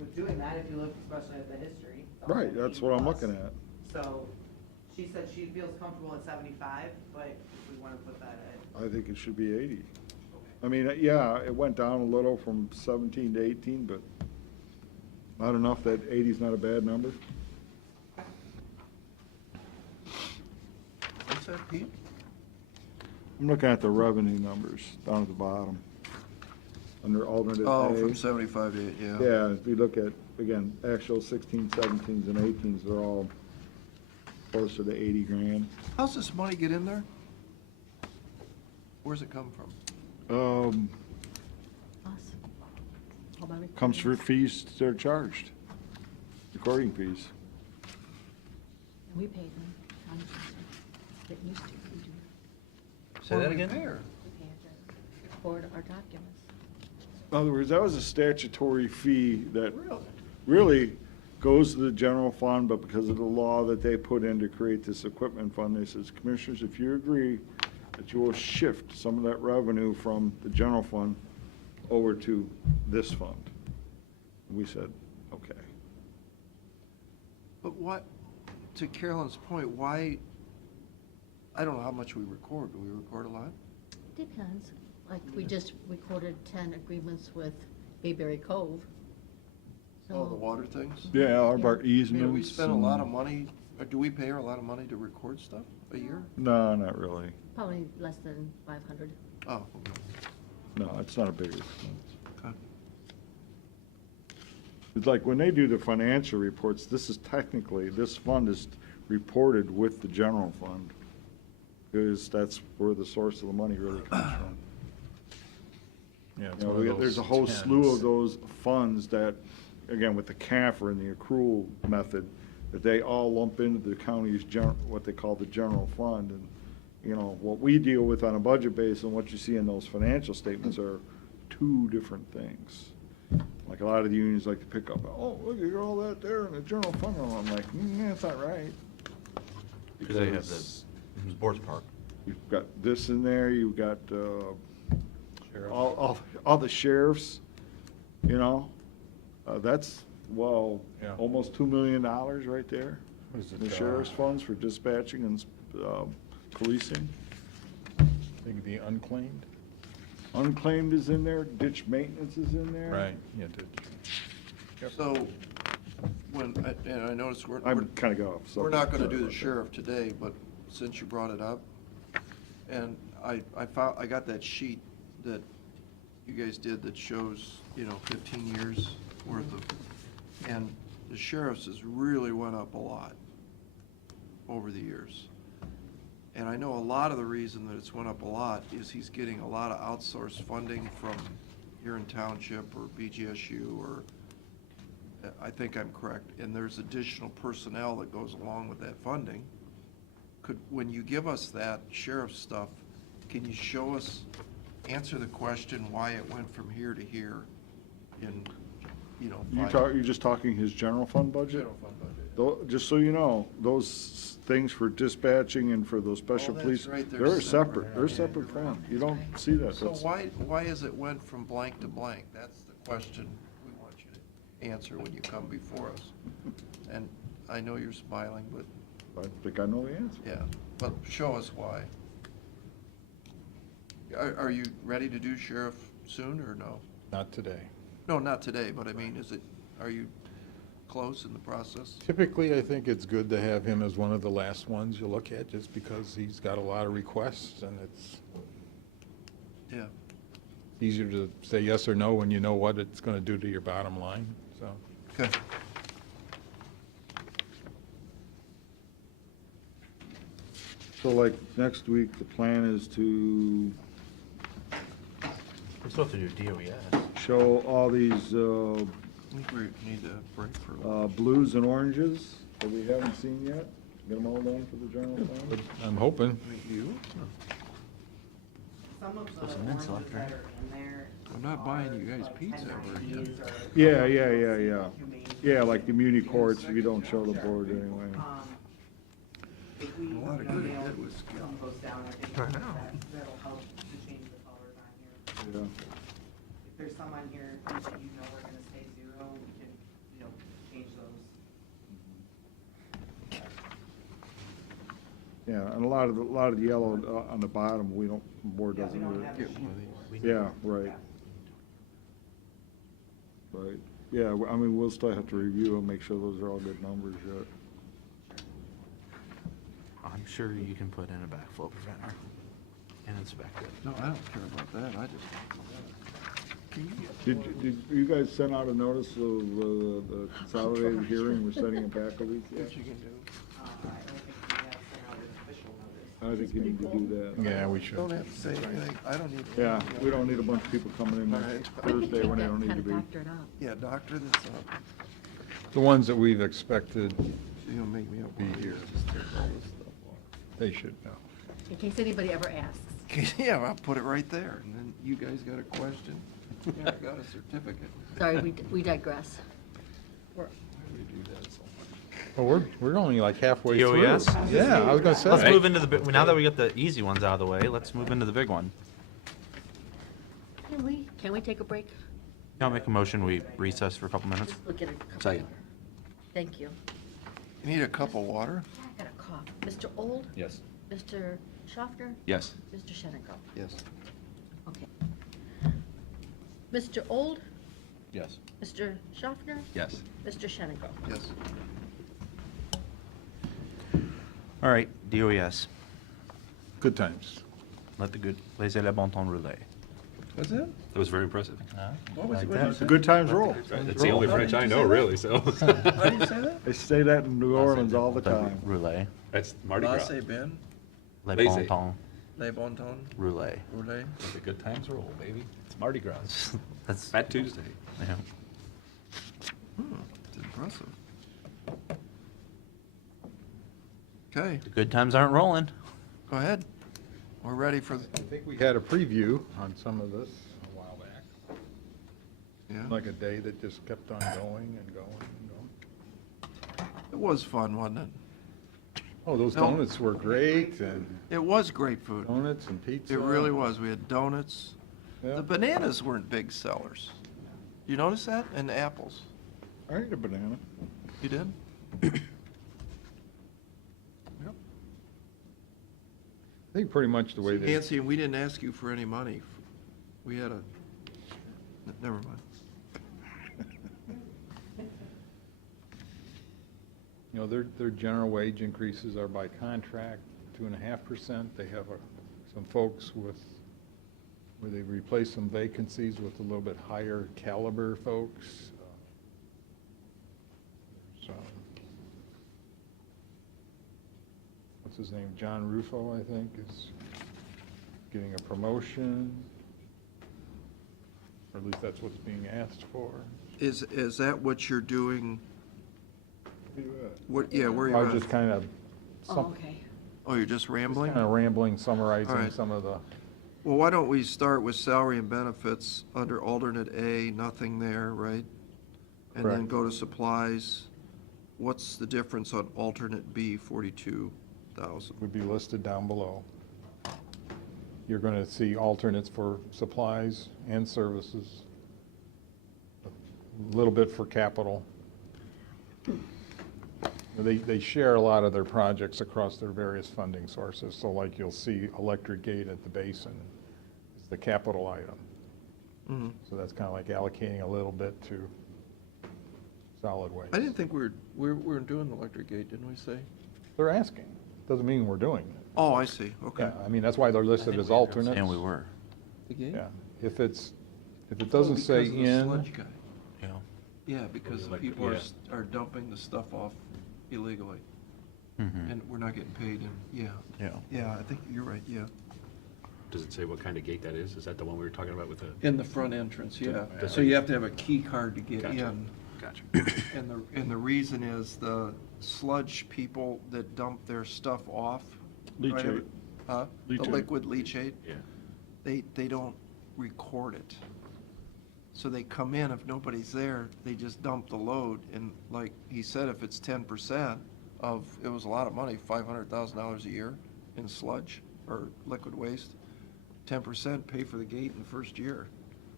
with doing that, if you look especially at the history. the Right, whole that's what I'm 80+. looking at. So, she said she feels comfortable at 75, but if we want to put that at, I think it should be 80. I mean, yeah, it went down a little from 17 to 18, but not enough that 80 is not a bad number. What's that, Pete? I'm looking at the revenue numbers down at the bottom, under alternate A. Oh, from 75 to 8, yeah. Yeah, if you look at, again, actual 16s, 17s, and 18s, they're all closer to 80 grand. How's this money get in there? Where's it come from? Us. All my Comes for recordings. fees they're charged, recording fees. And we pay them. It used to, we do. Say that again? We pay it to record our documents. In other words, that was a statutory fee that really goes to the general fund, but because of the law that they put in to create this equipment fund, they says, Commissioners, if you agree that you will shift some of that revenue from the general fund over to this fund. We said, okay. But what, to Carolyn's point, why, I don't know how much we record. Do we record a lot? Depends. Like, we just recorded 10 agreements with Bayberry Cove. Oh, the So- water things? Yeah, our Yeah. bar I mean, easements. we spend a lot of and- money, or do we pay her a lot of money to record stuff a year? No, not really. Probably less than 500. Oh, okay. No, it's not a big expense. Okay. It's like when they do the financial reports, this is technically, this fund is reported with the general fund. Because that's where the source of the money really comes from. Yeah, it's You know, one of there's a those whole slew tens. of those funds that, again, with the CAFR and the accrual method, that they all lump into the county's what they call the general fund. And, you know, what we deal with on a budget base and what you see in those financial statements are two different things. Like a lot of the unions like to pick up, oh, look, you got all that there in the general fund. And I'm like, that's not right. Because they have Because the sports park. you've got this in there, you've got, all the sheriffs, you know, that's, well, Yeah. almost $2 million right there. What is it, The sheriff's funds for dispatching and, policing. Think the unclaimed? Unclaimed is in there, ditch maintenance is in there. Right, yeah, Yep. So, and I noticed we're I'm kind of got off. we're not gonna subject, do the sorry sheriff today, but since you brought it up, and I got that sheet that you guys did that shows, 15 years worth of, and the sheriff's has really went up a lot over the years. And I know a lot of the reason that it's went up a lot is he's getting a lot of outsourced funding from Erie Township or BGSU, or, I think I'm correct, and there's additional personnel that goes along with that funding. When you give us that sheriff stuff, can you show us, answer the question why it went from here to here in, You're just talking his general fund budget? general fund budget? Just so you know, those things for dispatching and for those special Oh, that's police, right, they're they're separate. separate, they're separate funds. You don't see that. So That's- why is it went from blank to blank? That's the question we want you to answer when you come before us. And I know you're smiling, but, I think I know the answer. yeah, but show us why. Are you ready to do sheriff soon, or no? Not today. No, not today, but I mean, are you close in the process? Typically, I think it's good to have him as one of the last ones you look at, just because he's got a lot of requests, and it's Yeah. easier to say yes or no when you know what it's gonna do to your bottom line, so. Okay. So like, next week, the plan is to We're supposed to do DOES. show all these, I think we need a break for a little. blues and oranges that we haven't seen yet. Get them all done for the general fund? I'm hoping. You? Some of the Put some mints oranges left, right? that are in there. I'm not buying you are, guys like, pizza ever again. 1090s or Yeah, something yeah, else, yeah, you yeah. may Yeah, use like them. community courts, if you don't show the board Sure. anyway. If we, A lot of you know, good it nail did was some of those down, I think I know. that'll help to change the colors on here. Yeah. If there's some on here that you know are gonna stay zero, we can, you know, change those. Yeah, and a lot of the yellow on the bottom, we don't, board Yeah, we doesn't don't really. have a Get sheet one of for these. it. Yeah, right. Right. Yeah, I mean, we'll still have to review and make sure those are all good numbers yet. I'm sure you can put in a backflow preventer and inspect it. No, I don't care about that, I just. Can you get? Did you guys send out a notice of the consolidated hearing, we're setting in faculty? What you can do? I don't think we have sent out an official notice. I think you need to do that. Yeah, we should. Don't have to say anything, I don't need. Yeah, we don't need a bunch of people coming in All next right. Thursday when they don't need to be. Doctor it up. Yeah, doctor this up. The ones that we've expected, You're gonna make me up. Be one of here. these, just take all this stuff off. they should know. In case anybody ever asks. Yeah, I'll put it right there, and then you guys got a question? Yeah, I got a certificate. Sorry, we digress. Why do we do that so much? Well, we're only like halfway through. DOES? Yeah, I was gonna say. Let's move into the, now that we got the easy ones out of the way, let's move into the big one. Can we take a break? I'll make a motion, we recess for a couple minutes. Just look at a cup of Second. water. Thank you. You need a cup of water? I got a cough. Mr. Old? Yes. Mr. Schaffner? Yes. Mr. Shenango? Yes. Okay. Mr. Old? Yes. Mr. Schaffner? Yes. Mr. Shenango? Yes. All right, DOES, Good times. let the good, laissez le bon temps rouler. What's that? That was very impressive. What was it? Like What did you that. say? Good times roll. That's the only How French did I you know, say that? really, so. How do you say that? They say that in New Orleans all the time. Rouler, That's Mardi Gras. Laissez ben, le Laissez. bon temps les bon ton, rouler. roulé. Let the good times roll, baby. It's Mardi Gras. That's, Fat Tuesday. yeah. It's impressive. Okay, The good times aren't rolling. go ahead. We're ready for, I think we had a preview on some of this a while back, yeah. like a day that just kept on going and going and going. It was fun, wasn't it? Oh, those No. donuts were great, and It was great food. donuts and pizza. It really was. We had donuts. Yeah. The bananas weren't big sellers. You notice that? And the apples. I ate a banana. You did? Yep. I think pretty much the way they. Nancy, and we didn't ask you for any money. We had a, never mind. You know, their general wage increases are by contract, 2.5%. They have some folks where they replace some vacancies with a little bit higher caliber folks. So, what's his name? John Rufo, I think, is getting a promotion. Or at least that's what's being asked for. Is that what you're doing? What, yeah, where are you I at? was just kind of, Oh, okay. Oh, you're just rambling? kind of rambling, All summarizing right. some of the. Well, why don't we start with salary and benefits under alternate A, nothing there, right? And then Correct. go to supplies. What's the difference on alternate B, 42,000? Would be listed down below. You're going to see alternates for supplies and services, a little bit for capital. They share a lot of their projects across their various funding sources, so like you'll see electric gate at the basin is the capital item. Mhm. So that's kind of like allocating a little bit to solid waste. I didn't think we were doing the electric gate, didn't we say? They're asking, doesn't mean we're doing it. Oh, I see, okay. Yeah, I mean, that's why they're listed as alternates. And we were, The gate? Yeah, if it doesn't say Because of the in, sludge guy. you know. Yeah, because the electric- people yeah. are dumping the stuff off illegally, Mhm. and we're not getting paid, and, yeah. Yeah. Yeah, I think you're right, yeah. Does it say what kind of gate that is? Is that the one we were talking about with the? In the front entrance, yeah. Yeah. So you have to have a key card to get Gotcha. in. Gotcha. And the reason is the sludge people that dump their stuff off. right, Leachate. Huh? The Leachate. liquid leachate, Yeah. they don't record it. So they come in, if nobody's there, they just dump the load, and like he said, if it's 10% of, it was a lot of money, $500,000 a year in sludge or liquid waste, 10% pay for the gate in the first year.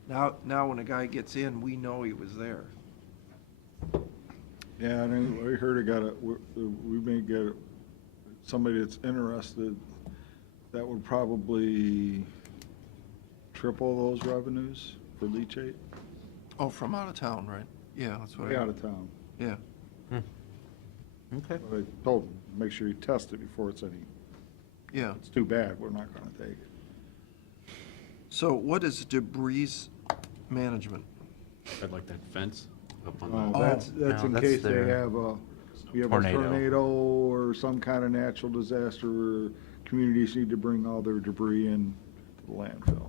Now when a guy gets in, we know he was there. Yeah, and I heard we may get somebody that's interested, that would probably triple those revenues for leachate. Oh, from out of town, right? Yeah, that's what Way out of town. Yeah. Okay. But I told them, make sure you test it before it's any, Yeah. it's too bad, we're not gonna take it. So what is debris management? I'd like that fence up on Oh, the, that's no, in that's case they their have you have a tornado. tornado or some kind of natural disaster where communities need to bring all their debris in to the landfill.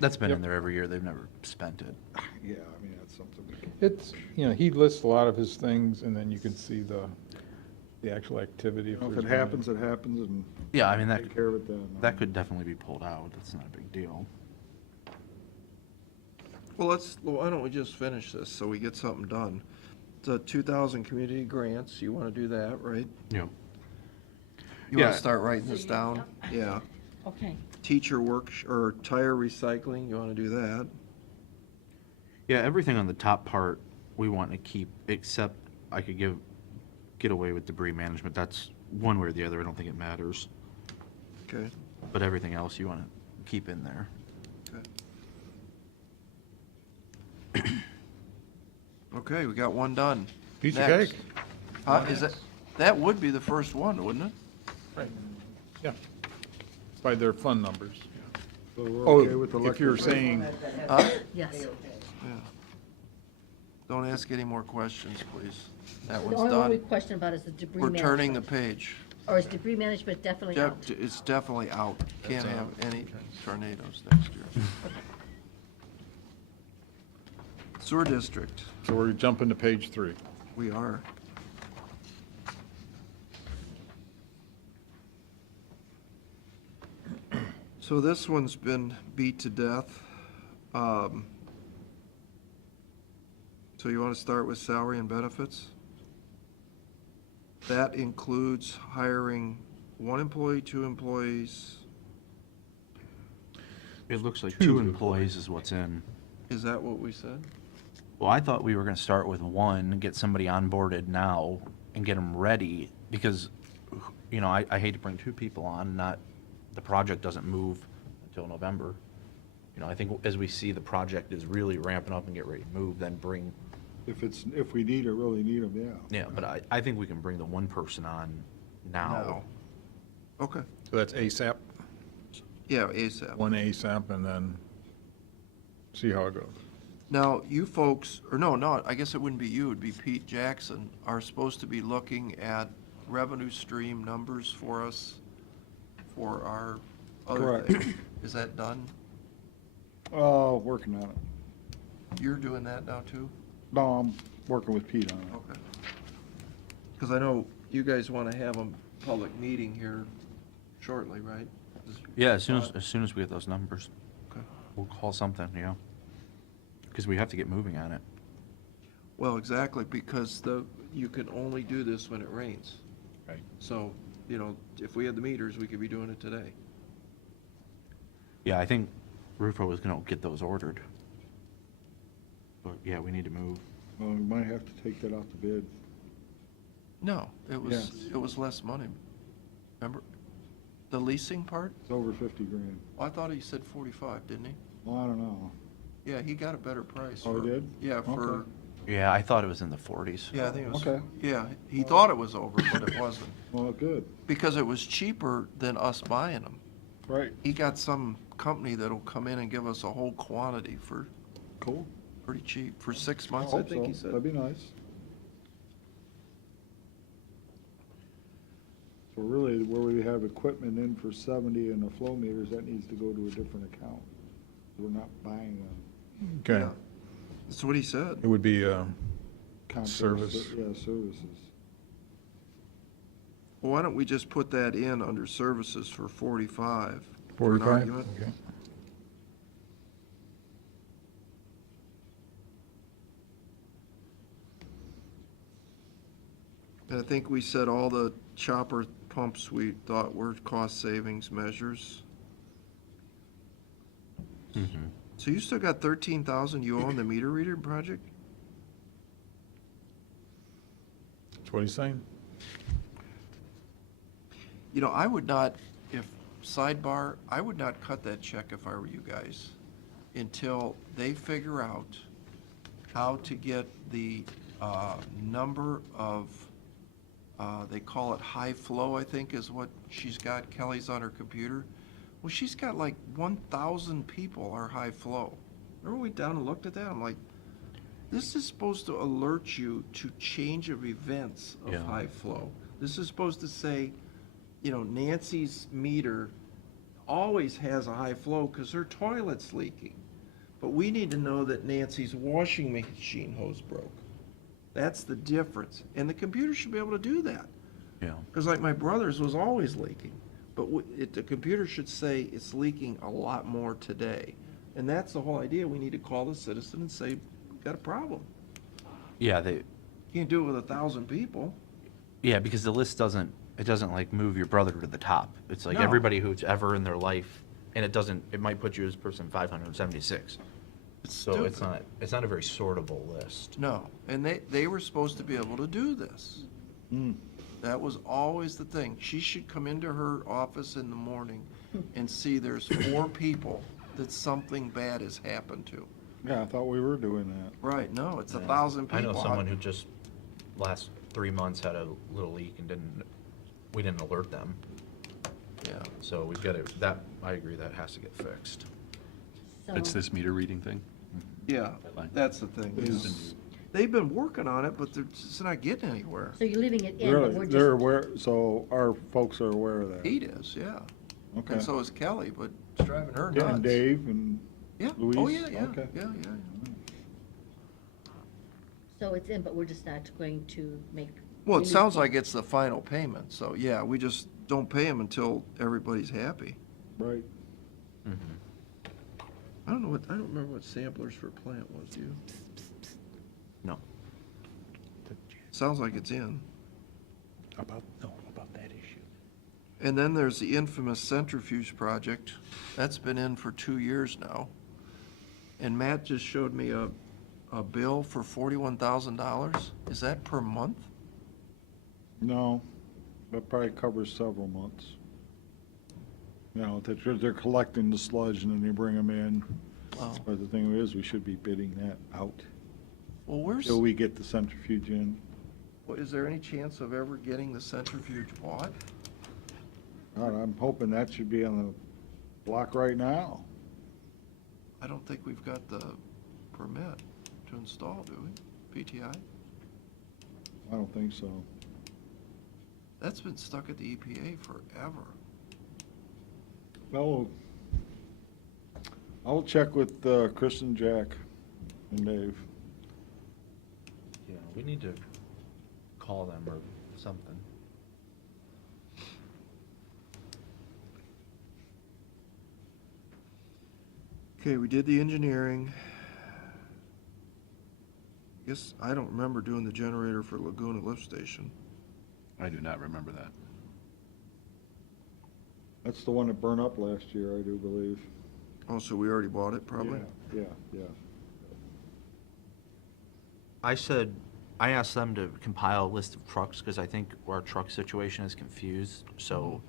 That's been in there every year. They've never spent it. Yeah, I mean, that's something we can. It's, he lists a lot of his things, and then you can see the actual activity. If it happens, it happens, and Yeah, I mean, that, take care of it then. that could definitely be pulled out. That's not a big deal. Well, why don't we just finish this so we get something done? The 2,000 community grants, you want to do that, right? Yeah. You want Yeah. to start writing this down? Yeah. Okay. Teacher work, or tire recycling, you want to do that? Yeah, everything on the top part we want to keep, except I could get away with debris management. That's one way or the other. I don't think it matters. Okay. But everything else you want to keep in there. Okay. Okay, we got one done. Piece of Next. cake. Is that would be the first one, wouldn't it? Right. Yeah. By their fund numbers. So we're Oh, okay with the if you're electric- saying, Huh? Yes. Yeah. Don't ask any more questions, please. That The one's only one we done. question about is the debris We're management. turning the page. Or is debris management definitely out? It's definitely out. Can't have any tornadoes next year. Sewer district, so we're jumping to page 3. we are. So this one's been beat to death. So you want to start with salary and benefits? That includes hiring 1 employee, 2 employees. It looks like Two 2 employees is what's in. Is that what we said? Well, I thought we were going to start with 1, get somebody onboarded now and get them ready because, I hate to bring 2 people on, the project doesn't move until November. I think as we see the project is really ramping up and get ready to move, then bring, If we really need them, yeah. yeah, but I think we can bring the 1 person on now. No. Okay. So that's ASAP, Yeah, ASAP. 1 ASAP, and then see how it goes. Now, you folks, or no, I guess it wouldn't be you, it'd be Pete Jackson, are supposed to be looking at revenue stream numbers for us for our other Correct. thing. Is that done? Oh, working on it. You're doing that now too? No, I'm working with Pete on it. Okay. Because I know you guys want to have a public meeting here shortly, right? Yeah, as soon as we get those numbers, Okay. we'll call something, because we have to get moving on it. Well, exactly, because you can only do this when it rains. Right. So, if we had the meters, we could be doing it today. Yeah, I think Rufo was going to get those ordered. But yeah, we need to move. Well, we might have to take that out to bid. No, it Yes. was less money. Remember? The leasing part? It's over 50 grand. Well, I thought he said 45, didn't he? Well, I don't know. Yeah, he got a better price. Oh, he for- did? Yeah, for, Okay. Yeah, I thought it was in the 40s. yeah, I think it was. Okay. Yeah, he thought it was over, but it wasn't. Well, good. Because it was cheaper than us buying them. Right. He got some company that'll come in and give us a whole quantity for Cool. pretty cheap, for 6 months, I Hope think he so. said. That'd be nice. So really, where we have equipment in for 70 and the flow meters, that needs to go to a different account. We're not buying them. Okay. Yeah. That's what he said. It would be Contract service. Yeah, services. Well, why don't we just put that in under services for 45? for an 45? argument? Okay. And I think we said all the chopper pumps we thought were cost savings measures. So you still got 13,000 you owe on the meter reader project? That's what he's saying. You know, I would not, if, sidebar, I would not cut that check if I were you guys until they figure out how to get the number of, they call it high flow, I think is what she's got. Kelly's on her computer. Well, she's got like 1,000 people are high flow. Remember we down and looked at that? I'm like, this is supposed to alert you to change of events of Yeah. high flow. This is supposed to say, you know, Nancy's meter always has a high flow because her toilet's leaking. But we need to know that Nancy's washing machine hose broke. That's the difference. And the computer should be able to do that. Yeah. Because like my brother's was always leaking. But the computer should say it's leaking a lot more today. And that's the whole idea. We need to call the citizen and say, we've got a problem. Yeah, You can't do it with 1,000 people. yeah, because the list doesn't like move your brother to the top. It's like No. everybody who's ever in their life, and it might put you as person 576. It's So stupid. it's not a very sortable list. No, and they were supposed to be able to do this. That was always the thing. She should come into her office in the morning and see there's 4 people that something bad has happened to. Yeah, I thought we were doing that. Right, no, it's 1,000 I people. know someone who just last 3 months had a little leak and we didn't alert them. Yeah. So I agree that has to get fixed. It's this meter reading thing? Yeah, Fine. that's the thing. is They've been working on it, but they're just not getting anywhere. So you're leaving it in, but we're Really, just. they're aware, so our folks are aware of that. Pete is, yeah. Okay. And so is Kelly, but it's driving her Yeah, nuts. and Dave and Yeah, Louise? oh, yeah, yeah, Okay. yeah. So it's in, but we're just not going to make. Well, it we need sounds to- like it's the final payment, so yeah, we just don't pay them until everybody's happy. Right. I don't remember what samplers for plant was, do you? No. Sounds like it's in. About that issue. And then there's the infamous centrifuge project. That's been in for 2 years now. And Matt just showed me a bill for $41,000. Is that per month? No, that probably covers several months. You know, they're collecting the sludge and then they bring them in. Oh. But the thing is, we should be bidding that out Well, where's, till we get the centrifuge in. is there any chance of ever getting the centrifuge bought? God, I'm hoping that should be on the block right now. I don't think we've got the permit to install, do we? PTI? I don't think so. That's been stuck at the EPA forever. Well, I'll check with Chris and Jack and Dave. Yeah, we need to call them or something. Okay, we did the engineering. Guess, I don't remember doing the generator for Laguna Lift Station. I do not remember that. That's the one that burned up last year, I do believe. Oh, so we already bought it, probably? Yeah, yeah. I asked them to compile a list of trucks because I think our truck situation is confused. So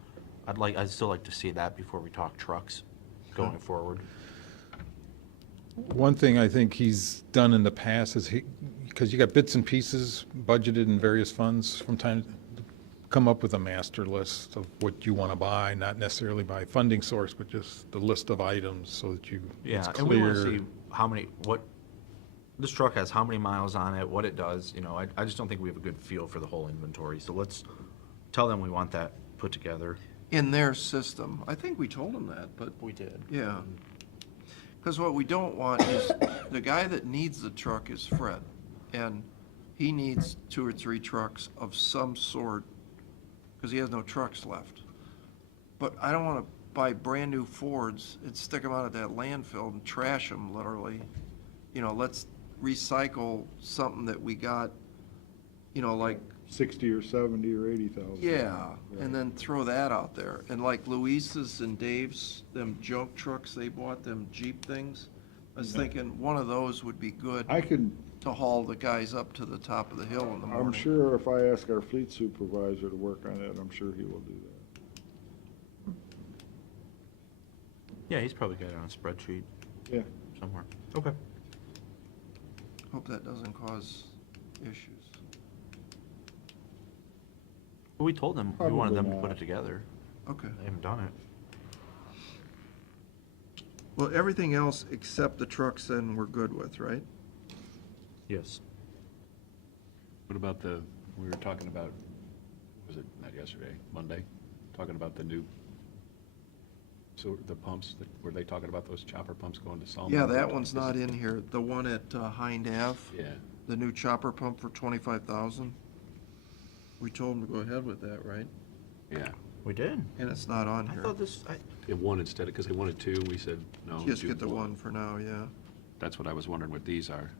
I'd still like to see that before we talk trucks going forward. One thing I think he's done in the past is because you got bits and pieces budgeted in various funds from time to come up with a master list of what you want to buy, not necessarily by funding source, but just the list of items so that it's Yeah, and we want to clear. see what this truck has, how many miles on it, what it does. You know, I just don't think we have a good feel for the whole inventory. So let's tell them we want that put together. In their system. I think we told them that, but, We did. yeah. Because what we don't want is, the guy that needs the truck is Fred, and he needs 2 or 3 trucks of some sort, because he has no trucks left. But I don't want to buy brand-new Fords and stick them out at that landfill and trash them, literally. You know, let's recycle something that we got, you know, like, 60 or 70 or 80,000. yeah, and then throw that out there. And like Luis's and Dave's, them junk trucks they bought, them Jeep things, I was thinking one of those would be good I can, to haul the guys up to the top of the hill in the morning. I'm sure if I ask our fleet supervisor to work on it, I'm sure he will do that. Yeah, he's probably got it on a spreadsheet Yeah. somewhere. Okay. Hope that doesn't cause issues. Well, we told them we wanted them to Probably put it together. Okay. They haven't done it. Well, everything else except the trucks then we're good with, right? Yes. What about we were talking about, was it not yesterday, Monday? Talking about the new, so the pumps, were they talking about those chopper pumps going to Salmo? Yeah, that one's not in here. The one at Hind Ave. Yeah. The new chopper pump for 25,000. We told them to go ahead with that, right? Yeah. We did. And it's not on I here. thought this, It one instead of, because they wanted 2, we said, no. Just do get the one for now, yeah. That's what I was wondering what these are.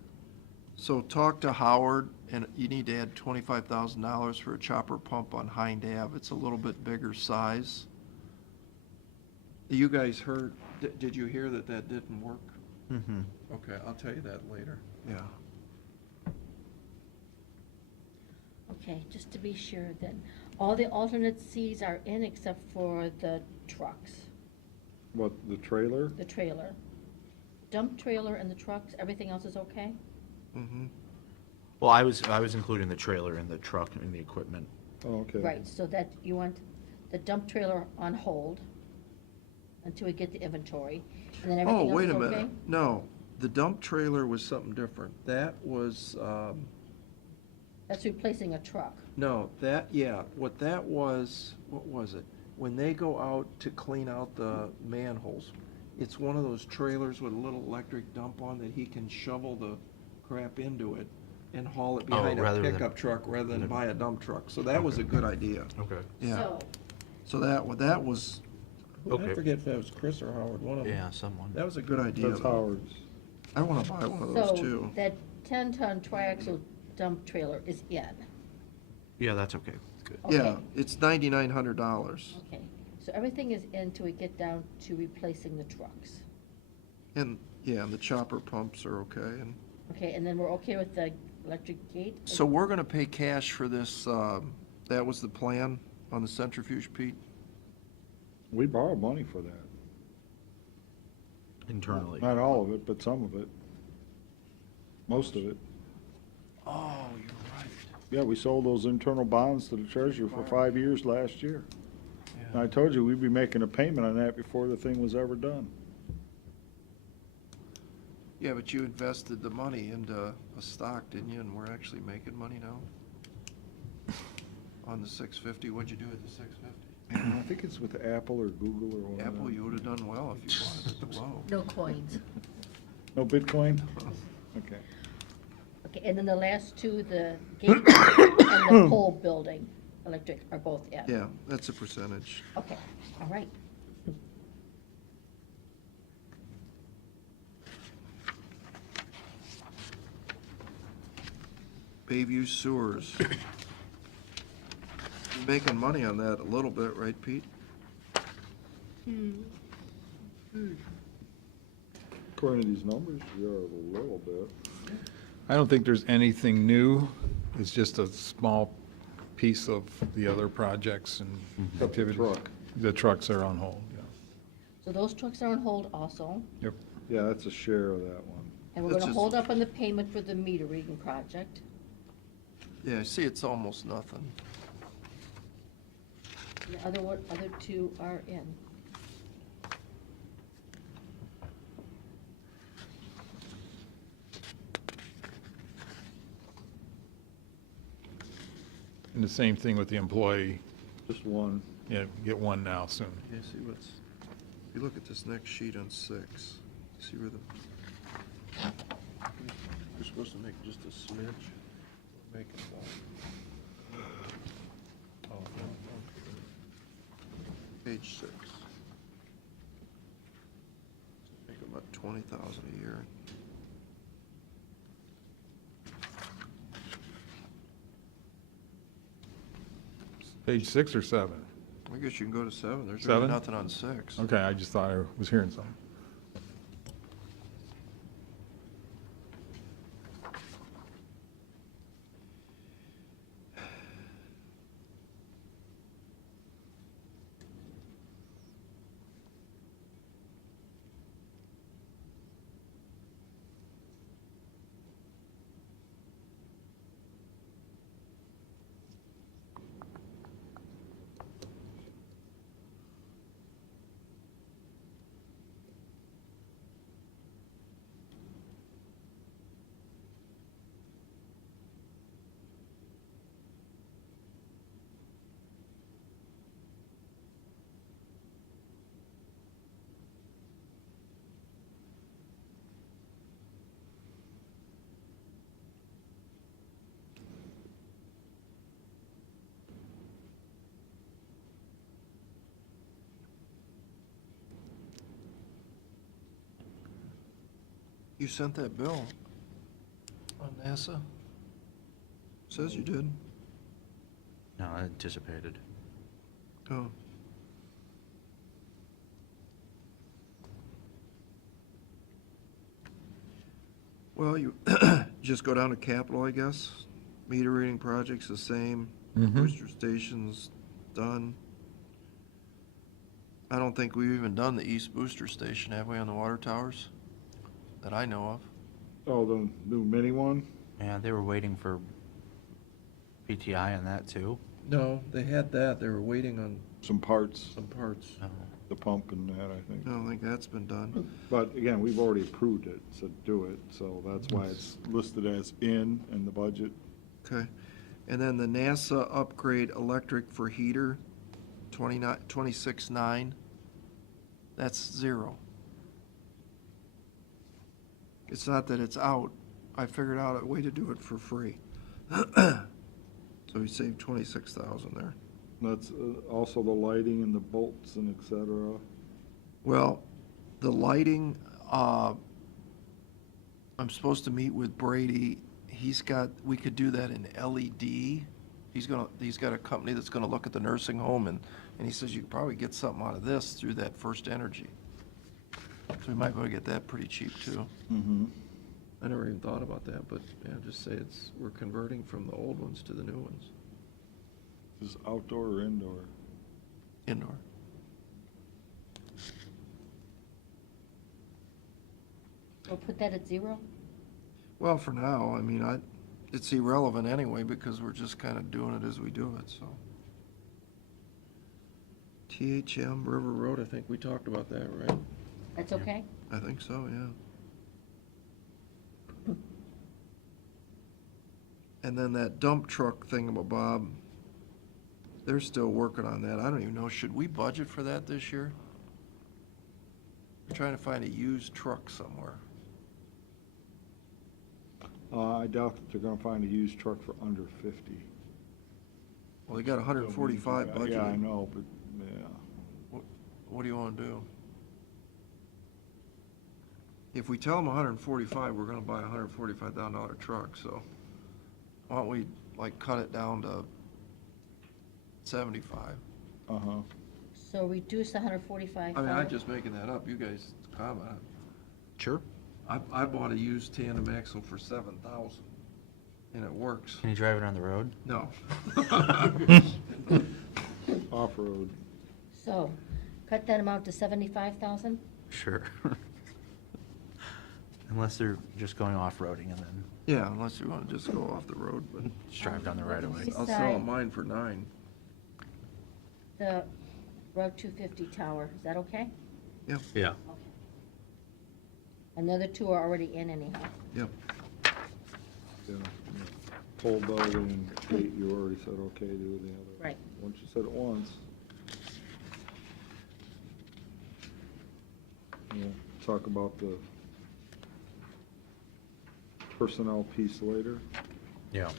So talk to Howard, and you need to add $25,000 for a chopper pump on Hind Ave. It's a little bit bigger size. You guys heard, did you hear that that didn't work? mm-hmm. Okay, I'll tell you that later. Yeah. Okay, just to be sure then, all the alternate Cs are in except for the trucks, What, the trailer? the trailer. Dump trailer and the trucks, everything else is okay? Mm-hmm. Well, I was including the trailer and the truck and the equipment. Oh, okay. Right, so that you want the dump trailer on hold until we get the inventory, and then Oh, everything else wait is a okay? minute. No, the dump trailer was something different. That was, That's replacing a truck. no, that, yeah, what that was, what was it? When they go out to clean out the manholes, it's one of those trailers with a little electric dump on that he can shovel the crap into it and haul it behind a rather than- pickup truck rather than buy a dump truck. So that was a good idea. Okay. Yeah. So, So that was, I Okay. forget if that was Chris or Howard, one of them. Yeah, someone. That was a good idea. That's though. Howard's. I wanna buy one of those so too. that 10-ton triaxle dump trailer is in. Yeah, that's okay. Good. Yeah, Okay. it's $9,900. Okay, so everything is in till we get down to replacing the trucks. And, yeah, and the chopper pumps are okay. And Okay, and then we're okay with the electric gate? so we're gonna pay cash for this, that was the plan on the centrifuge, Pete? We borrowed money for that. Internally. Not all of it, but some of it. Most of it. Oh, you're right. Yeah, we sold those internal bonds to the treasurer for 5 years last year. And I told you, we'd be making a payment on that before the thing was ever done. Yeah, but you invested the money into a stock, didn't you? And we're actually making money now? On the 650, what'd you do with the 650? I think it's with Apple or Google or one of Apple, them. you would've done well if you wanted it to blow. No coins. No Bitcoin? Okay. Okay, and then the last two, the gate and the pole building, electric, are both in? Yeah, that's a percentage. Okay, all right. Bayview Sewers. You're making money on that a little bit, right, Pete? According to these numbers, you're a little bit. I don't think there's anything new. It's just a small piece of the other projects and Except the activities. truck. The trucks are on hold, yeah. So those trucks are on hold also, Yep. Yeah, that's a share of that one. and we're That's gonna just- hold up on the payment for the meter reading project. Yeah, see, it's almost nothing. The other two are in. And the same thing with the employee. Just one. Yeah, get one now soon. Yeah, see what's, if you look at this next sheet on 6, See where the, you're supposed to make just a smidge. Make it about. Oh, no, okay. Page 6. Make about 20,000 a year. Page 6 or 7? I guess you can go to 7. There's really 7? nothing on 6. Okay, I just thought I was hearing something. You sent that bill on NASA? Says you did. No, I anticipated. Oh. Well, you just go down to capital, I guess. Meter reading project's the same. Booster station's done. I don't think we've even done the east booster station, have we, on the water towers? That I know of. Oh, the new mini one? Yeah, they were waiting for PTI on that too. No, they had that. They were waiting on Some parts, some parts. Oh. the pump and that, I think. I don't think that's been done. But again, we've already approved it, so do it, so that's why it's listed as in the budget. Okay. And then the NASA upgrade electric for heater, 26.9. That's 0. It's not that it's out. I figured out a way to do it for free. So we saved 26,000 there. That's also the lighting and the bolts and et cetera. Well, the lighting, I'm supposed to meet with Brady. We could do that in LED. He's got a company that's gonna look at the nursing home, and he says you could probably get something out of this through that First Energy. So we might be able to get that pretty cheap too. Mm-hmm. I never even thought about that, but yeah, just say we're converting from the old ones to the new ones. Is outdoor or indoor? Indoor. We'll put that at 0? Well, for now, I mean, it's irrelevant anyway, because we're just kind of doing it as we do it, so. THM River Road, I think we talked about that, right? That's okay? I think so, yeah. And then that dump truck thingamabob, they're still working on that. I don't even know, should we budget for that this year? We're trying to find a used truck somewhere. I doubt that they're gonna find a used truck for under 50. Well, they got 145 budgeted. Yeah, I know, but, yeah. What do you want to do? If we tell them 145, we're gonna buy a $145,000 truck, so why don't we, like, cut it down to 75? Uh-huh. So reduce the 145. I mean, I'm just making that up, you guys comment. Sure. I bought a used tandem axle for 7,000, and it works. Can you drive it on the road? No. Off-road. So, cut that amount to 75,000? Sure. Unless they're just going off-roading and then Yeah, unless you want to just go off the road, but just drive down the right of way. I'll sell mine for 9. The Road 250 tower, is that okay? Yep, Yeah. Okay. And the other 2 are already in anyhow. yep. Yeah. Pole building and gate, you already said okay to do the other. Right. Once you said it once. Yeah. talk about the personnel piece later. Yeah.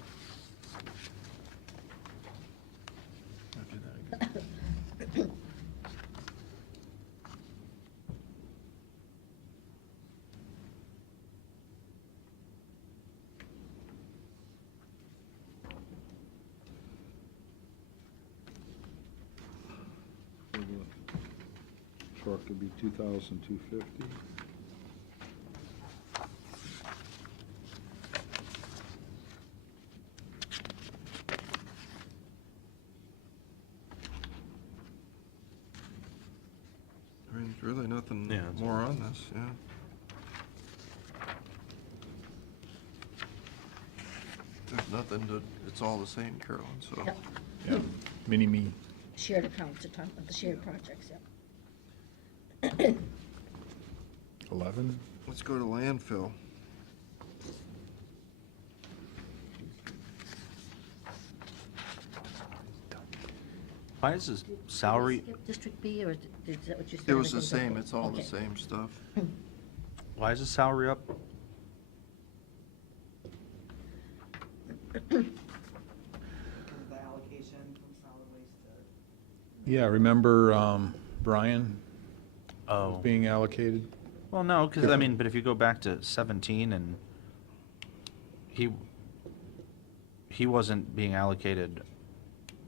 So the truck would be 2,250. I mean, there's really nothing Yeah, that's more on this, yeah. There's nothing to, it's all the same, Carolyn, so. Yep. Yeah, mini-me. Shared accounts, to talk about the shared projects, yeah. 11? Let's go to landfill. Why is his Did we salary, skip District B, or is that what you said? It was the everything's okay? same, it's all the Okay. same stuff. why is his salary up? Because of the allocation from solid waste to. Yeah, remember Brian Oh. was being allocated? Well, no, because, I mean, but if you go back to 17 and he wasn't being allocated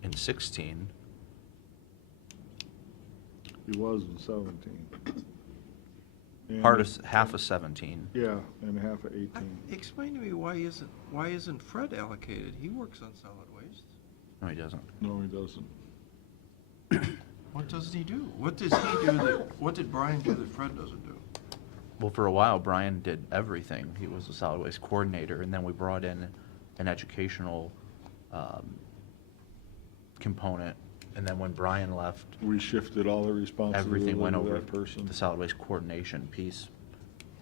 in 16. He was in 17. And- Part of, half of 17. Yeah, and half of 18. Explain to me why isn't Fred allocated? He works on solid waste. No, he doesn't. No, he doesn't. What does he do? What does he do what did Brian do that Fred doesn't do? Well, for a while, Brian did everything. He was a solid waste coordinator, and then we brought in an educational component. And then when Brian left, We shifted all the responsibility everything went to over, that person. the solid waste coordination piece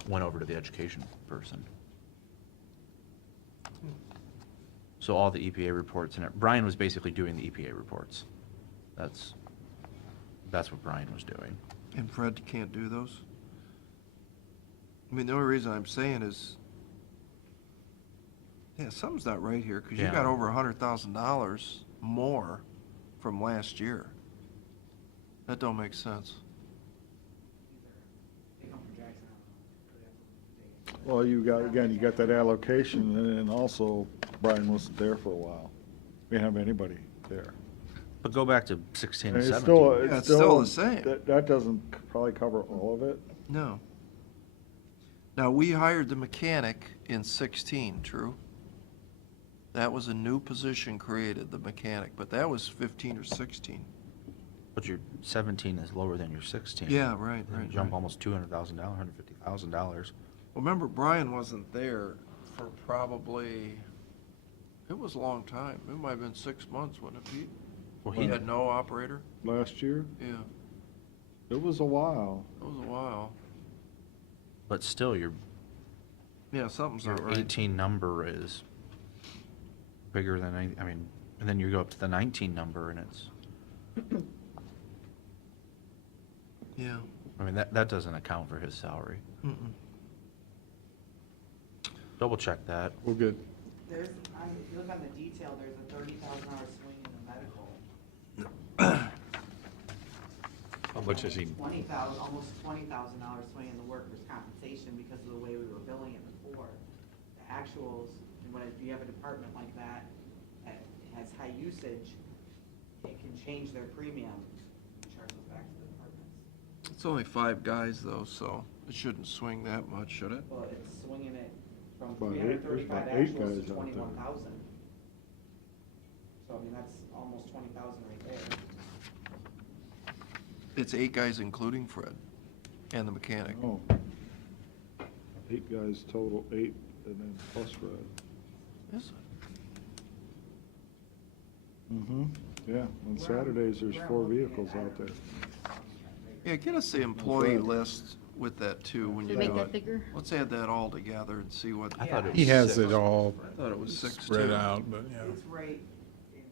went over to the education person. So all the EPA reports, and Brian was basically doing the EPA reports. That's what Brian was doing. And Fred can't do those? I mean, the only reason I'm saying is, yeah, something's not right here, because you Yeah. got over $100,000 more from last year. That don't make sense. They come from Jackson. Well, you got that allocation, and then also Brian wasn't there for a while. We didn't have anybody there. But go back to 16 and And 17. Yeah, it's still the same. That doesn't probably cover all of it. No. Now, we hired the mechanic in 16, true? That was a new position created, the mechanic, but that was 15 or 16. But your 17 is lower than your 16. Yeah, right, Then you right, jump right. almost $200,000, $150,000. Well, remember, Brian wasn't there for probably, it was a long time. It might have been 6 months, wouldn't it, Pete? Well, He had no operator? Last year, Yeah, it was a while. it was a while. But still, your Yeah, something's not your right. 18 number is bigger than, I mean, and then you go up to the 19 number and it's, Yeah. I mean, that doesn't account for his salary. Mm-mm. Double check that. We're good. There's, if you look on the detail, there's a $30,000 swing in the medical. How much is he? Almost $20,000 swing in the workers' compensation because of the way we were billing it before. The actuals, and when if you have a department like that has high usage, it can change their premium and charge those back to the departments. It's only 5 guys, though, so it shouldn't swing that much, should it? But it's swinging it from About eight- there's 335 about 8 actuals guys to out there. 21,000. So I mean, that's almost 20,000 right there. It's 8 guys, including Fred and the mechanic. Oh. 8 guys total, 8, and then plus Fred. Is it? Mm-hmm, yeah, on Saturdays, there's 4 vehicles out there. Yeah, get us the employee list with that, too, when Should you we do make that it. bigher? Let's add that all together and see what. I thought it was He has 6. it all I thought it was 6, spread too. out, but yeah. It's right in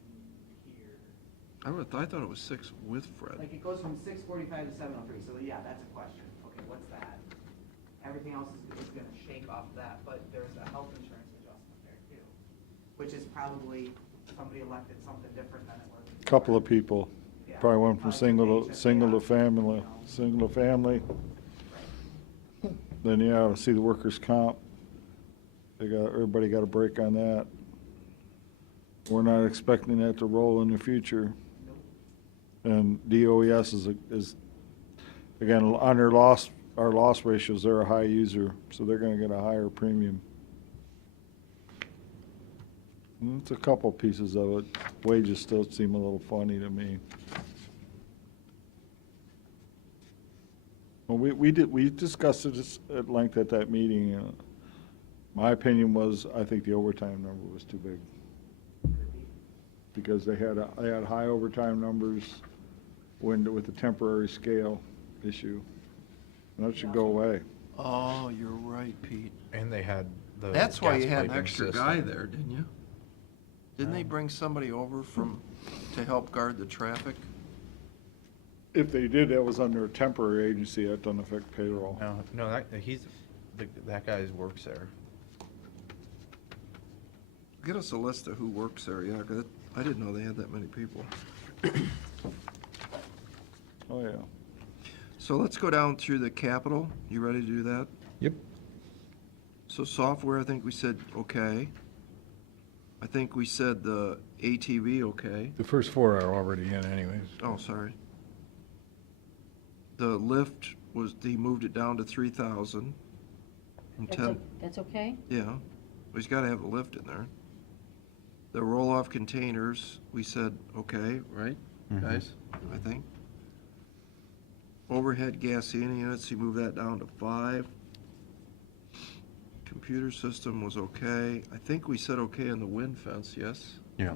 here. I thought it was 6 with Fred. Like it goes from 645 to 703, so yeah, that's a question. Okay, what's that? Everything else is gonna shake off that, but there's a health insurance adjustment there too, which is probably somebody elected something different than it was. Couple of people, Yeah. probably went from Probably took single to HSA off, family, you know. single to family. Right. Then, yeah, see the workers' comp. Everybody got a break on that. We're not expecting that to roll in the future. Nope. And DOES is, again, on our loss ratios, they're a high user, so they're gonna get a higher premium. And it's a couple pieces of it. Wages still seem a little funny to me. Well, we discussed it at length at that meeting. My opinion was, I think the overtime number was too big. Because they had high overtime numbers with the temporary scale issue. And that should go away. Oh, you're right, Pete. And they had the. That's why you gas had an piping extra system. guy there, didn't you? Didn't they bring somebody over to help guard the traffic? If they did, that was under a temporary agency, that doesn't affect payroll. No, that guy works there. Get us a list of who works there, yeah, 'cause I didn't know they had that many people. Oh, yeah. So let's go down through the capital. You ready to do that? Yep. So software, I think we said okay. I think we said the ATV, okay. The first four are already in anyways. Oh, sorry. The lift he moved it down to 3,000 from 10. That's okay? Yeah, well, he's gotta have a lift in there. The roll-off containers, we said okay, right, guys, I think. Overhead gasoline units, he moved that down to 5. Computer system was okay. I think we said okay on the wind fence, yes? Yeah.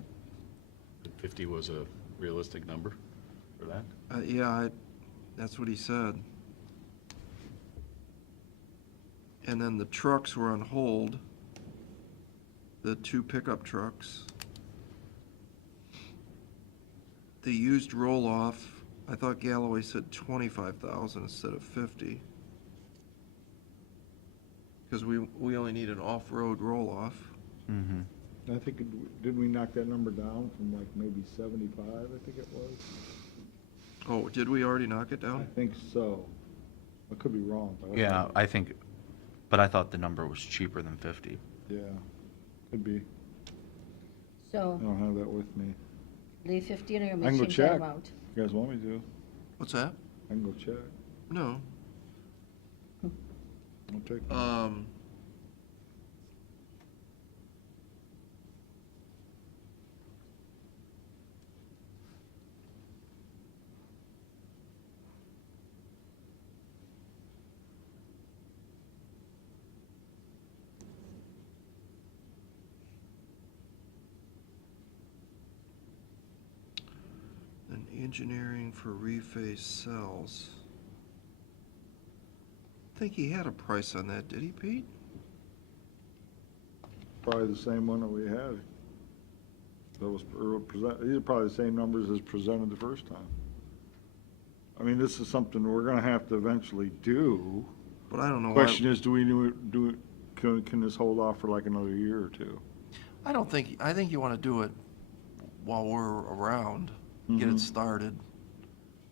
50 was a realistic number for that? Yeah, that's what he said. And then the trucks were on hold, the 2 pickup trucks. The used roll-off, I thought Galloway said 25,000 instead of 50. Because we only need an off-road roll-off. Mm-hmm. I think, did we knock that number down from like maybe 75, I think it was? Oh, did we already knock it I down? think so. I could be wrong. But Yeah, but I thought the number was cheaper than 50. Yeah, could be. I So don't have that with me. leave 50 in or you I may can go change that check. amount? You guys want me to? What's that? I can go check. No. I'll take it. Then engineering for rephase cells. I think he had a price on that, did he, Pete? Probably the same one that we had. That was these are probably the same numbers as presented the first time. I mean, this is something we're gonna have to eventually do. But I don't know why. Question is, do we do it, can this hold off for like another year or two? I think you want to do it while we're around, get it Mhm. started.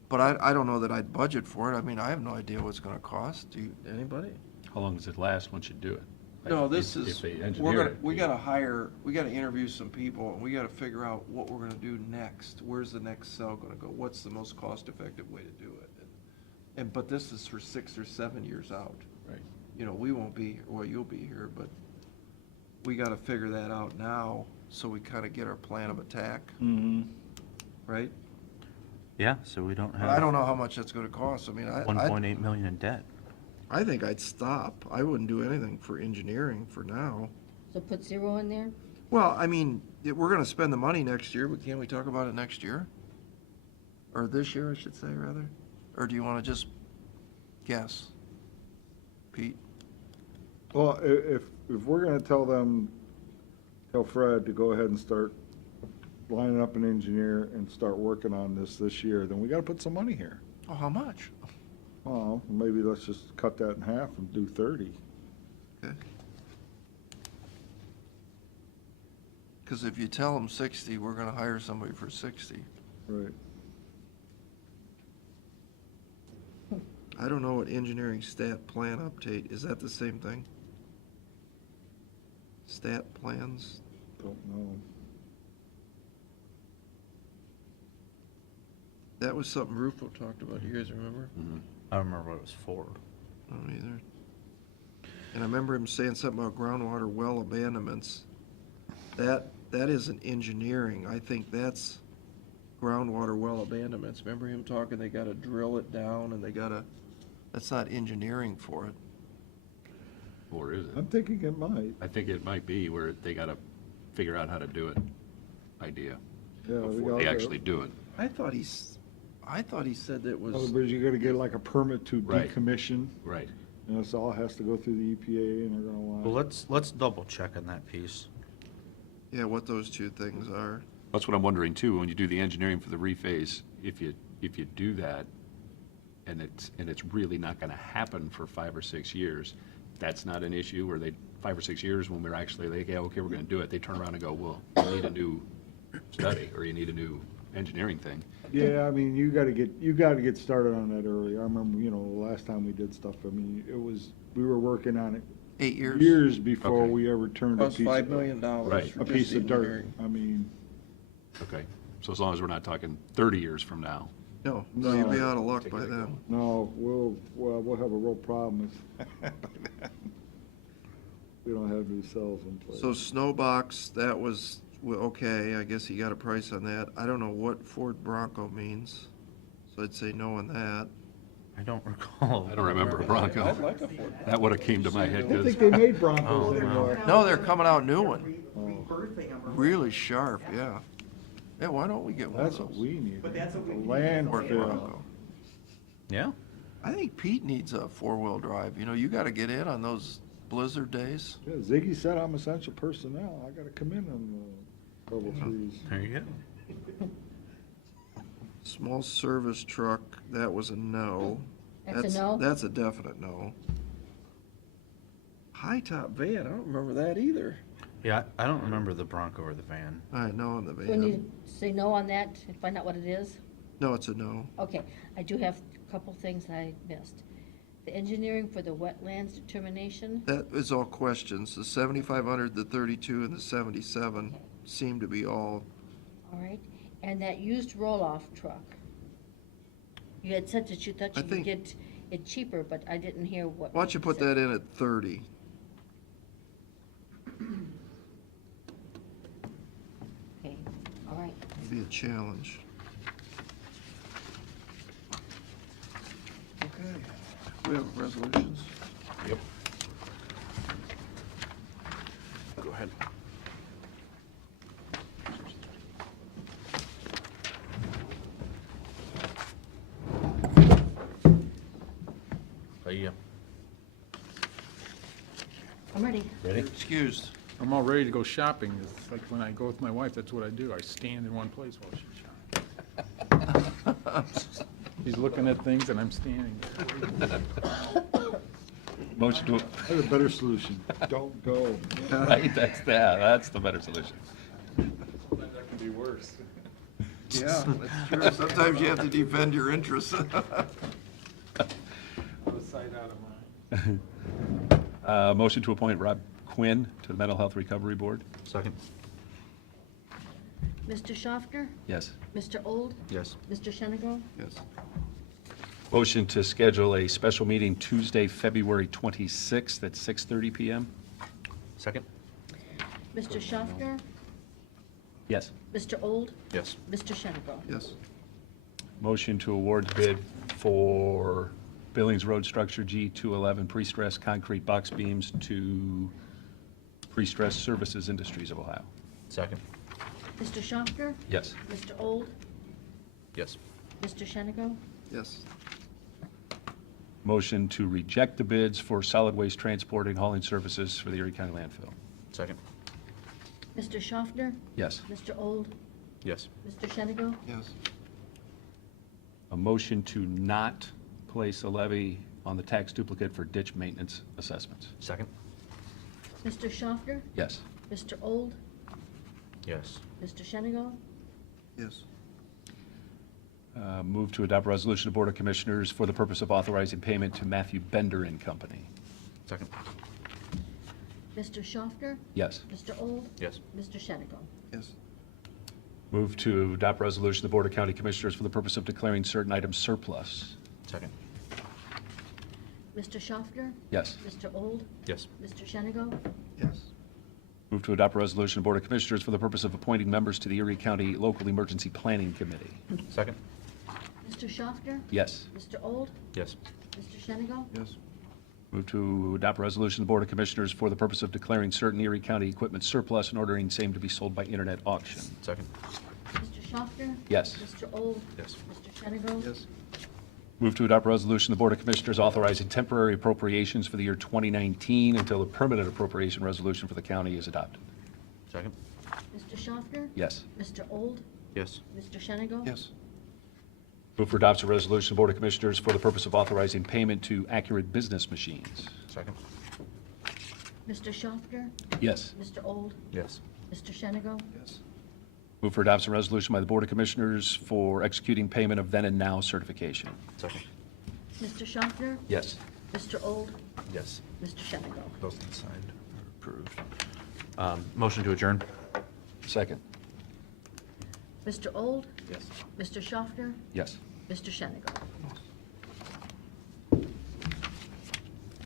But I don't know that I'd budget for it. I mean, I have no idea what it's going to cost. Anybody? How long does it last once you do it? Like, No, this if is, they we engineer it, got to interview some people, and we got to figure out what we're going to do next. Where's the next cell going to go? What's the most cost-effective way to do it? But this is for 6 or 7 years out. Right. You know, we won't be, well, you'll be here, but we got to figure that out now, so we kind of get our plan of attack, Mm-hmm. right? Yeah, so we don't But have I don't know how much that's going to cost. I mean, 1.8 million in debt. I think I'd stop. I wouldn't do anything for engineering for now. So put 0 in there? Well, I mean, we're gonna spend the money next year, but can't we talk about it next year? Or this year, I should say, rather? Or do you wanna just guess? Pete? Well, if we're gonna tell Fred to go ahead and start lining up an engineer and start working on this year, then we gotta put some money here. Oh, how much? Well, maybe let's just cut that in half and do 30. Okay. Because if you tell them 60, we're gonna hire somebody for 60. Right. I don't know what engineering stat plan update, is that the same thing? Stat plans? Don't know. That was something Rufo talked about, you guys remember? I don't remember what it was for. I don't either. And I remember him saying something about groundwater well abandonments. That isn't engineering, I think that's groundwater well abandonments. Remember him talking, they gotta drill it down and they gotta, that's not engineering for it. Or is it? I'm thinking it might. I think it might be where they gotta figure out how to do it, idea, Yeah, before they actually do it. I thought he said that was, Otherwise, you gotta get like a permit to Right. decommission, Right. and this all has to go through the EPA, and they're gonna want. Well, let's double check on that piece. yeah, what those two things are. That's what I'm wondering too, when you do the engineering for the rephase, if you do that, and it's really not gonna happen for 5 or 6 years, that's not an issue, where 5 or 6 years, when we're actually like, yeah, okay, we're gonna do it, they turn around and go, well, you need a new study, or you need a new engineering thing. Yeah, I mean, you gotta get started on that early. I remember, the last time we did stuff, I mean, we were working on it 8 years. years before Okay. we ever turned a Cost piece $5 of, million Right. for a piece just of dirt. engineering. I mean, Okay, so as long as we're not talking 30 years from now. No, you'd be out of luck by then. no, we'll have a real problem if we don't have new cells in place. So snow box, that was, well, okay, I guess he got a price on that. I don't know what Ford Bronco means, so I'd say no on that. I don't recall. I don't remember a Bronco. I'd like a Ford. That would've came to my head, I don't think because they made Broncos Oh, anymore. No, they're coming out new one. Rebirthing them. or Really sharp, yeah. Yeah, why don't we get one of That's what those? we need. But that's what we need. Landfill. Ford Bronco. Yeah? I think Pete needs a four-wheel drive. You gotta get in on those blizzard days. Yeah, Ziggy said I'm essential personnel. I gotta come in on level 3s. There you go. Small service truck, that was a no. That's a no? That's a definite no. High top van, I don't remember that either. Yeah, I don't remember the Bronco or the van. I know on the Do we need van. to say no on that and find out what it is? No, it's a no. Okay, I do have a couple things I missed. The engineering for the wetlands determination, That is all questions. The 7,500, the 32, and the 77 seem to be all, all right? And that used roll-off truck. You had said that you thought I you could think- get it cheaper, but I didn't hear what. why don't you put said. that in at 30? Okay, all right. Be a challenge. Okay, we have resolutions. Yep. Go ahead. Yeah. I'm ready. Ready? Excused. I'm all ready to go shopping. It's like when I go with my wife, that's what I do. I stand in one place while she shops. She's looking at things and I'm standing there. Motion to, That's a better solution. Don't go. right, that's the better solution. That can be worse. Yeah, that's true. Sometimes you have to defend your interests. Out of sight, out of mind. Motion to appoint Rob Quinn to the Mental Health Recovery Board? Second? Mr. Schaffner? Yes. Mr. Old? Yes. Mr. Shenigo? Yes. Motion to schedule a special meeting Tuesday, February 26th at 6:30 PM? Second? Mr. Schaffner? Yes. Mr. Old? Yes. Mr. Shenigo? Yes. Motion to award bid for Billings Road Structure G211 pre-stressed concrete box beams to Pre-Stressed Services Industries of Ohio. Second? Mr. Schaffner? Yes. Mr. Old? Yes. Mr. Shenigo? Yes. Motion to reject the bids for solid waste transport and hauling services for the Erie County landfill. Second? Mr. Schaffner? Yes. Mr. Old? Yes. Mr. Shenigo? Yes. A motion to not place a levy on the tax duplicate for ditch maintenance assessments. Second? Mr. Schaffner? Yes. Mr. Old? Yes. Mr. Shenigo? Yes. Move to adopt a resolution of Board of Commissioners for the purpose of authorizing payment to Matthew Bender and Company. Second? Mr. Schaffner? Yes. Mr. Old? Yes. Mr. Shenigo? Yes. Move to adopt a resolution of the Board of County Commissioners for the purpose of declaring certain items surplus. Second? Mr. Schaffner? Yes. Mr. Old? Yes. Mr. Shenigo? Yes. Move to adopt a resolution of Board of Commissioners for the purpose of appointing members to the Erie County Local Emergency Planning Committee. Second? Mr. Schaffner? Yes. Mr. Old? Yes. Mr. Shenigo? Yes. Move to adopt a resolution of the Board of Commissioners for the purpose of declaring certain Erie County equipment surplus and ordering same to be sold by internet auction. Second? Mr. Schaffner? Yes. Mr. Old? Yes. Mr. Shenigo? Yes. Move to adopt a resolution of the Board of Commissioners authorizing temporary appropriations for the year 2019 until a permanent appropriation resolution for the county is adopted. Second? Mr. Schaffner? Yes. Mr. Old? Yes. Mr. Shenigo? Yes. Move for adoption of a resolution of the Board of Commissioners for the purpose of authorizing payment to Accurate Business Machines. Second? Mr. Schaffner? Yes. Mr. Old? Yes. Mr. Shenigo? Yes. Move for adoption of a resolution by the Board of Commissioners for executing payment of then and now certification. Second? Mr. Schaffner? Yes. Mr. Old? Yes. Mr. Shenigo? Those inside are approved. Motion to adjourn? Second. Mr. Old? Yes. Mr. Schaffner? Yes. Mr. Shenigo?